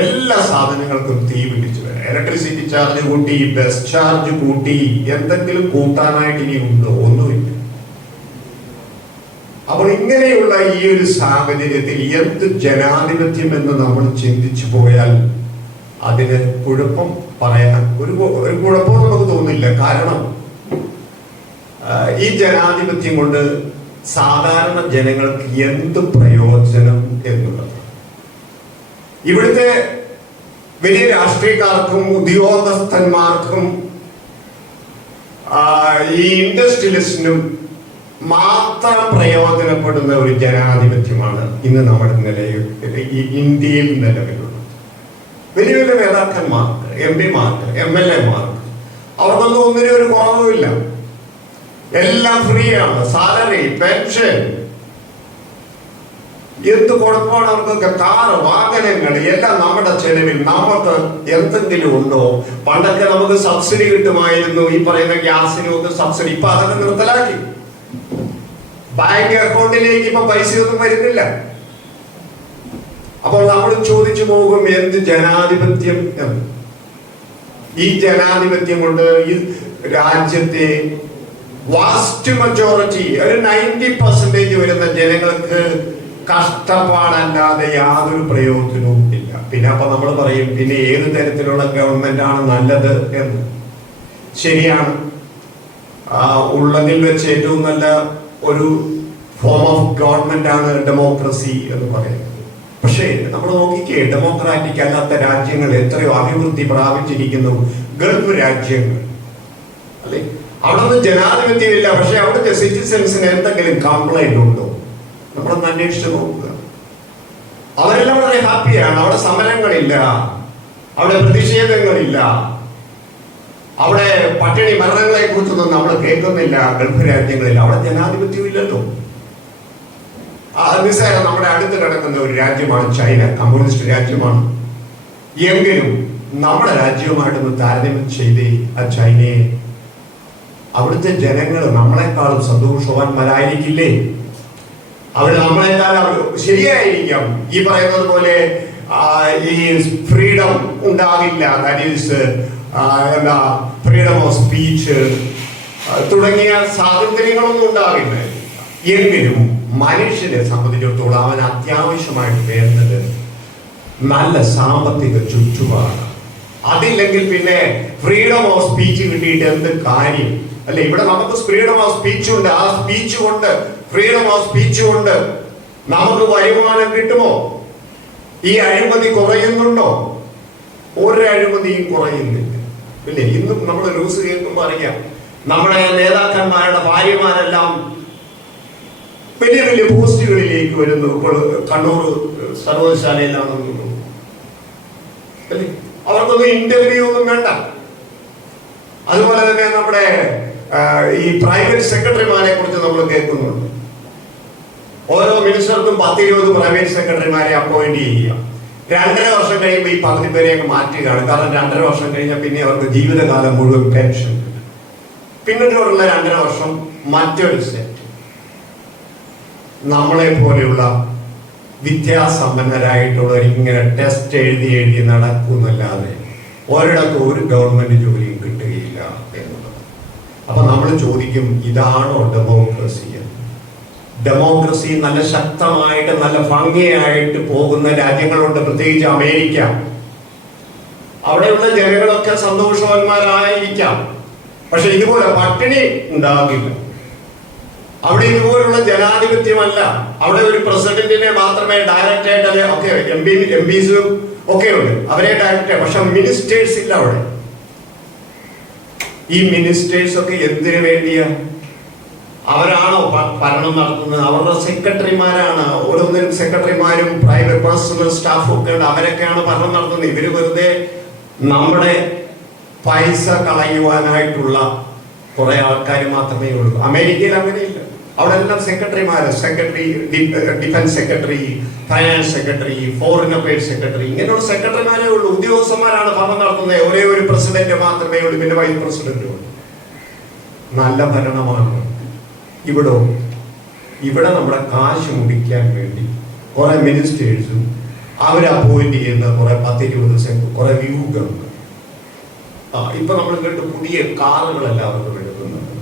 എല്ലാ സാധനങ്ങൾക്കും തീ പിടിച്ചു വില. ഇലക്ട്രിസിറ്റി ചാർജ് കൂട്ടി, ബസ് ചാർജ് കൂട്ടി, എന്തെങ്കിലും കൂട്ടാനായിട്ട് ഇനി ഉണ്ടോ? ഒന്നുമില്ല. അപ്പോൾ ഇങ്ങനെയുള്ള ഈ ഒരു സാഹചര്യത്തിൽ എന്ത് ജനാധിപത്യം എന്ന് നമ്മൾ ചിന്തിച്ചു പോയാൽ അതിന് കുഴപ്പം പറയാൻ ഒരു കുഴപ്പവും നമുക്ക് തോന്നില്ല. കാരണം ഈ ജനാധിപത്യം കൊണ്ട് സാധാരണ ജനങ്ങൾക്ക് എന്ത് പ്രയോജനം എന്നുള്ളത് ഇവിടുത്തെ വലിയ രാഷ്ട്രീയക്കാർക്കും ഉദ്യോഗസ്ഥന്മാർക്കും ഈ ഇൻഡസ്ട്രിയലിസ്റ്റിനും മാത്രം പ്രയോജനപ്പെടുന്ന ഒരു ജനാധിപത്യമാണ് ഇന്ന് നമ്മുടെ ഈ ഇന്ത്യയിൽ നിലവിലുള്ളത്. വലിയ വലിയ നേതാക്കന്മാർക്ക്, MP-മാർക്ക്, MLA-മാർക്ക് അവർക്കൊന്നും ഒന്നിനും ഒരു കുറവുമില്ല. എല്ലാം ഫ്രീയാണ്. സാലറി, പെൻഷൻ, എന്ത് കുഴപ്പമാണ് അവർക്കൊക്കെ? കാറ്, വാഹനങ്ങൾ എല്ലാം നമ്മുടെ ചെലവിൽ. നമുക്ക് എന്തെങ്കിലും ഉണ്ടോ? പണ്ടൊക്കെ നമുക്ക് സബ്സിഡി കിട്ടുമായിരുന്നു, ഈ പറയുന്ന ഗ്യാസിനൊക്കെ സബ്സിഡി. ഇപ്പൊ അതൊക്കെ നിർത്തലാക്കി. ബാങ്ക് അക്കൗണ്ടിലേക്ക് ഇപ്പൊ പൈസയൊന്നും വരുന്നില്ല. അപ്പോൾ നമ്മൾ ചോദിച്ചു പോകും, എന്ത് ജനാധിപത്യം എന്ന്. ഈ ജനാധിപത്യം കൊണ്ട് ഈ രാജ്യത്തെ വാസ്റ്റ് മെജോറിറ്റി, ഒരു 90% വരുന്ന ജനങ്ങൾക്ക് കഷ്ടപ്പാടല്ലാതെ യാതൊരു പ്രയോജനവും ഇല്ല. പിന്നെ അപ്പൊ നമ്മൾ പറയും, പിന്നെ ഏത് തരത്തിലുള്ള ഗവൺമെന്റ് ആണ് നല്ലത് എന്ന്. ശരിയാണ്, ഉള്ളതിൽ വെച്ച് ഏറ്റവും നല്ല ഒരു ഫോം ഓഫ് ഗവൺമെന്റ് ആണ് ഡെമോക്രസി എന്ന് പറയുന്നത്. പക്ഷേ നമ്മൾ നോക്കിക്കേ, ഡെമോക്രാറ്റിക് അല്ലാത്ത രാജ്യങ്ങൾ എത്രയോ അഭിവൃദ്ധി പ്രാപിച്ചിരിക്കുന്നു. ഗൾഫ് രാജ്യങ്ങൾ അല്ലെ, അവിടെ ഒന്നും ജനാധിപത്യമില്ല. പക്ഷെ അവിടുത്തെ സിറ്റിസൺസിന് എന്തെങ്കിലും കംപ്ലൈന്റ് ഉണ്ടോ? നമ്മളൊന്ന് അന്വേഷിച്ച് നോക്കുക. അവരെല്ലാം വളരെ ഹാപ്പിയാണ്. അവിടെ സമരങ്ങളില്ല, അവിടെ പ്രതിഷേധങ്ങളില്ല, അവിടെ പട്ടിണി മരണങ്ങളെ കുറിച്ചൊന്നും നമ്മൾ കേൾക്കുന്നില്ല. ഗൾഫ് രാജ്യങ്ങളിൽ അവിടെ ജനാധിപത്യം ഇല്ലല്ലോ. നിസ്സാരം നമ്മുടെ അടുത്ത് കിടക്കുന്ന ഒരു രാജ്യമാണ് ചൈന. കമ്മ്യൂണിസ്റ്റ് രാജ്യമാണ്. എങ്കിലും നമ്മുടെ രാജ്യവുമായിട്ടൊന്ന് താരതമ്യം ചെയ്ത് ആ ചൈനയെ, അവിടുത്തെ ജനങ്ങൾ നമ്മളെക്കാളും സന്തോഷവാന്മാരായിരിക്കില്ലേ? അവർ നമ്മളെക്കാൾ ശരിയായിരിക്കാം. ഈ പറയുന്നത് പോലെ ഈ ഫ്രീഡം ഉണ്ടാകില്ല. ദാറ്റ് ഈസ് എന്താ, ഫ്രീഡം ഓഫ് സ്പീച്ച് തുടങ്ങിയ സ്വാതന്ത്ര്യങ്ങളൊന്നും ഉണ്ടാകില്ല. എങ്കിലും മനുഷ്യനെ സംബന്ധിച്ചിടത്തോളം അവൻ അത്യാവശ്യമായിട്ട് വേണ്ടത് നല്ല സാമ്പത്തിക ചുറ്റുപാടാണ്. അതില്ലെങ്കിൽ പിന്നെ ഫ്രീഡം ഓഫ് സ്പീച്ച് കിട്ടിയിട്ട് എന്ത് കാര്യം അല്ലെ? ഇവിടെ നമുക്ക് ഫ്രീഡം ഓഫ് സ്പീച്ച് ഉണ്ട്. ആ സ്പീച്ച് കൊണ്ട്, ഫ്രീഡം ഓഫ് സ്പീച്ച് കൊണ്ട് നമുക്ക് വരുമാനം കിട്ടുമോ? ഈ അഴിമതി കുറയുന്നുണ്ടോ? ഒരു അഴിമതിയും കുറയുന്നില്ല. പിന്നെ ഇന്നും നമ്മൾ ന്യൂസ് കേൾക്കുമ്പോൾ അറിയാം, നമ്മുടെ നേതാക്കന്മാരുടെ ഭാര്യമാരെല്ലാം വലിയ വലിയ പോസ്റ്റുകളിലേക്ക് വരുന്നു. ഇപ്പോൾ കണ്ണൂർ സർവകലാശാലയിലാണെന്ന് തോന്നുന്നു. അല്ലേ? അവർക്കൊന്നും ഇന്റർവ്യൂ ഒന്നും വേണ്ട. അതുപോലെ തന്നെ നമ്മുടെ ഈ പ്രൈവറ്റ് സെക്രട്ടറിമാരെ കുറിച്ച് നമ്മൾ കേൾക്കുന്നുണ്ട്. ഓരോ മിനിസ്റ്റർക്കും 10-20 പ്രൈവറ്റ് സെക്രട്ടറിമാരെ അപ്പോയിന്റ് ചെയ്യുക. 2.5 വർഷം കഴിയുമ്പോൾ ഈ 10 പേരെ അങ്ങ് മാറ്റുകയാണ്. കാരണം 2.5 വർഷം കഴിഞ്ഞാൽ പിന്നെ അവർക്ക് ജീവിതകാലം മുഴുവൻ പെൻഷൻ. പിന്നീടുള്ള 2.5 വർഷം മറ്റൊരു സെറ്റ്. നമ്മളെ പോലെയുള്ള വിദ്യാസമ്പന്നരായിട്ടുള്ളവർ ഇങ്ങനെ ടെസ്റ്റ് എഴുതി നടക്കുന്നല്ലാതെ ഒരിടത്തും ഒരു ഗവൺമെന്റ് ജോലിയും കിട്ടുകയില്ല എന്നുള്ളത്. അപ്പൊ നമ്മൾ ചോദിക്കും, ഇതാണോ ഡെമോക്രസി? ഡെമോക്രസി നല്ല ശക്തമായിട്ട് നല്ല ഭംഗിയായിട്ട് പോകുന്ന രാജ്യങ്ങളുണ്ട്, പ്രത്യേകിച്ച് അമേരിക്ക. അവിടെയുള്ള ജനങ്ങളൊക്കെ സന്തോഷവാന്മാരായിരിക്കാം, പക്ഷെ ഇതുപോലെ പട്ടിണി ഉണ്ടാകില്ല. അവിടെ ഇതുപോലുള്ള ജനാധിപത്യമല്ല. അവിടെ ഒരു പ്രസിഡന്റിനെ മാത്രമേ ഡയറക്റ്റ് ആയിട്ട് ഒക്കെ എംപിസും ഒക്കെ ഉണ്ട്, അവരെ ഡയറക്റ്റ്. പക്ഷെ മിനിസ്റ്റേഴ്സ് ഇല്ല അവിടെ. ഈ മിനിസ്റ്റേഴ്സ് ഒക്കെ എന്തിനു വേണ്ടിയാ? അവരാണോ ഭരണം നടത്തുന്നത്? അവരുടെ സെക്രട്ടറിമാരാണ്. ഓരോന്നിനും സെക്രട്ടറിമാരും പ്രൈവറ്റ് പേഴ്സണൽ സ്റ്റാഫും ഒക്കെ ഉണ്ട്. അവരൊക്കെയാണ് ഭരണം നടത്തുന്നത്. ഇവര് വെറുതെ നമ്മുടെ പൈസ കളയുവാനായിട്ടുള്ള കുറെ ആൾക്കാർ മാത്രമേ ഉള്ളൂ. അമേരിക്കയിൽ അങ്ങനെയില്ല. അവിടെ എല്ലാം സെക്രട്ടറിമാര്, defence secretary, finance secretary, foreign affairs secretary, ഇങ്ങനെയുള്ള സെക്രട്ടറിമാരേ ഉള്ളൂ. ഉദ്യോഗസ്ഥന്മാരാണ് ഭരണം നടത്തുന്നത്. ഒരേ ഒരു പ്രസിഡന്റ് മാത്രമേ ഉള്ളൂ, പിന്നെ വൈസ് പ്രസിഡന്റും ഉള്ളൂ. നല്ല ഭരണമാണ്. ഇവിടെ നമ്മുടെ കാശ് മുടിക്കാൻ വേണ്ടി കുറെ മിനിസ്റ്റേഴ്സും അവർ അപ്പോയിന്റ് ചെയ്യുന്ന കുറെ 10-20 കുറെ വ്യൂഹങ്ങളുണ്ട്. ഇപ്പൊ നമ്മൾ കേട്ട് പുതിയ കാറുകൾ എല്ലാവർക്കും എടുക്കുന്നുണ്ട്.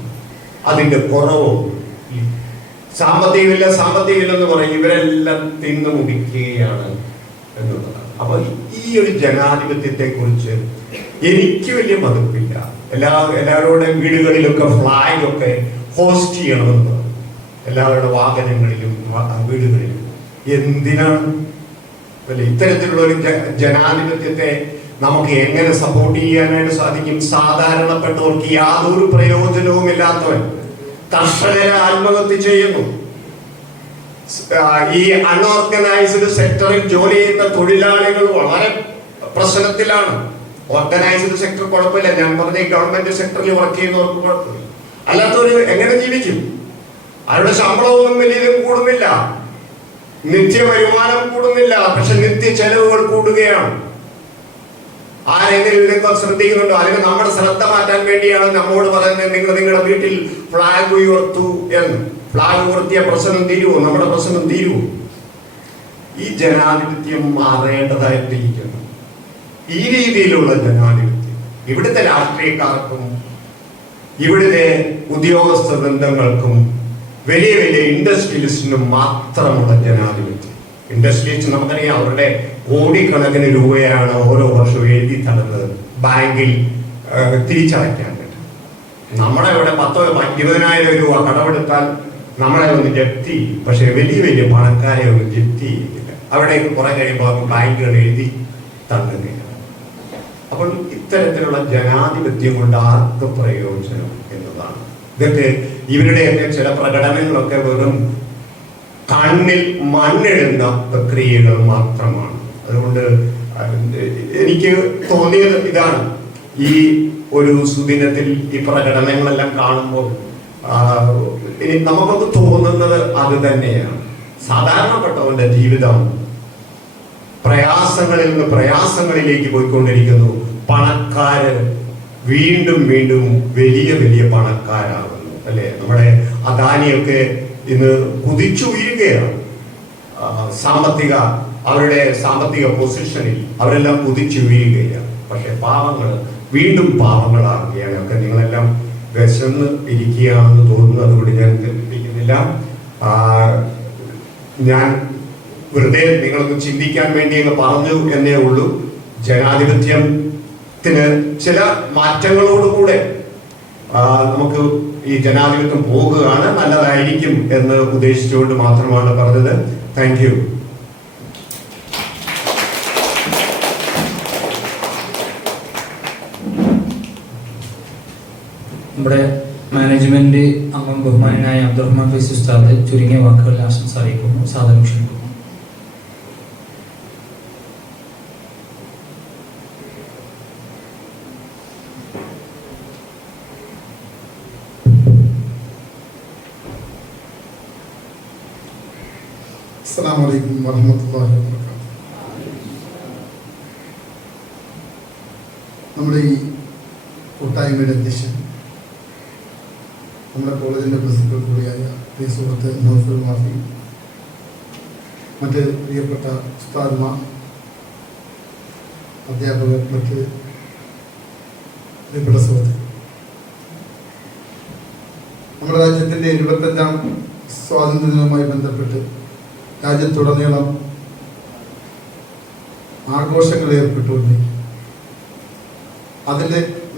അതിന്റെ കുറവും സാമ്പത്തികമില്ലെന്ന് പറയും. ഇവരെല്ലാം തിന്നു മുടിക്കുകയാണ് എന്നുള്ളതാണ്. അപ്പൊ ഈ ഒരു ജനാധിപത്യത്തെ കുറിച്ച് എനിക്ക് വലിയ മതിപ്പില്ല. എല്ലാവരുടെയും വീടുകളിലൊക്കെ ഫ്ലാഗ് ഒക്കെ ഹോസ്റ്റ് ചെയ്യണമെന്ന്, എല്ലാവരുടെ വാഹനങ്ങളിലും വീടുകളിലും. എന്തിനാണ്? ഇത്തരത്തിലുള്ള ഒരു ജനാധിപത്യത്തെ നമുക്ക് എങ്ങനെ സപ്പോർട്ട് ചെയ്യാനായിട്ട് സാധിക്കും? സാധാരണപ്പെട്ടവർക്ക് യാതൊരു പ്രയോജനവും ഇല്ലാത്തവൻ കർഷകരെ ആത്മഹത്യ ചെയ്യുന്നു. ഈ അൺഓർഗനൈസ്ഡ് സെക്ടറിൽ ജോലി ചെയ്യുന്ന തൊഴിലാളികൾ വളരെ പ്രശ്നത്തിലാണ്. ഓർഗനൈസ്ഡ് സെക്ടർ കുഴപ്പമില്ല, ഞാൻ പറഞ്ഞ ഗവൺമെന്റ് സെക്ടറിൽ വർക്ക് ചെയ്യുന്നവർക്ക് കുഴപ്പമില്ല. അല്ലാത്തവര് എങ്ങനെ ജീവിക്കും? അവരുടെ ശമ്പളമൊന്നും വലിയതും കൂടുന്നില്ല, നിത്യ വരുമാനം കൂടുന്നില്ല, പക്ഷെ നിത്യ ചെലവുകൾ കൂടുകയാണ്. ആരെങ്കിലും ഇതിനൊക്കെ ശ്രദ്ധിക്കുന്നുണ്ടോ? അല്ലെങ്കിൽ നമ്മുടെ ശ്രദ്ധ മാറ്റാൻ വേണ്ടിയാണ് നമ്മോട് പറയുന്നത് നിങ്ങൾ നിങ്ങളുടെ വീട്ടിൽ ഫ്ലാഗ് ഉയർത്തു എന്ന്. ഫ്ലാഗ് ഉയർത്തിയ പ്രശ്നം തീരുവോ? നമ്മുടെ പ്രശ്നം തീരുവോ? ഈ ജനാധിപത്യം മാറേണ്ടതായിട്ടിരിക്കുന്നു. ഈ രീതിയിലുള്ള ജനാധിപത്യം ഇവിടുത്തെ രാഷ്ട്രീയക്കാർക്കും ഇവിടുത്തെ ഉദ്യോഗസ്ഥ ബന്ധങ്ങൾക്കും വലിയ വലിയ ഇൻഡസ്ട്രിയലിസ്റ്റിനും മാത്രമുള്ള ജനാധിപത്യം. ഇൻഡസ്ട്രിയലിസ്റ്റ് നമുക്കറിയാം, അവരുടെ കോടിക്കണക്കിന് രൂപയാണ് ഓരോ വർഷവും എഴുതി തരുന്നത് ബാങ്കിൽ തിരിച്ചടയ്ക്കാൻ വേണ്ടി. നമ്മുടെ ഇവിടെ 10-20,000 രൂപ കടമെടുത്താൽ നമ്മളെ ഒന്ന് ജപ്തി ചെയ്യും, പക്ഷെ വലിയ വലിയ പണക്കാരെ ഒന്ന് ജപ്തി ചെയ്യില്ല. അവിടെ കുറെ കഴിയുമ്പോൾ ബാങ്കുകൾ എഴുതി തള്ളുകയാണ്. അപ്പോൾ ഇത്തരത്തിലുള്ള ജനാധിപത്യം കൊണ്ട് ആർക്ക് പ്രയോജനം എന്നതാണ്. ഇതൊക്കെ ഇവരുടെയൊക്കെ ചില പ്രകടനങ്ങളൊക്കെ വെറും കണ്ണിൽ മണ്ണിടുന്ന പ്രക്രിയകൾ മാത്രമാണ്. അതുകൊണ്ട് എനിക്ക് തോന്നിയത് ഇതാണ്, ഈ ഒരു സുദിനത്തിൽ ഈ പ്രകടനങ്ങളെല്ലാം കാണുമ്പോൾ ഇനി നമുക്കൊക്കെ തോന്നുന്നത് അത് തന്നെയാണ്. സാധാരണപ്പെട്ടവന്റെ ജീവിതം പ്രയാസങ്ങളിൽ നിന്ന് പ്രയാസങ്ങളിലേക്ക് പോയിക്കൊണ്ടിരിക്കുന്നു. പണക്കാര് വീണ്ടും വീണ്ടും വലിയ വലിയ പണക്കാരാകുന്നു, അല്ലെ? നമ്മുടെ അദാനിയൊക്കെ ഇന്ന് കുതിച്ചുയരുകയാണ്. അവരുടെ സാമ്പത്തിക പൊസിഷനിൽ അവരെല്ലാം കുതിച്ചുയരുകയാണ്. പക്ഷെ പാവങ്ങൾ വീണ്ടും പാവങ്ങളാകുകയാണ്. ഒക്കെ നിങ്ങളെല്ലാം വിശന്ന് ഇരിക്കുകയാണെന്ന് തോന്നുന്നു. അതുകൊണ്ട് ഞാൻ തെറ്റിപ്പിക്കുന്നില്ല. ഞാൻ വെറുതെ നിങ്ങളൊന്ന് ചിന്തിക്കാൻ വേണ്ടി അങ്ങ് പറഞ്ഞു എന്നേ ഉള്ളൂ. ജനാധിപത്യത്തിന് ചില മാറ്റങ്ങളോടുകൂടെ നമുക്ക് ഈ ജനാധിപത്യം പോകുകയാണ്, നല്ലതായിരിക്കും എന്ന് ഉദ്ദേശിച്ചുകൊണ്ട് മാത്രമാണ് പറഞ്ഞത്. Thank you. നമ്മുടെ മാനേജ്മെന്റ് അംഗം ബഹുമാനായ അബ്ദുറഹ്മാൻ ഫൈസി ഉസ്താദ് ചുരുങ്ങിയ വാക്കുകളിൽ ആശംസ അറിയിക്കുന്നു. സാദരം ക്ഷണിക്കുന്നു. അസ്സലാമു അലൈക്കും വറഹ്മത്തുള്ളാഹി വബറകാതുഹു. നമ്മുടെ ഈ കൂട്ടായ്മയുടെ അധ്യക്ഷൻ, നമ്മുടെ കോളേജിൻ്റെ പ്രിൻസിപ്പൽ കൂടിയായ പ്രിയ സുഹൃത്ത് നൗഫൽ മാഫി, മറ്റ് പ്രിയപ്പെട്ട ഉസ്താദ്മാർ, അധ്യാപകർ, മറ്റ് പ്രിയപ്പെട്ട സുഹൃത്തുക്കൾ, നമ്മുടെ രാജ്യത്തിൻ്റെ 25ാം സ്വാതന്ത്ര്യദിനവുമായി ബന്ധപ്പെട്ട് രാജ്യത്തുടനീളം ആഘോഷങ്ങൾ ഏർപ്പെട്ടുകൊണ്ട് അതിൽ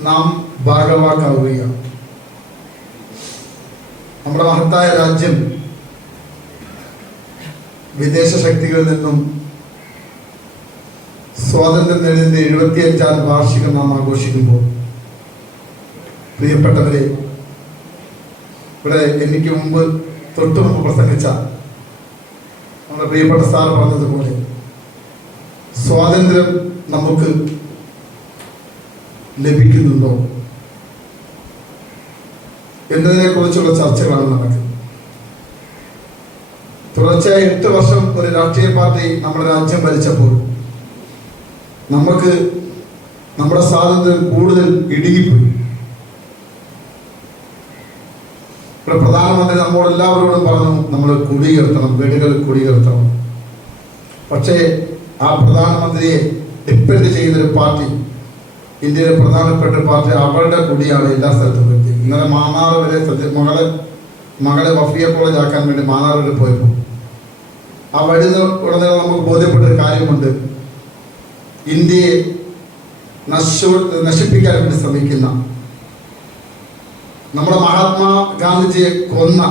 നാം ഭാഗവാക്കാവുകയാണ്. നമ്മുടെ മഹത്തായ രാജ്യം വിദേശ ശക്തികളിൽ നിന്നും സ്വാതന്ത്ര്യം നേടിയതിന്റെ 75ാം വാർഷികം നാം ആഘോഷിക്കുമ്പോൾ, പ്രിയപ്പെട്ടവരെ, ഇവിടെ എനിക്ക് തൊട്ടു മുമ്പ് പ്രസംഗിച്ച നമ്മുടെ പ്രിയപ്പെട്ട സാർ പറഞ്ഞതുപോലെ സ്വാതന്ത്ര്യം നമുക്ക് ലഭിക്കുന്നുണ്ടോ എന്നതിനെ കുറിച്ചുള്ള ചർച്ചകളാണ് നടക്കുന്നത്. തുടർച്ചയായ 8 വർഷം ഒരു രാഷ്ട്രീയ പാർട്ടി നമ്മുടെ രാജ്യം ഭരിച്ചപ്പോൾ നമുക്ക് നമ്മുടെ സ്വാതന്ത്ര്യം കൂടുതൽ ഇടുങ്ങിപ്പോയി. ഇവിടെ പ്രധാനമന്ത്രി നമ്മോട് എല്ലാവരോടും പറഞ്ഞു നമ്മൾ കുടിയിരുത്തണം, വീടുകൾ കുടിയിരുത്തണം. പക്ഷേ ആ പ്രധാനമന്ത്രിയെ ഡിപ്പെൻഡ് ചെയ്യുന്നൊരു പാർട്ടി, ഇന്ത്യയിലെ പ്രധാനപ്പെട്ട പാർട്ടി, അവരുടെ കുടിയാണ് എല്ലാ സ്ഥലത്തും എത്തി. ഇന്നലെ മാന്നാർ വരെ മകളെ വഫിയ കോളേജ് ആക്കാൻ വേണ്ടി മാന്നാർ വരെ പോയപ്പോൾ ആ വഴി ഉടനീളം നമുക്ക് ബോധ്യപ്പെട്ടൊരു കാര്യമുണ്ട്. ഇന്ത്യയെ നശിപ്പിക്കാൻ വേണ്ടി ശ്രമിക്കുന്ന, നമ്മുടെ മഹാത്മാ ഗാന്ധിജിയെ കൊന്ന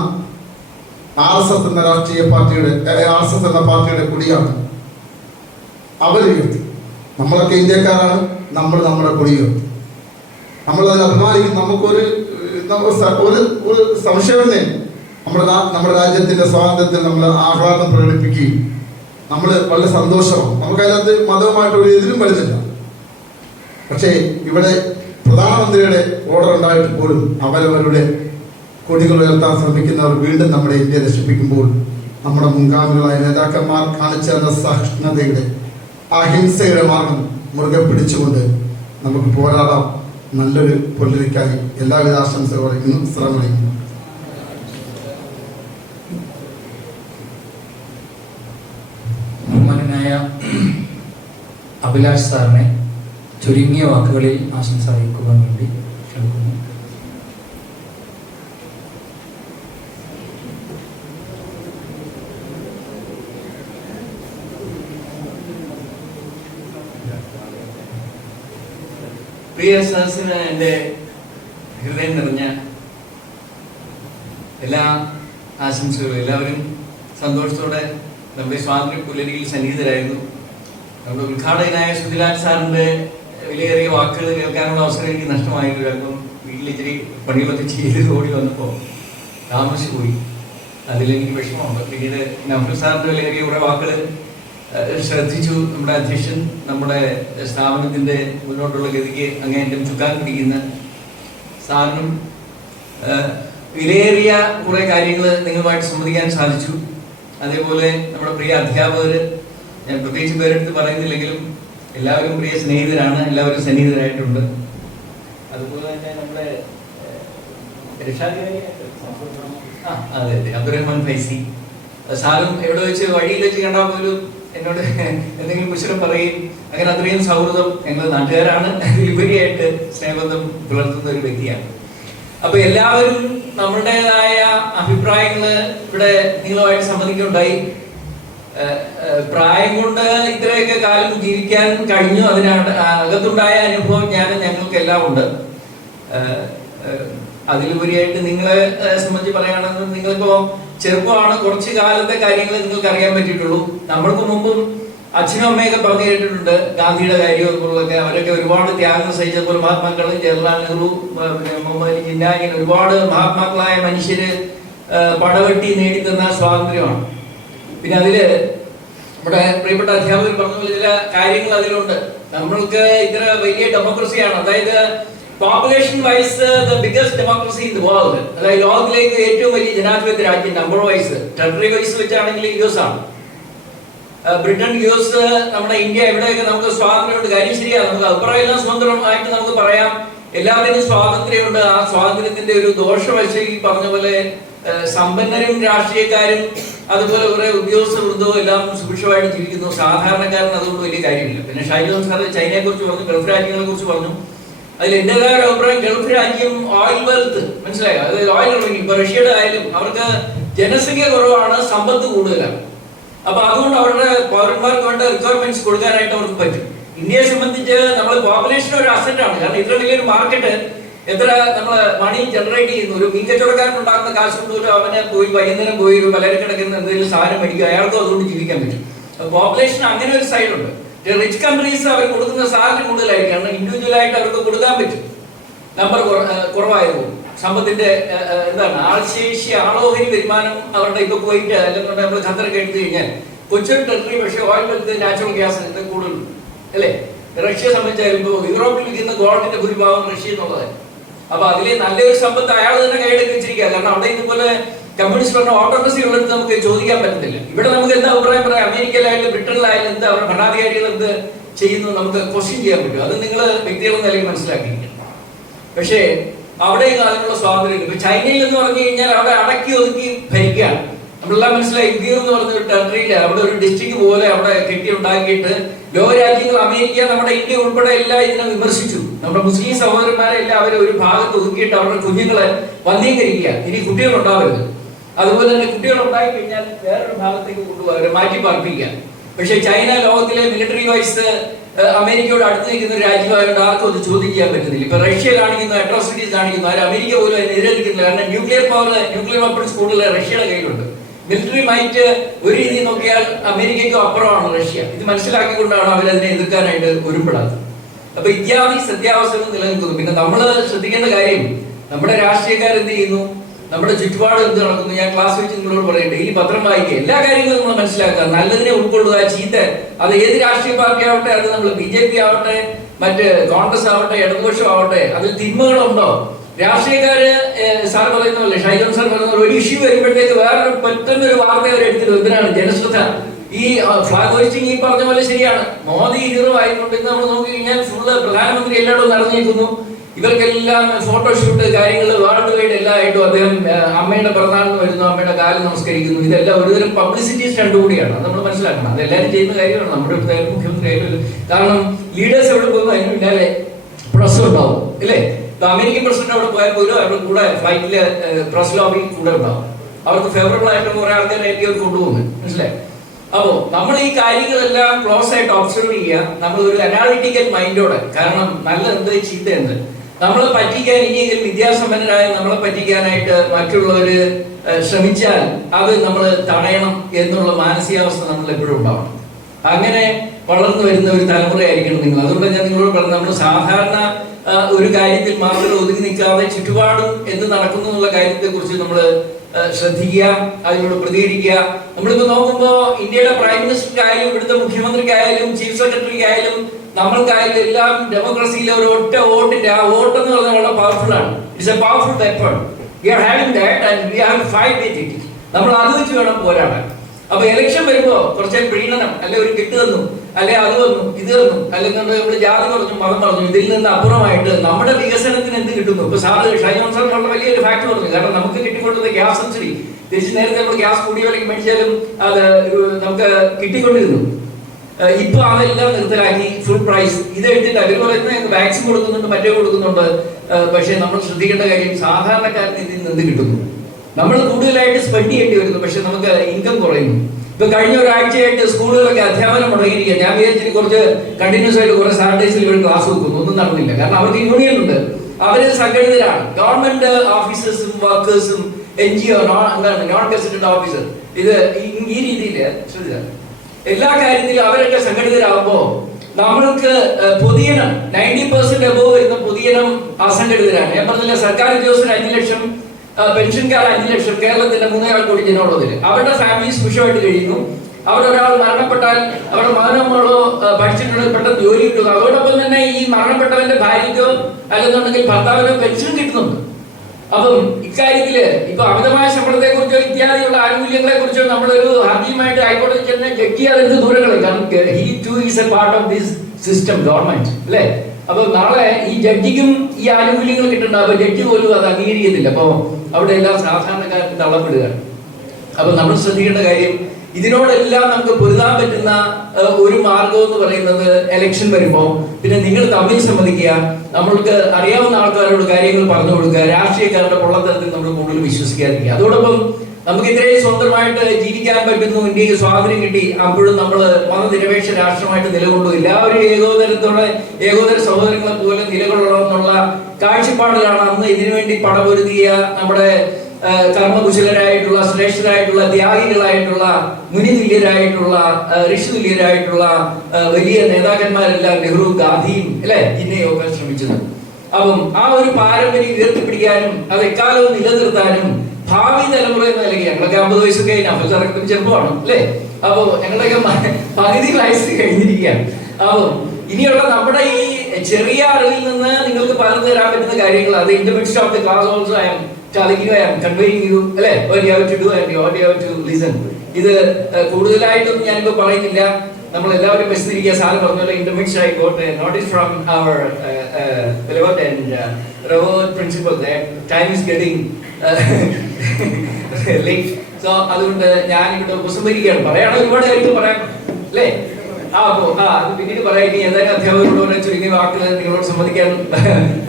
RSS എന്ന രാഷ്ട്രീയ പാർട്ടിയുടെ RSS എന്ന പാർട്ടിയുടെ കുടിയാണ് അവരുയർത്തി. നമ്മളൊക്കെ ഇന്ത്യക്കാരാണ്, നമ്മൾ നമ്മുടെ കൊടിയുയർത്തി, നമ്മളതിൽ അഭിമാനിക്കും. നമുക്കൊരു സംശയം തന്നെ, നമ്മുടെ രാജ്യത്തിന്റെ സ്വാതന്ത്ര്യത്തിൽ നമ്മൾ ആഹ്ലാദം പ്രകടിപ്പിക്കുകയും നമ്മൾ വളരെ സന്തോഷമാണ്. നമുക്കതിനകത്ത് മതവുമായിട്ട് ഒരു എതിരും വരുന്നില്ല. പക്ഷേ ഇവിടെ പ്രധാനമന്ത്രിയുടെ ഓർഡർ ഉണ്ടായിട്ട് പോലും അവരവരുടെ കൊടികൾ ഉയർത്താൻ ശ്രമിക്കുന്നവർ വീണ്ടും നമ്മുടെ ഇന്ത്യയെ നശിപ്പിക്കുമ്പോൾ നമ്മുടെ മുൻഗാമികളായ നേതാക്കന്മാർ കാണിച്ച സഹിഷ്ണുതയുടെ, അഹിംസയുടെ മാർഗം മുറുകെ പിടിച്ചുകൊണ്ട് നമുക്ക് പോരാടാം. നല്ലൊരു പുലരിക്കായി എല്ലാവിധ ആശംസകളും ശ്രമങ്ങളും. ബഹുമാനായ അഭിലാഷ് സാറിനെ ചുരുങ്ങിയ വാക്കുകളിൽ ആശംസ അറിയിക്കുവാൻ വേണ്ടി ക്ഷണിക്കുന്നു. പ്രിയ സദസ്സിന് എൻ്റെ ഹൃദയം നിറഞ്ഞ എല്ലാ ആശംസകളും. എല്ലാവരും സന്തോഷത്തോടെ നമ്മുടെ സ്വാതന്ത്ര്യ പുലരിയിൽ സന്നിഹിതരായിരുന്നു. നമ്മുടെ ഉദ്ഘാടകനായ സുധിലാൽ സാറിൻ്റെ വിലയേറിയ വാക്കുകൾ കേൾക്കാനുള്ള അവസരം എനിക്ക് നഷ്ടമായിരുന്നു. അപ്പം വീട്ടിൽ ഇച്ചിരി പണികളൊക്കെ ചെയ്ത് ഓടി വന്നപ്പോൾ താമസിച്ചു പോയി. അതിലെനിക്ക് വിഷമമുണ്ട്. പിന്നീട് നൗഫൽ സാറിൻ്റെ വിലയേറിയ കുറേ വാക്കുകൾ ശ്രദ്ധിച്ചു. നമ്മുടെ അധ്യക്ഷൻ നമ്മുടെ സ്ഥാപനത്തിൻ്റെ മുന്നോട്ടുള്ള ഗതിക്ക് അങ്ങേയറ്റം ചുക്കാൻ പിടിക്കുന്ന സാറിനും വിലയേറിയ കുറേ കാര്യങ്ങൾ നിങ്ങളുമായിട്ട് സംവദിക്കാൻ സാധിച്ചു. അതേപോലെ നമ്മുടെ പ്രിയ അധ്യാപകർ, ഞാൻ പ്രത്യേകിച്ച് പേരെടുത്ത് പറയുന്നില്ലെങ്കിലും എല്ലാവരും പ്രിയ സ്നേഹിതരാണ്, എല്ലാവരും സന്നിഹിതരായിട്ടുണ്ട്. അതുപോലെ തന്നെ നമ്മുടെ അതെ അബ്ദുറഹ്മാൻ ഫൈസി സാറും എവിടെ വെച്ച് വഴിയിൽ വെച്ച് കണ്ടാൽ പോലും എന്നോട് എന്തെങ്കിലും കുശലം പറയും. അങ്ങനെ അത്രയും സൗഹൃദം, ഞങ്ങൾ നാട്ടുകാരാണ്, ഉപരിയായിട്ട് സ്നേഹബന്ധം പുലർത്തുന്ന ഒരു വ്യക്തിയാണ്. അപ്പൊ എല്ലാവരും നമ്മുടേതായ അഭിപ്രായങ്ങൾ ഇവിടെ നിങ്ങളുമായിട്ട് സംബന്ധിക്കുകയുണ്ടായി. പ്രായം കൊണ്ട് ഇത്രയൊക്കെ കാലം ജീവിക്കാൻ കഴിഞ്ഞു. അതിനകത്തുണ്ടായ അനുഭവം ഞങ്ങൾക്ക് എല്ലാം ഉണ്ട്. അതിലുപരിയായിട്ട് നിങ്ങളെ സംബന്ധിച്ച് പറയുകയാണെങ്കിൽ നിങ്ങളിപ്പോ ചെറുപ്പമാണ്, കുറച്ച് കാലത്തെ കാര്യങ്ങൾ നിങ്ങൾക്ക് അറിയാൻ പറ്റിയിട്ടുള്ളൂ. നമ്മൾക്ക് മുമ്പും അച്ഛനും അമ്മയൊക്കെ പറഞ്ഞു കേട്ടിട്ടുണ്ട് ഗാന്ധിയുടെ കാര്യം അതുപോലൊക്കെ. അവരൊക്കെ ഒരുപാട് ത്യാഗം സഹിച്ചതുപോലെ മഹാത്മാക്കൾ ജവഹർലാൽ നെഹ്റു, മുഹമ്മദ് അലി ജിന്ന, ഇങ്ങനെ ഒരുപാട് മഹാത്മാക്കളായ മനുഷ്യര് പടവെട്ടി നേടിത്തന്ന സ്വാതന്ത്ര്യമാണ്. പിന്നെ അതില് നമ്മുടെ പ്രിയപ്പെട്ട അധ്യാപകർ പറഞ്ഞ പോലെ ചില കാര്യങ്ങൾ അതിലുണ്ട്. നമ്മൾക്ക് ഇത്ര വലിയ ഡെമോക്രസിയാണ്, അതായത് population wise the biggest democracy in the world, അതായത് ലോകത്തിലേക്ക് ഏറ്റവും വലിയ ജനാധിപത്യ രാജ്യം നമ്പർ വൈസ്. ടെറിട്ടറി വൈസ് വെച്ചാണെങ്കിൽ US ആണ്, ബ്രിട്ടൻ, US, നമ്മുടെ ഇന്ത്യ, ഇവിടെയൊക്കെ നമുക്ക് സ്വാതന്ത്ര്യമുണ്ട്. കാര്യം ശരിയാണ്, നമുക്ക് അഭിപ്രായമെല്ലാം സ്വതന്ത്രമായിട്ട് നമുക്ക് പറയാം, എല്ലാത്തിനും സ്വാതന്ത്ര്യമുണ്ട്. ആ സ്വാതന്ത്ര്യത്തിന്റെ ഒരു ദോഷവശം ഈ പറഞ്ഞ പോലെ സമ്പന്നരും രാഷ്ട്രീയക്കാരും അതുപോലെ കുറെ ഉദ്യോഗസ്ഥ വൃന്ദവും എല്ലാം സുഭിക്ഷമായിട്ട് ജീവിക്കുന്നു. സാധാരണക്കാരന് അതുകൊണ്ട് വലിയ കാര്യമില്ല. പിന്നെ ഷൈജോൺ സാർ ചൈനയെ കുറിച്ച് പറഞ്ഞു, ഗൾഫ് രാജ്യങ്ങളെ കുറിച്ച് പറഞ്ഞു. അതിൽ എന്റേതായ ഒരു അഭിപ്രായം, ഗൾഫ് രാജ്യം ഓയിൽ വെൽത്ത്, മനസ്സിലായോ, അതായത് ഓയിൽ റവന്യൂ. ഇപ്പൊ റഷ്യയുടെ ആയാലും അവർക്ക് ജനസംഖ്യ കുറവാണ്, സമ്പത്ത് കൂടുതലാണ്. അപ്പൊ അതുകൊണ്ട് അവരുടെ പൗരന്മാർക്ക് വേണ്ട റിക്വയർമെന്റ്സ് കൊടുക്കാനായിട്ട് അവർക്ക് പറ്റും. ഇന്ത്യയെ സംബന്ധിച്ച് നമ്മൾ പോപ്പുലേഷൻ ഒരു അസറ്റാണ്. കാരണം ഇത്ര വലിയൊരു മാർക്കറ്റ്, എത്ര നമ്മൾ മണി ജനറേറ്റ് ചെയ്യുന്നു. ഒരു മീൻ കച്ചവടക്കാരൻ ഉണ്ടാക്കുന്ന കാശ് കൊണ്ടുപോലും അവനെ പോയി വൈകുന്നേരം പോയി ഒരു പലചരക്കിടക്കുന്ന എന്തെങ്കിലും സാധനം മേടിക്കുക, അയാൾക്കും അതുകൊണ്ട് ജീവിക്കാൻ പറ്റും. പോപ്പുലേഷൻ അങ്ങനെ ഒരു സൈഡുണ്ട്. റിച്ച് കൺട്രീസ് അവർ കൊടുക്കുന്ന സാലറി കൂടുതലായിരിക്കും, കാരണം ഇൻഡിവിജ്വൽ ആയിട്ട് അവർക്ക് കൊടുക്കാൻ പറ്റും. നമ്പർ കുറവായിരുന്നു സമ്പത്തിന്റെ എന്താണ് ആൾശേഷി, ആളോഹരി വരുമാനം അവരുടെ ഇപ്പൊ പോയിട്ട് അല്ലെങ്കിൽ നമ്മൾ ഖത്തറൊക്കെ എടുത്തു കഴിഞ്ഞാൽ കൊച്ചൊരു ടെറിട്ടറി, പക്ഷേ ഓയിൽ വെൽത്ത്, നാച്ചുറൽ ഗ്യാസ് കൂടുതൽ അല്ലേ. റഷ്യയെ സംബന്ധിച്ചാലും ഇപ്പോൾ യൂറോപ്പിൽ വിൽക്കുന്ന ഗോൾഡിന്റെ ഭൂരിഭാഗം റഷ്യ എന്നുള്ളത്. അപ്പൊ അതിലെ നല്ലൊരു സമ്പത്ത് അയാൾ തന്നെ കൈയെടുത്ത് വെച്ചിരിക്കുക. കാരണം അവിടെ ഇതുപോലെ കമ്മ്യൂണിസ്റ്റ് പറഞ്ഞ ഓട്ടോക്രസി ഉള്ളത് നമുക്ക് ചോദിക്കാൻ പറ്റത്തില്ല. ഇവിടെ നമുക്ക് എന്താ അഭിപ്രായം പറയാം, അമേരിക്കയിലായാലും ബ്രിട്ടനിലായാലും എന്താ അവരുടെ ഭരണാധികാരികൾ എന്ത് ചെയ്യുന്നു നമുക്ക് ക്വസ്റ്റ്യൻ ചെയ്യാൻ പറ്റും. അത് നിങ്ങൾ വ്യക്തികളെന്ന നിലയിൽ മനസ്സിലാക്കിയിരിക്കണം. പക്ഷേ അവിടെയും അതിനുള്ള സ്വാതന്ത്ര്യം. ഇപ്പൊ ചൈനയിൽ എന്ന് പറഞ്ഞു കഴിഞ്ഞാൽ അവിടെ അടക്കി ഒതുക്കി ഭരിക്കുകയാണ്. നമ്മളെല്ലാം മനസ്സിലായി, ഉഗീർ എന്ന് പറഞ്ഞ ഒരു ടെറിട്ടറിയിൽ അവിടെ ഒരു ഡിസ്ട്രിക്ട് പോലെ അവിടെ കെട്ടി ഉണ്ടാക്കിയിട്ട് ലോകരാജ്യങ്ങൾ, അമേരിക്ക, നമ്മുടെ ഇന്ത്യ ഉൾപ്പെടെ എല്ലാം ഇതിനെ വിമർശിച്ചു. നമ്മുടെ മുസ്ലിം സഹോദരന്മാരെ എല്ലാം അവർ ഒരു ഭാഗത്ത് ഒതുക്കിയിട്ട് അവരുടെ കുഞ്ഞുങ്ങളെ വന്ധ്യീകരിക്കുക, ഇനി കുട്ടികൾ ഉണ്ടാവരുത്. അതുപോലെ തന്നെ കുട്ടികൾ ഉണ്ടായി കഴിഞ്ഞാൽ വേറൊരു ഭാഗത്തേക്ക് കൊണ്ടുപോകാൻ മാറ്റി പാർപ്പിക്കുക. പക്ഷേ ചൈന ലോകത്തിലെ മിലിറ്ററി വൈസ് അമേരിക്കയോട് അടുത്ത് നിൽക്കുന്ന ഒരു രാജ്യമായതുകൊണ്ട് ആർക്കും അത് ചോദ്യം ചെയ്യാൻ പറ്റുന്നില്ല. ഇപ്പൊ റഷ്യ കാണിക്കുന്ന അട്രോസിറ്റീസ് കാണിക്കുന്നു, ആരും അമേരിക്ക പോലും അതിനെതിരെ നിൽക്കുന്നില്ല. കാരണം ന്യൂക്ലിയർ വെപ്പൺസ് കൂടുതൽ റഷ്യയുടെ കയ്യിലുണ്ട്. മിലിറ്ററി മൈറ്റ് ഒരു രീതി നോക്കിയാൽ അമേരിക്കയ്ക്കും അപ്പുറമാണ് റഷ്യ. ഇത് മനസ്സിലാക്കിക്കൊണ്ടാണ് അവരതിനെ എതിർക്കാനായിട്ട് ഒരുപ്പെടാത്തത്. അപ്പൊ ഇത്യാദി സത്യാവസ്ഥകൾ നിലനിൽക്കുന്നു. പിന്നെ നമ്മൾ ശ്രദ്ധിക്കേണ്ട കാര്യം, നമ്മുടെ രാഷ്ട്രീയക്കാർ എന്ത് ചെയ്യുന്നു, നമ്മുടെ ചുറ്റുപാട് എന്ത് നടക്കുന്നു. ഞാൻ ക്ലാസ് വെച്ച് നിങ്ങളോട് പറയട്ടെ, ഈ പത്രം വായിക്കുക, എല്ലാ കാര്യങ്ങളും നമ്മൾ മനസ്സിലാക്കുക, നല്ലതിനെ ഉൾക്കൊള്ളുക, ചീത്ത അത് ഏത് രാഷ്ട്രീയ പാർട്ടി ആവട്ടെ, അത് നമ്മൾ BJP ആവട്ടെ, മറ്റ് കോൺഗ്രസ് ആവട്ടെ, ഇടതുപക്ഷം ആവട്ടെ, അതിൽ തിന്മകളുണ്ടോ? രാഷ്ട്രീയക്കാര് സാർ പറയുന്ന പോലെ, ഷൈജോൺ സാർ പറയുന്ന പോലെ, ഒരു ഇഷ്യൂ വരുമ്പോഴത്തേക്ക് വേറൊരു പെട്ടെന്നൊരു വാർത്ത അവരെടുത്തിട്ട് എന്തിനാണ് ജനശ്രദ്ധ. ഈ ഫ്ലാഗ് ഹോയിസ്റ്റിംഗ് ഈ പറഞ്ഞ പോലെ ശരിയാണ്. മോദി ഹീറോ ആയിക്കൊണ്ട് നമ്മൾ നോക്കി കഴിഞ്ഞാൽ ഫുള്ള് പ്രധാനമന്ത്രി എല്ലായിടും നടന്നിരിക്കുന്നു. ഇവർക്കെല്ലാം ഫോട്ടോഷൂട്ട് കാര്യങ്ങൾ വേൾഡ് വൈഡ് എല്ലായിട്ടും അദ്ദേഹം അമ്മയുടെ പിറന്നാളിന് വരുന്നു, അമ്മയുടെ കാലം നമസ്കരിക്കുന്നു. ഇതെല്ലാം ഒരുതരം പബ്ലിസിറ്റി സ്റ്റണ്ട് കൂടിയാണ്. അത് നമ്മൾ മനസ്സിലാക്കണം. അതെല്ലാവരും ചെയ്യുന്ന കാര്യമാണ്. നമ്മുടെ അടുത്ത മുഖ്യമന്ത്രി ആയാലും, കാരണം ലീഡേഴ്സ് എവിടെ പോകുന്നു അതിന് പിന്നാലെ പ്രസ് ഉണ്ടാവും അല്ലേ. അമേരിക്കൻ പ്രസിഡന്റ് അവിടെ പോയാൽ പോലും അവരുടെ കൂടെ ഫ്ലൈറ്റില് പ്രസ് ലോബി കൂടെ ഉണ്ടാവും. അവർക്ക് ഫേവറബിൾ ആയിട്ട് കുറെ ആൾക്കാരായിരിക്കും അവർ കൊണ്ടുപോകുന്നത്, മനസ്സിലായി. അപ്പോ നമ്മൾ ഈ കാര്യങ്ങളെല്ലാം ക്ലോസ് ആയിട്ട് ഒബ്സർവ് ചെയ്യുക, നമ്മൾ ഒരു അനാലിറ്റിക്കൽ മൈൻഡോടെ. കാരണം നല്ല എന്ത് ചീത്ത എന്ത് നമ്മളെ പറ്റിക്കാൻ, ഇനിയെങ്കിലും വിദ്യാസമ്പന്നരായ നമ്മളെ പറ്റിക്കാനായിട്ട് മറ്റുള്ളവര് ശ്രമിച്ചാൽ അത് നമ്മൾ തടയണം എന്നുള്ള മാനസികാവസ്ഥ നമ്മൾ എപ്പോഴും ഉണ്ടാവണം. അങ്ങനെ വളർന്നു വരുന്ന ഒരു തലമുറയായിരിക്കണം നിങ്ങൾ. അതുകൊണ്ട് ഞാൻ നിങ്ങളോട് പറഞ്ഞു, നമ്മൾ സാധാരണ ഒരു കാര്യത്തിൽ മാത്രം ഒതുങ്ങി നിൽക്കാതെ ചുറ്റുപാടും എന്ത് നടക്കുന്നു എന്നുള്ള കാര്യത്തെ കുറിച്ച് നമ്മൾ ശ്രദ്ധിക്കുക, അതിനോട് പ്രതികരിക്കുക. നമ്മളിപ്പോ നോക്കുമ്പോ ഇന്ത്യയുടെ പ്രൈം മിനിസ്റ്റർക്കായാലും ഇവിടുത്തെ മുഖ്യമന്ത്രിക്കായാലും ചീഫ് സെക്രട്ടറിക്കായാലും നമ്മൾക്കായാലും എല്ലാം ഡെമോക്രസിയിലെ ഒരു ഒറ്റ വോട്ടിന്റെ ആ വോട്ട് എന്ന് പറഞ്ഞാൽ വളരെ പവർഫുൾ ആണ്. It's a powerful weapon. We are having that and we have to fight with it. നമ്മൾ അത് വെച്ച് വേണം പോരാടാൻ. അപ്പൊ ഇലക്ഷൻ വരുമ്പോ കുറച്ച് പ്രീണനം, അല്ലെ ഒരു കിട്ട് തന്നു, അല്ലെ അത് വന്നു, ഇത് തന്നു, അല്ലെങ്കിൽ നമ്മൾ ജാതി പറഞ്ഞു, മതം പറഞ്ഞു, ഇതിൽ നിന്ന് അപ്പുറമായിട്ട് നമ്മുടെ വികസനത്തിന് എന്ത് കിട്ടുന്നു? ഇപ്പൊ സാറ് ഷൈജോൺ സാർ വളരെ വലിയൊരു ഫാക്ട് പറഞ്ഞു. കാരണം നമുക്ക് കിട്ടിക്കൊണ്ടത് ഗ്യാസ് സബ്സിഡി തിരിച്ച് നേരത്തെ നമ്മൾ ഗ്യാസ് കൂടിയ വിലയ്ക്ക് മേടിച്ചാലും അത് നമുക്ക് കിട്ടിക്കൊണ്ടിരുന്നു. ഇപ്പൊ അതെല്ലാം നിർത്തലാക്കി ഫുൾ പ്രൈസ് ഇത് എടുത്തിട്ട് അവർ പറയുന്നത് വാക്സിൻ കൊടുക്കുന്നുണ്ട്, മറ്റേ കൊടുക്കുന്നുണ്ട്. പക്ഷെ നമ്മൾ ശ്രദ്ധിക്കേണ്ട കാര്യം, സാധാരണക്കാരന് ഇതിൽ നിന്ന് കിട്ടുന്നു. നമ്മൾ കൂടുതലായിട്ട് സ്പെൻഡ് ചെയ്യേണ്ടി വരുന്നു, പക്ഷെ നമുക്ക് ഇൻകം കുറയുന്നു. ഇപ്പൊ കഴിഞ്ഞ ഒരാഴ്ചയായിട്ട് സ്കൂളുകളൊക്കെ അധ്യാപനം മുടങ്ങിയിരിക്കുക. ഞാൻ വിചാരിച്ചിട്ട് കുറച്ച് കണ്ടിന്യൂസ് ആയിട്ട് കുറെ സാറ്റർഡേസിൽ ഇവർ ക്ലാസ് വെക്കുന്നു, ഒന്നും നടന്നില്ല. കാരണം അവർക്ക് യൂണിയൻ ഉണ്ട്, അവര് സംഘടിതരാണ്. ഗവൺമെന്റ് ഓഫീസേഴ്സും വർക്കേഴ്സും NGO നോൺ ഗസറ്റഡ് ഓഫീസർ ഇത് ഈ രീതിയിൽ ശ്രദ്ധിച്ചാൽ എല്ലാ കാര്യത്തിലും അവരൊക്കെ സംഘടിതരാകുമ്പോ നമ്മൾക്ക് പൊതുജനം 90% അബോവ് വരുന്ന പൊതുജനം അസംഘടിതരാണ്. ഞാൻ പറഞ്ഞില്ല, സർക്കാർ ഉദ്യോഗസ്ഥർ 5 ലക്ഷം, പെൻഷൻകാർ 5 ലക്ഷം, കേരളത്തിന്റെ 3.25 കോടി ജനമുള്ളതിൽ അവരുടെ ഫാമിലി സുഖമായിട്ട് കഴിയുന്നു. അവിടെ ഒരാൾ മരണപ്പെട്ടാൽ അവരുടെ മകനോ പഠിച്ചിട്ടുണ്ടെങ്കിൽ പെട്ടെന്ന് ജോലി കിട്ടുന്നു. അതോടൊപ്പം തന്നെ ഈ മരണപ്പെട്ടവന്റെ ഭാര്യയ്ക്കോ അല്ലെന്നുണ്ടെങ്കിൽ ഭർത്താവിനോ പെൻഷൻ കിട്ടുന്നുണ്ട്. അപ്പം ഇക്കാര്യത്തില് ഇപ്പൊ അമിതമായ ശമ്പളത്തെ കുറിച്ചോ ഇത്യാദിയുള്ള ആനുകൂല്യങ്ങളെ കുറിച്ചോ നമ്മളൊരു ഹർജിയുമായിട്ട് ഹൈക്കോടതി ചെന്ന് ജഡ്ജി അതെന്ത് ദൂരങ്ങളെ, കാരണം he two is A part of this system, government അല്ലെ. അപ്പൊ നാളെ ഈ ജഡ്ജിക്കും ഈ ആനുകൂല്യങ്ങൾ കിട്ടുന്നുണ്ട്. അപ്പൊ ജഡ്ജി പോലും അത് അംഗീകരിക്കുന്നില്ല. അപ്പൊ അവിടെ എല്ലാം സാധാരണക്കാർക്ക് തള്ളപ്പെടുകയാണ്. അപ്പൊ നമ്മൾ ശ്രദ്ധിക്കേണ്ട കാര്യം, ഇതിനോടെല്ലാം നമുക്ക് പൊരുതാൻ പറ്റുന്ന ഒരു മാർഗം എന്ന് പറയുന്നത് ഇലക്ഷൻ വരുമ്പോ പിന്നെ നിങ്ങൾ തമ്മിൽ സമ്മതിക്കുക, നമ്മൾക്ക് അറിയാവുന്ന ആൾക്കാരോട് കാര്യങ്ങൾ പറഞ്ഞു കൊടുക്കുക, രാഷ്ട്രീയക്കാരുടെ പൊള്ളത്തരത്തിൽ നമ്മൾ കൂടുതൽ വിശ്വസിക്കാതിരിക്കുക. അതോടൊപ്പം നമുക്ക് ഇത്രയും സ്വന്തമായിട്ട് ജീവിക്കാൻ പറ്റുന്നു, ഇന്ത്യക്ക് സ്വാതന്ത്ര്യം കിട്ടി, അപ്പോഴും നമ്മൾ മതനിരപേക്ഷ രാഷ്ട്രമായിട്ട് നിലകൊണ്ടു, എല്ലാവരും ഏകോദര സഹോദരങ്ങളെ പോലെ നിലകൊള്ളണം എന്നുള്ള കാഴ്ചപ്പാടിലാണ് അന്ന് ഇതിനുവേണ്ടി പടപൊരുതിയ നമ്മുടെ കർമ്മകുശലരായിട്ടുള്ള, ശ്രേഷ്ഠരായിട്ടുള്ള, ത്യാഗികളായിട്ടുള്ള, മുനിതുല്യരായിട്ടുള്ള, ഋഷിതുല്യരായിട്ടുള്ള വലിയ നേതാക്കന്മാരെല്ലാം നെഹ്റു, ഗാന്ധിയും അല്ലെ ജിന്നയൊക്കെ ശ്രമിച്ചത്. അപ്പം ആ ഒരു പാരമ്പര്യം ഉയർത്തിപ്പിടിക്കാനും അത് എക്കാലവും നിലനിർത്താനും ഭാവി തലമുറ എന്ന നിലയ്ക്ക്, ഞങ്ങളൊക്കെ 50 വയസ്സൊക്കെ അഫൽസാറൊക്കെ ചെറുപ്പമാണ് അല്ലെ. അപ്പൊ ഞങ്ങളുടെയൊക്കെ പകുതി വയസ്സ് കഴിഞ്ഞിരിക്കുകയാണ്. അപ്പൊ ഇനിയുള്ള നമ്മുടെ ഈ ചെറിയ അറിവിൽ നിന്ന് നിങ്ങൾക്ക് പറഞ്ഞു തരാൻ പറ്റുന്ന കാര്യങ്ങൾ, അത് in the midst of the class also I am telling you, I am conveying you, അല്ലെ, what you have to do and what you have to listen. ഇത് കൂടുതലായിട്ടൊന്നും ഞാനിപ്പോ പറയുന്നില്ല. നമ്മൾ എല്ലാവരും വിശദീകരിക്കുക. സാറ് പറഞ്ഞല്ലോ, in the midst I got a notice from our beloved and revered principal that time is getting late. So അതുകൊണ്ട് ഞാൻ ഇവിടെ ഉപസംഹരിക്കുകയാണ്. പറയാനുള്ള ഒരുപാട് കാര്യങ്ങൾ പറയാം അല്ലേ. അത് പിന്നീട് പറയാം. ഇനി ഏതായാലും അധ്യാപകരോട് ചുരുങ്ങിയ വാക്കുകൾ നിങ്ങളോട് സമ്മതിക്കാൻ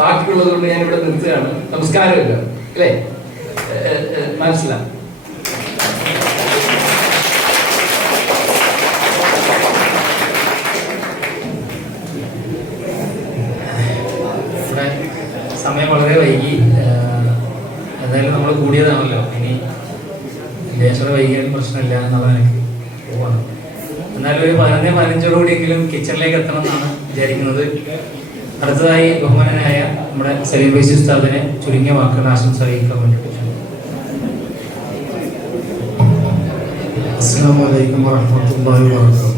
ബാക്കിയുള്ളത് കൊണ്ട് ഞാൻ ഇവിടെ നിർത്തുകയാണ്. നമസ്കാരമില്ല അല്ലേ, മനസ്സിലാവും. സമയം വളരെ വൈകി. എന്തായാലും നമ്മൾ കൂടിയതാണല്ലോ, ഇനി ലേശം വൈകിയാലും പ്രശ്നമില്ല എന്നുള്ള എനിക്ക് പോവാണ്. എന്നാലും ഒരു 11-15 കൂടിയെങ്കിലും കിച്ചണിലേക്ക് എത്തണം എന്നാണ് വിചാരിക്കുന്നത്. അടുത്തതായി ബഹുമാനനായ നമ്മുടെ സലീം വൈസി ഉസ്താദിനെ ചുരുങ്ങിയ വാക്കുകൾ ആശംസ അറിയിക്കാൻ വേണ്ടിയിട്ട്. അസ്സലാമു അലൈക്കും വറഹ്മത്തുള്ളാഹി വബറകാതുഹു.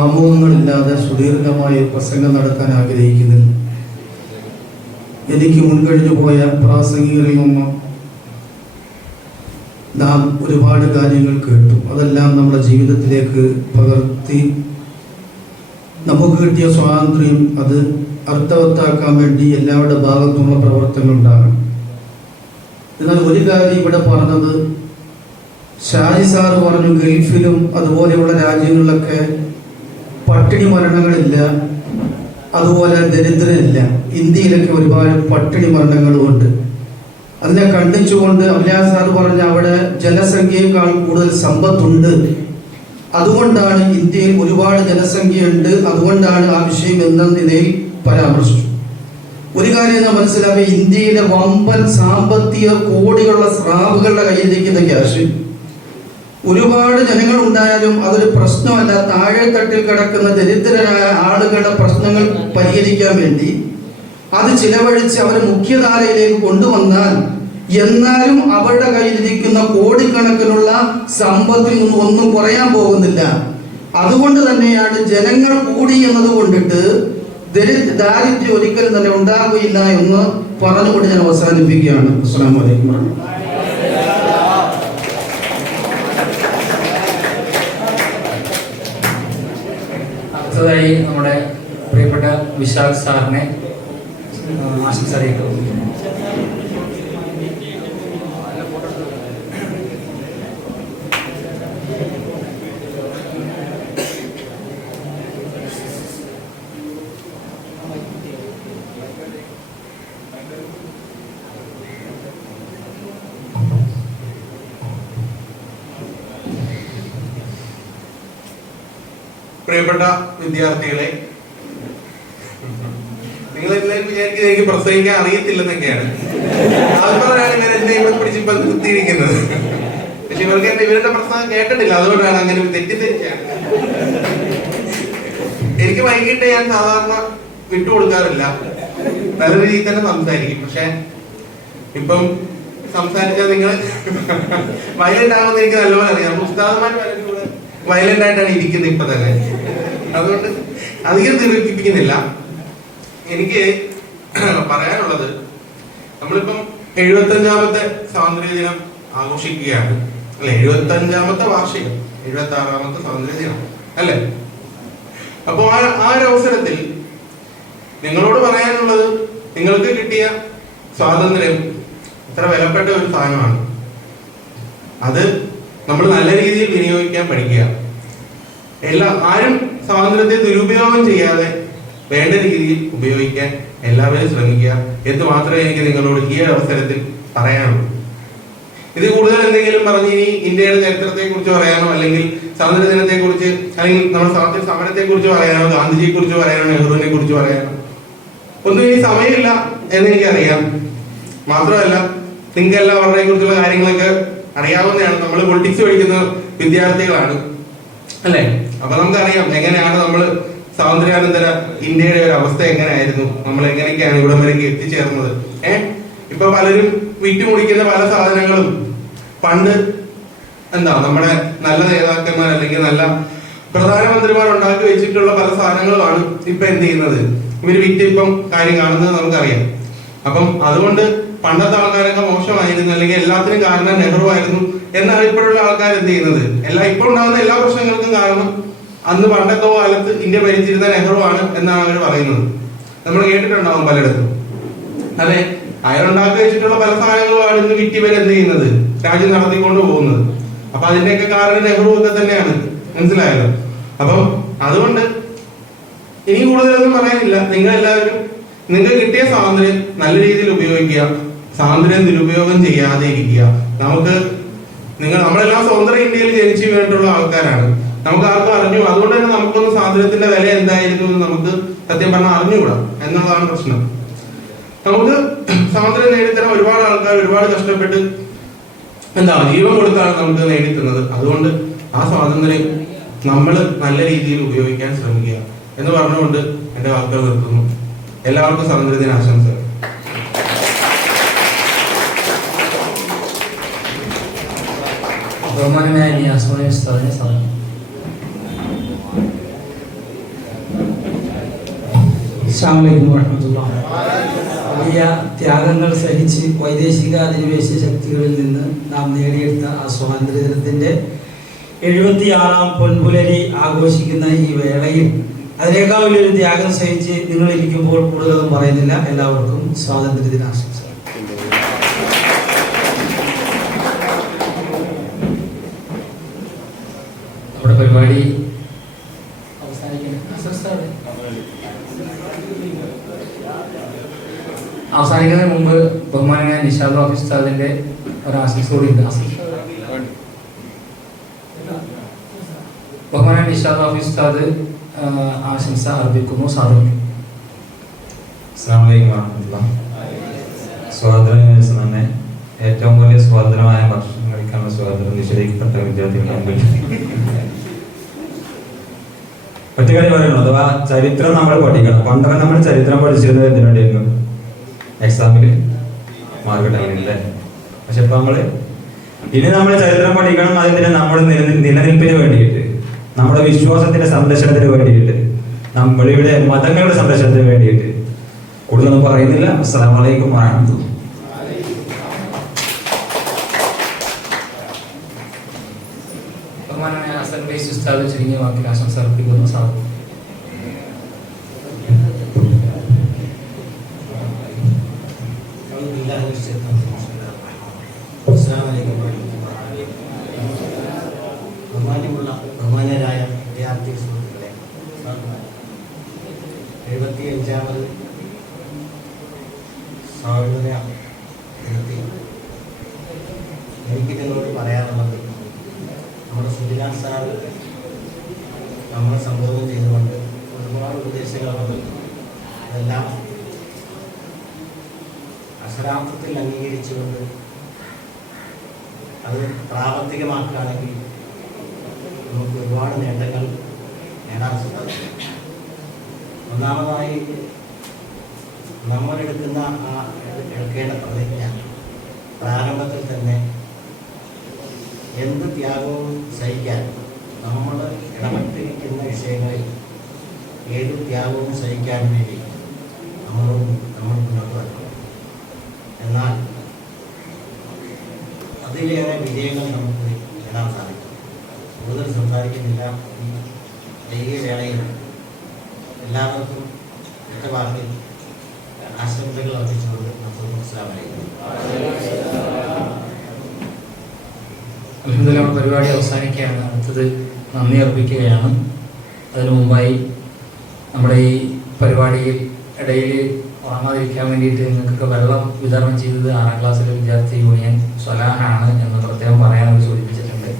ആമുഖങ്ങളില്ലാതെ സുദീർഘമായ പ്രസംഗം നടത്താൻ ആഗ്രഹിക്കുന്നില്ല. എനിക്ക് മുൻകഴിഞ്ഞു പോയ പ്രാസംഗികരിൽ നിന്നും നാം ഒരുപാട് കാര്യങ്ങൾ കേട്ടു. അതെല്ലാം നമ്മുടെ ജീവിതത്തിലേക്ക് പകർത്തി നമുക്ക് കിട്ടിയ സ്വാതന്ത്ര്യം അത് അർത്ഥവത്താക്കാൻ വേണ്ടി എല്ലാവരുടെ ഭാഗത്തുനിന്നുള്ള പ്രവർത്തനങ്ങൾ ഉണ്ടാകണം. എന്നാൽ ഒരു കാര്യം ഇവിടെ പറഞ്ഞത്, ഷാജി സാറ് പറഞ്ഞു ഗൾഫിലും അതുപോലെയുള്ള രാജ്യങ്ങളിലൊക്കെ പട്ടിണി മരണങ്ങളില്ല, അതുപോലെ ദരിദ്രരില്ല. ഇന്ത്യയിലൊക്കെ ഒരുപാട് പട്ടിണി മരണങ്ങളുമുണ്ട്. അതിനെ കണ്ടിച്ചുകൊണ്ട് അബ്ലാ സാറ് പറഞ്ഞ അവിടെ ജനസംഖ്യയേക്കാൾ കൂടുതൽ സമ്പത്തുണ്ട്, അതുകൊണ്ടാണ് ഇന്ത്യയിൽ ഒരുപാട് ജനസംഖ്യയുണ്ട്, അതുകൊണ്ടാണ് ആ വിഷയം എന്ന നിലയിൽ പരാമർശിച്ചു. ഒരു കാര്യം നാം മനസ്സിലാക്കുക, ഇന്ത്യയിലെ വമ്പൻ സാമ്പത്തിക കോടികളുള്ള സ്രാവുകളുടെ കയ്യിലിരിക്കുന്ന ക്യാഷ് ഒരുപാട് ജനങ്ങൾ ഉണ്ടായാലും അതൊരു പ്രശ്നമല്ല. താഴെ തട്ടിൽ കിടക്കുന്ന ദരിദ്രരായ ആളുകളുടെ പ്രശ്നങ്ങൾ പരിഹരിക്കാൻ വേണ്ടി അത് ചിലവഴിച്ച് അവരെ മുഖ്യധാരയിലേക്ക് കൊണ്ടുവന്നാൽ എന്നാലും അവരുടെ കയ്യിലിരിക്കുന്ന കോടിക്കണക്കിനുള്ള സമ്പത്തിൽ നിന്നും ഒന്നും കുറയാൻ പോകുന്നില്ല. അതുകൊണ്ട് തന്നെയാണ് ജനങ്ങൾ കൂടി എന്നത് കൊണ്ടിട്ട് ദാരിദ്ര്യം ഒരിക്കലും തന്നെ ഉണ്ടാകുകയില്ല എന്ന് പറഞ്ഞുകൊണ്ട് ഞാൻ അവസാനിപ്പിക്കുകയാണ്. അസ്സലാമു അലൈക്കും. അടുത്തതായി നമ്മുടെ പ്രിയപ്പെട്ട വിശാൽ സാറിനെ ആശംസ അറിയിക്കുന്നു. പ്രിയപ്പെട്ട വിദ്യാർത്ഥികളെ, നിങ്ങളെല്ലാവരും വിചാരിക്കുന്നത് എനിക്ക് പ്രസംഗിക്കാൻ അറിയത്തില്ലെന്നൊക്കെയാണ്. അതുകൊണ്ടാണ് ഞാൻ എന്നെ ഇവിടെ പിടിച്ച് നിർത്തിയിരിക്കുന്നത്. പക്ഷെ ഇവരുടെ പ്രശ്നം കേട്ടിട്ടില്ല, അതുകൊണ്ടാണ് അങ്ങനെ തെറ്റിദ്ധരിച്ചാണ്. എനിക്ക് വൈകിട്ട് ഞാൻ സാധാരണ വിട്ടുകൊടുക്കാറില്ല, നല്ല രീതിയിൽ തന്നെ സംസാരിക്കും. പക്ഷെ ഇപ്പം സംസാരിച്ചാൽ നിങ്ങൾ വയലന്റ് ആകുമെന്ന് എനിക്ക് നല്ലപോലെ അറിയാം. ഉസ്താദന്മാർ പലരും കൂടെ വയലന്റ് ആയിട്ടാണ് ഇരിക്കുന്നത് ഇപ്പൊ തന്നെ, അതുകൊണ്ട് അധികം ദീർഘിപ്പിക്കുന്നില്ല. എനിക്ക് പറയാനുള്ളത്, നമ്മളിപ്പം 75ാമത്തെ സ്വാതന്ത്ര്യ ദിനം ആഘോഷിക്കുകയാണ് അല്ലെ, 75ാമത്തെ വാർഷികം, 76ാമത്തെ സ്വാതന്ത്ര്യ ദിനം അല്ലെ. അപ്പൊ ആ ഒരു അവസരത്തിൽ നിങ്ങളോട് പറയാനുള്ളത്, നിങ്ങൾക്ക് കിട്ടിയ സ്വാതന്ത്ര്യം ഇത്ര വിലപ്പെട്ട ഒരു സാധനമാണ്. അത് നമ്മൾ നല്ല രീതിയിൽ വിനിയോഗിക്കാൻ പഠിക്കുക. ആരും സ്വാതന്ത്ര്യത്തെ ദുരുപയോഗം ചെയ്യാതെ വേണ്ട രീതിയിൽ ഉപയോഗിക്കാൻ എല്ലാവരും ശ്രമിക്കുക എന്ന് മാത്രമേ എനിക്ക് നിങ്ങളോട് ഈ ഒരു അവസരത്തിൽ പറയാനുള്ളൂ. ഇത് കൂടുതൽ എന്തെങ്കിലും പറഞ്ഞ് ഇനി ഇന്ത്യയുടെ ചരിത്രത്തെ കുറിച്ച് പറയാനോ, അല്ലെങ്കിൽ സ്വാതന്ത്ര്യ ദിനത്തെ കുറിച്ച്, അല്ലെങ്കിൽ നമ്മുടെ സ്വാതന്ത്ര്യ സമരത്തെ കുറിച്ച് പറയാനോ, ഗാന്ധിജിയെ കുറിച്ച് പറയാനോ, നെഹ്റുവിനെ കുറിച്ച് പറയാനോ ഒന്നും ഇനി സമയമില്ല എന്ന് എനിക്കറിയാം. മാത്രമല്ല, നിങ്ങൾക്ക് എല്ലാവരുടെ കുറിച്ചുള്ള കാര്യങ്ങളൊക്കെ അറിയാവുന്നതാണ്. നമ്മൾ പൊളിറ്റിക്സ് പഠിക്കുന്ന വിദ്യാർത്ഥികളാണ് അല്ലെ. അപ്പൊ നമുക്കറിയാം എങ്ങനെയാണ് നമ്മൾ സ്വാതന്ത്ര്യാനന്തര ഇന്ത്യയുടെ ഒരു അവസ്ഥ എങ്ങനെയായിരുന്നു, നമ്മൾ എങ്ങനെയൊക്കെയാണ് ഇവിടം വരേക്ക് എത്തിച്ചേർന്നത്. ഇപ്പൊ പലരും വിറ്റുമുടിക്കുന്ന പല സാധനങ്ങളും പണ്ട് നമ്മുടെ നല്ല നേതാക്കന്മാർ അല്ലെങ്കിൽ നല്ല പ്രധാനമന്ത്രിമാർ ഉണ്ടാക്കി വെച്ചിട്ടുള്ള പല സാധനങ്ങളുമാണ് ഇപ്പൊ എന്ത് ചെയ്യുന്നത്, ഇവര് വിറ്റ് ഇപ്പം കാര്യം കാണുന്നത് നമുക്കറിയാം. അപ്പം അതുകൊണ്ട് പണ്ടത്തെ ആൾക്കാരൊക്കെ മോശമായിരുന്നു, അല്ലെങ്കിൽ എല്ലാത്തിനും കാരണം നെഹ്റു ആയിരുന്നു എന്നാണ് ഇപ്പോഴുള്ള ആൾക്കാർ എന്ത് ചെയ്യുന്നത്. ഇപ്പോൾ ഉണ്ടാകുന്ന എല്ലാ പ്രശ്നങ്ങൾക്കും കാരണം അന്ന് പണ്ടത്തെ കാലത്ത് ഇന്ത്യ ഭരിച്ചിരുന്ന നെഹ്റു ആണ് എന്നാണ് അവർ പറയുന്നത്. നമ്മൾ കേട്ടിട്ടുണ്ടാവും പലയിടത്തും. അതെ, അയാളുണ്ടാക്കി വെച്ചിട്ടുള്ള പല സാധനങ്ങളുമാണ് ഇന്ന് വിറ്റ് ഇവർ എന്ത് ചെയ്യുന്നത്, രാജ്യം നടത്തിക്കൊണ്ട് പോകുന്നത്. അപ്പൊ അതിന്റെയൊക്കെ കാരണം നെഹ്റു ഒക്കെ തന്നെയാണ്, മനസ്സിലായല്ലോ. അപ്പം അതുകൊണ്ട് ഇനി കൂടുതലൊന്നും പറയാനില്ല. നിങ്ങളെല്ലാവരും നിങ്ങൾക്ക് കിട്ടിയ സ്വാതന്ത്ര്യം നല്ല രീതിയിൽ ഉപയോഗിക്കുക, സ്വാതന്ത്ര്യം ദുരുപയോഗം ചെയ്യാതെ ഇരിക്കുക. നമ്മളെല്ലാം സ്വതന്ത്ര ഇന്ത്യയിൽ ജനിച്ചു വീണിട്ടുള്ള ആൾക്കാരാണ്. നമുക്ക് ആർക്കും അറിഞ്ഞു, അതുകൊണ്ട് തന്നെ നമുക്കൊന്നും സ്വാതന്ത്ര്യത്തിന്റെ വില എന്തായിരുന്നു എന്ന് നമുക്ക് സത്യം പറഞ്ഞാൽ അറിഞ്ഞുകൂടാ എന്നുള്ളതാണ് പ്രശ്നം. നമുക്ക് സ്വാതന്ത്ര്യം നേടിത്തരാൻ ഒരുപാട് ആൾക്കാർ ഒരുപാട് കഷ്ടപ്പെട്ട് ജീവൻ കൊടുത്താണ് നമുക്ക് നേടിത്തുന്നത്. അതുകൊണ്ട് ആ സ്വാതന്ത്ര്യം നമ്മൾ നല്ല രീതിയിൽ ഉപയോഗിക്കാൻ ശ്രമിക്കുക എന്ന് പറഞ്ഞുകൊണ്ട് എന്റെ വാക്കുകൾ നിർത്തുന്നു. എല്ലാവർക്കും സ്വാതന്ത്ര്യദിന ആശംസകൾ. ബഹുമാനനായ നിയാസ് ഉസ്താദിനെ സ്വാഗതം. അസ്സലാമു അലൈക്കും വറഹ്മത്തുള്ളാഹി. വലിയ ത്യാഗങ്ങൾ സഹിച്ച് വൈദേശിക അധിനിവേശ ശക്തികളിൽ നിന്ന് നാം നേടിയെടുത്ത ആ സ്വാതന്ത്ര്യദിനത്തിന്റെ 76ാം പൊൻപുലരി ആഘോഷിക്കുന്ന ഈ വേളയിൽ അതിനേക്കാൾ വലിയൊരു ത്യാഗം സഹിച്ച് നിങ്ങൾ ഇരിക്കുമ്പോൾ കൂടുതലൊന്നും പറയുന്നില്ല. എല്ലാവർക്കും സ്വാതന്ത്ര്യദിനാശംസകൾ. നമ്മുടെ പരിപാടി അവസാനിക്കുന്നതിന് മുമ്പ് ബഹുമാനായ നിഷാദ് വാഫി ഉസ്താദിന്റെ ഒരു ആശംസ കൂടി ഉണ്ട്. ബഹുമാനായ നിഷാദ് വാഫി ഉസ്താദ് ആശംസ അർപ്പിക്കുന്നു. സാധിക്കും. അസ്സലാമു അലൈക്കും വറഹ്മത്തുള്ളാഹി. സ്വാതന്ത്ര്യ ദിവസം തന്നെ ഏറ്റവും വലിയ സ്വാതന്ത്ര്യമായ ഭക്ഷണം കഴിക്കാനുള്ള സ്വാതന്ത്ര്യം നിഷേധിക്കപ്പെട്ട വിദ്യാർത്ഥികൾ ഒറ്റ കാര്യം പറയുള്ളൂ. അഥവാ ചരിത്രം നമ്മൾ പഠിക്കണം. പണ്ടൊക്കെ നമ്മൾ ചരിത്രം പഠിച്ചിരുന്നത് എന്തിനു വേണ്ടിയായിരുന്നു? എക്സാമിൽ മാർക്ക് കിട്ടാനില്ലേ? പക്ഷെ ഇപ്പൊ ഇനി നമ്മൾ ചരിത്രം പഠിക്കണം. അതിന് നമ്മുടെ നിലനിൽപ്പിന് വേണ്ടിയിട്ട്, നമ്മുടെ വിശ്വാസത്തിന്റെ സംരക്ഷണത്തിന് വേണ്ടിയിട്ട്, നമ്മളിവിടെ മതങ്ങളുടെ സംരക്ഷണത്തിന് വേണ്ടിയിട്ട്. കൂടുതലൊന്നും പറയുന്നില്ല. അസ്സലാമു അലൈക്കും വറഹ്മത്തുള്ളാഹി. ബഹുമാനായ ഹസൻ ബൈസ് ഉസ്താദ് ചുരുങ്ങിയ വാക്കിൽ ആശംസ അർപ്പിക്കുന്നു. സാധിക്കും. ബഹുമാന്യരായ വിദ്യാർത്ഥി സുഹൃത്തുക്കളെ, 75ാമത് സ്വാതന്ത്ര്യ ദിനത്തിൽ എനിക്ക് നിങ്ങളോട് പറയാനുള്ളത്, നമ്മുടെ സുധിലാൽ സാർ നമ്മളെ സംബോധന ചെയ്തുകൊണ്ട് ഒരുപാട് ഉപദേശങ്ങളുണ്ട്. അതെല്ലാം അക്ഷരാർത്ഥത്തിൽ അംഗീകരിച്ചുകൊണ്ട് അത് പ്രാവർത്തികമാക്കുകയാണെങ്കിൽ നമുക്ക് ഒരുപാട് നേട്ടങ്ങൾ നേടാൻ സാധിക്കും. ഒന്നാമതായി നമ്മളെടുക്കുന്ന എടുക്കേണ്ട പ്രതിജ്ഞ പ്രാരംഭത്തിൽ തന്നെ എന്ത് ത്യാഗവും സഹിക്കാൻ നമ്മൾ ഇടപെട്ടിരിക്കുന്ന വിഷയങ്ങളിൽ ഏത് ത്യാഗവും സഹിക്കാൻ വേണ്ടി നമ്മൾ മുന്നോട്ട് വരണം. എന്നാൽ അതിലേറെ വിജയങ്ങൾ നമുക്ക് നേടാൻ സാധിക്കും. കൂടുതൽ സംസാരിക്കുന്നില്ല. ഈ വേളയിൽ എല്ലാവർക്കും ഒറ്റവാക്കിൽ ആശംസകൾ അർപ്പിച്ചുകൊണ്ട് നമുക്ക് മനസ്സിലാവാനായിരുന്നു. അൽഹംദുലില്ലാഹ്, പരിപാടി അവസാനിക്കുകയാണ്. അടുത്തത് നന്ദി അർപ്പിക്കുകയാണ്. അതിനു മുമ്പായി നമ്മുടെ ഈ പരിപാടിയിൽ ഇടയിൽ ഉറങ്ങാതിരിക്കാൻ വേണ്ടിയിട്ട് നിങ്ങൾക്കൊക്കെ വെള്ളം വിതരണം ചെയ്തത് 6ാം ക്ലാസ്സിലെ വിദ്യാർത്ഥി യൂണിയൻ സ്വലാഹാണ് എന്ന് പ്രത്യേകം പറയാൻ അവർ സൂചിപ്പിച്ചിട്ടുണ്ട്.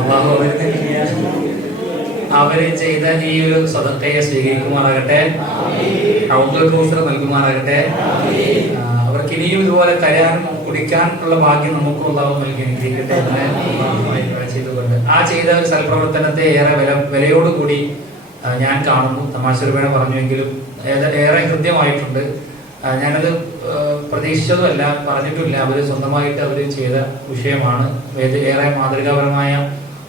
അള്ളാഹു അവര് ചെയ്ത ഈ ഒരു സദഖയെ സ്വീകരിക്കുമാറാകട്ടെ, ഔദുൽ കൗസർ നൽകുമാറാകട്ടെ. അവർക്ക് ഇനിയും ഇതുപോലെ കരയാനും കുടിക്കാനുള്ള ഭാഗ്യം നമുക്ക് അള്ളാഹു നൽകി അനുഗ്രഹിക്കട്ടെ എന്ന് ചെയ്തുകൊണ്ട് ആ ചെയ്ത ഒരു സൽപ്രവർത്തനത്തെ ഏറെ വിലയോടുകൂടി ഞാൻ കാണുന്നു. തമാശ രൂപേണ പറഞ്ഞുവെങ്കിലും ഏറെ ഹൃദ്യമായിട്ടുണ്ട്. ഞാനത് പ്രതീക്ഷിച്ചതുമല്ല, പറഞ്ഞിട്ടില്ല. അവർ സ്വന്തമായിട്ട് അവർ ചെയ്ത വിഷയമാണ്. ഏറെ മാതൃകാപരമായ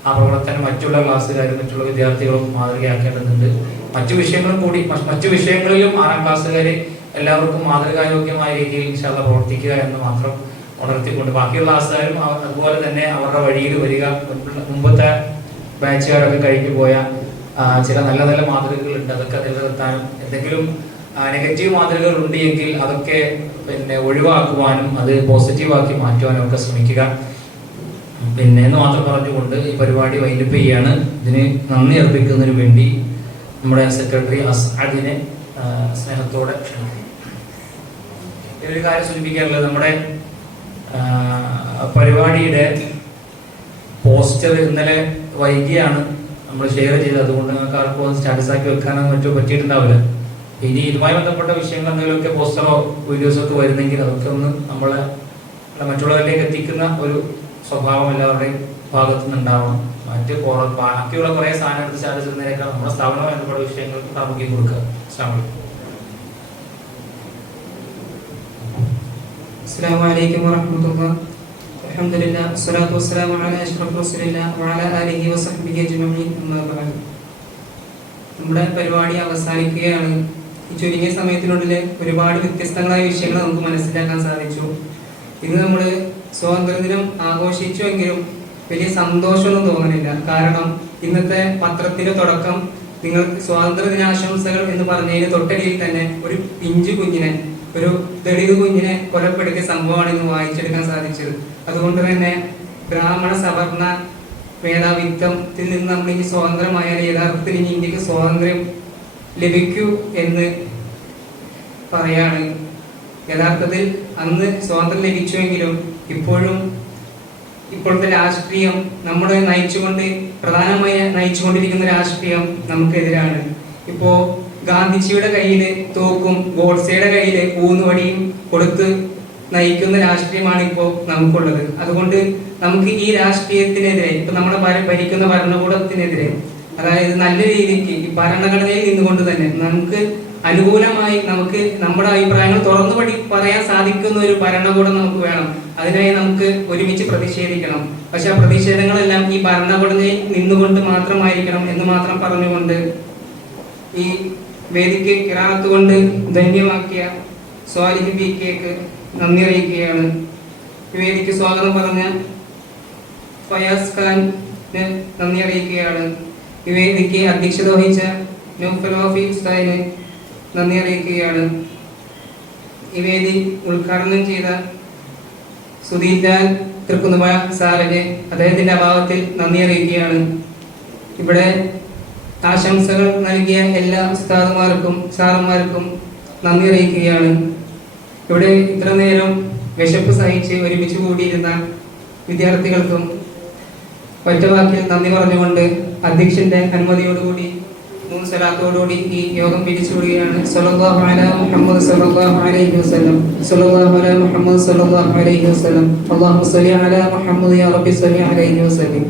ആ പ്രവർത്തനം മറ്റുള്ള ക്ലാസ്സുകാരും മറ്റുള്ള വിദ്യാർത്ഥികളും മാതൃകയാക്കേണ്ടതുണ്ട്. മറ്റു വിഷയങ്ങളിലും 6ാം ക്ലാസ്സുകാർ എല്ലാവർക്കും മാതൃകായോഗ്യമായ രീതിയിൽ ഇൻഷാല്ലാ പ്രവർത്തിക്കുക എന്ന് മാത്രം ഉണർത്തിക്കൊണ്ട് ബാക്കിയുള്ള ക്ലാസ്സുകാരും അതുപോലെ തന്നെ അവരുടെ വഴിയിൽ വരിക. മുമ്പത്തെ ബാച്ചുകാരൊക്കെ കഴിഞ്ഞു പോയ ചില നല്ല നല്ല മാതൃകകളുണ്ട്. അതൊക്കെ നിലനിർത്താനും എന്തെങ്കിലും നെഗറ്റീവ് മാതൃകകൾ ഉണ്ട് എങ്കിൽ അതൊക്കെ ഒഴിവാക്കുവാനും അത് പോസിറ്റീവാക്കി മാറ്റുവാനും ഒക്കെ ശ്രമിക്കുക എന്ന് മാത്രം പറഞ്ഞുകൊണ്ട് ഈ പരിപാടി വൈൻഡപ്പ് ചെയ്യാണ്. ഇതിന് നന്ദി അർപ്പിക്കുന്നതിന് വേണ്ടി നമ്മുടെ സെക്രട്ടറി അസ്അദിനെ സ്നേഹത്തോടെ ക്ഷണിക്കുന്നു. ഒരു കാര്യം സൂചിപ്പിക്കാനുള്ളത്, നമ്മുടെ പരിപാടിയുടെ പോസ്റ്റർ ഇന്നലെ വൈകിയാണ് നമ്മൾ ഷെയർ ചെയ്തത്. അതുകൊണ്ട് നമുക്ക് ആർക്കും സ്റ്റാറ്റസ് ആക്കി വെക്കാനോ മറ്റോ പറ്റിയിട്ടുണ്ടാവില്ല. ഇനി ഇതുമായി ബന്ധപ്പെട്ട വിഷയങ്ങൾ എന്തെങ്കിലുമൊക്കെ പോസ്റ്ററോ വീഡിയോസോ ഒക്കെ വരുന്നെങ്കിൽ അതൊക്കെ ഒന്ന് നമ്മളെ മറ്റുള്ളവരിലേക്ക് എത്തിക്കുന്ന ഒരു സ്വഭാവം എല്ലാവരുടെയും ഭാഗത്തു നിന്നുണ്ടാവണം. ബാക്കിയുള്ള കുറേ സാധനം എടുത്ത് സ്റ്റാറ്റസ് ഇടുന്നതിനേക്കാൾ നമ്മുടെ സ്ഥാപനവുമായി ബന്ധപ്പെട്ട വിഷയങ്ങൾക്ക് പ്രാമുഖ്യം കൊടുക്കുക. അസ്സലാമു അലൈക്കും വറഹ്മത്തുള്ളാഹി. അൽഹംദുലില്ലാഹ് വസ്സലാത്തു വസ്സലാമു അലാ അഷ്റഫി റസൂലില്ലാഹി വഅലാ ആലിഹി വസഹ്ബിഹി അജ്മഈൻ. അമ്മാ ബഅദ്. നമ്മുടെ പരിപാടി അവസാനിക്കുകയാണ്. ഈ ചുരുങ്ങിയ സമയത്തിനുള്ളിൽ ഒരുപാട് വ്യത്യസ്തങ്ങളായ വിഷയങ്ങൾ നമുക്ക് മനസ്സിലാക്കാൻ സാധിച്ചു. ഇന്ന് നമ്മൾ സ്വാതന്ത്ര്യദിനം ആഘോഷിച്ചുവെങ്കിലും വലിയ സന്തോഷമൊന്നും തോന്നുന്നില്ല. കാരണം ഇന്നത്തെ പത്രത്തിന്റെ തുടക്കം നിങ്ങൾക്ക് സ്വാതന്ത്ര്യദിനാശംസകൾ എന്ന് പറഞ്ഞതിന് തൊട്ടടിയിൽ തന്നെ ഒരു പിഞ്ചു കുഞ്ഞിനെ, ഒരു ദളിത് കുഞ്ഞിനെ കൊലപ്പെടുത്തിയ സംഭവമാണ് ഇന്ന് വായിച്ചെടുക്കാൻ സാധിച്ചത്. അതുകൊണ്ട് തന്നെ ബ്രാഹ്മണ സവർണ മേധാവിത്വത്തിൽ നിന്ന് നമ്മൾ ഇനി സ്വതന്ത്രമായാൽ യഥാർത്ഥത്തിൽ ഇനി ഇന്ത്യക്ക് സ്വാതന്ത്ര്യം ലഭിക്കൂ എന്ന് പറയാണ്. യഥാർത്ഥത്തിൽ അന്ന് സ്വാതന്ത്ര്യം ലഭിച്ചുവെങ്കിലും ഇപ്പോഴത്തെ രാഷ്ട്രീയം നമ്മളെ പ്രധാനമായി നയിച്ചുകൊണ്ടിരിക്കുന്ന രാഷ്ട്രീയം നമുക്കെതിരാണ്. ഇപ്പോ ഗാന്ധിജിയുടെ കയ്യില് തോക്കും ഗോഡ്സെയുടെ കയ്യില് ഊന്നുവടിയും കൊടുത്ത് നയിക്കുന്ന രാഷ്ട്രീയമാണ് ഇപ്പോൾ നമുക്കുള്ളത്. അതുകൊണ്ട് നമുക്ക് ഈ രാഷ്ട്രീയത്തിനെതിരെ, ഇപ്പൊ നമ്മളെ ഭരിക്കുന്ന ഭരണകൂടത്തിനെതിരെ, അതായത് നല്ല രീതിക്ക് ഈ ഭരണഘടനയിൽ നിന്നുകൊണ്ട് തന്നെ നമുക്ക് അനുകൂലമായി നമുക്ക് നമ്മുടെ അഭിപ്രായങ്ങൾ തുറന്നു പറയാൻ സാധിക്കുന്ന ഒരു ഭരണകൂടം നമുക്ക് വേണം. അതിനായി നമുക്ക് ഒരുമിച്ച് പ്രതിഷേധിക്കണം. പക്ഷെ ആ പ്രതിഷേധങ്ങളെല്ലാം ഈ ഭരണഘടനയിൽ നിന്നുകൊണ്ട് മാത്രമായിരിക്കണം എന്ന് മാത്രം പറഞ്ഞുകൊണ്ട് ഈ വേദിക്ക് കിറാത്ത് കൊണ്ട് ധന്യമാക്കിയ സ്വാലിഹ് ബികെക്ക് നന്ദി അറിയിക്കുകയാണ്. ഈ വേദിക്ക് സ്വാഗതം പറഞ്ഞ ഫയാസ് ഖാന് നന്ദി അറിയിക്കുകയാണ്. ഈ വേദിക്ക് അധ്യക്ഷത വഹിച്ച നൗഫൽ വാഫി ഉസ്താദിന് നന്ദി അറിയിക്കുകയാണ്. ഈ വേദി ഉദ്ഘാടനം ചെയ്ത സുധീർലാൽ തൃക്കുന്നപ്പുഴ സാറിന് അദ്ദേഹത്തിന്റെ അഭാവത്തിൽ നന്ദി അറിയിക്കുകയാണ്. ഇവിടെ ആശംസകൾ നൽകിയ എല്ലാ ഉസ്താദുമാർക്കും സാറന്മാർക്കും നന്ദി അറിയിക്കുകയാണ്. ഇവിടെ ഇത്ര നേരം വിശപ്പ് സഹിച്ച് ഒരുമിച്ച് കൂടിയിരുന്ന വിദ്യാർത്ഥികൾക്കും ഒറ്റവാക്കിൽ നന്ദി പറഞ്ഞുകൊണ്ട് അധ്യക്ഷന്റെ അനുമതിയോടുകൂടി മൂന്ന് സലാത്തോടുകൂടി ഈ യോഗം പിരിച്ചുവിടുകയാണ്. സല്ലല്ലാഹു അലാ മുഹമ്മദ് സല്ലല്ലാഹു അലൈഹി വസല്ലം, സല്ലല്ലാഹു അലാ മുഹമ്മദ് സല്ലല്ലാഹു അലൈഹി വസല്ലം, അല്ലാഹുമ്മ സ്വല്ലി അലാ മുഹമ്മദ് യാ റബ്ബി സ്വല്ലി അലൈഹി വസല്ലം.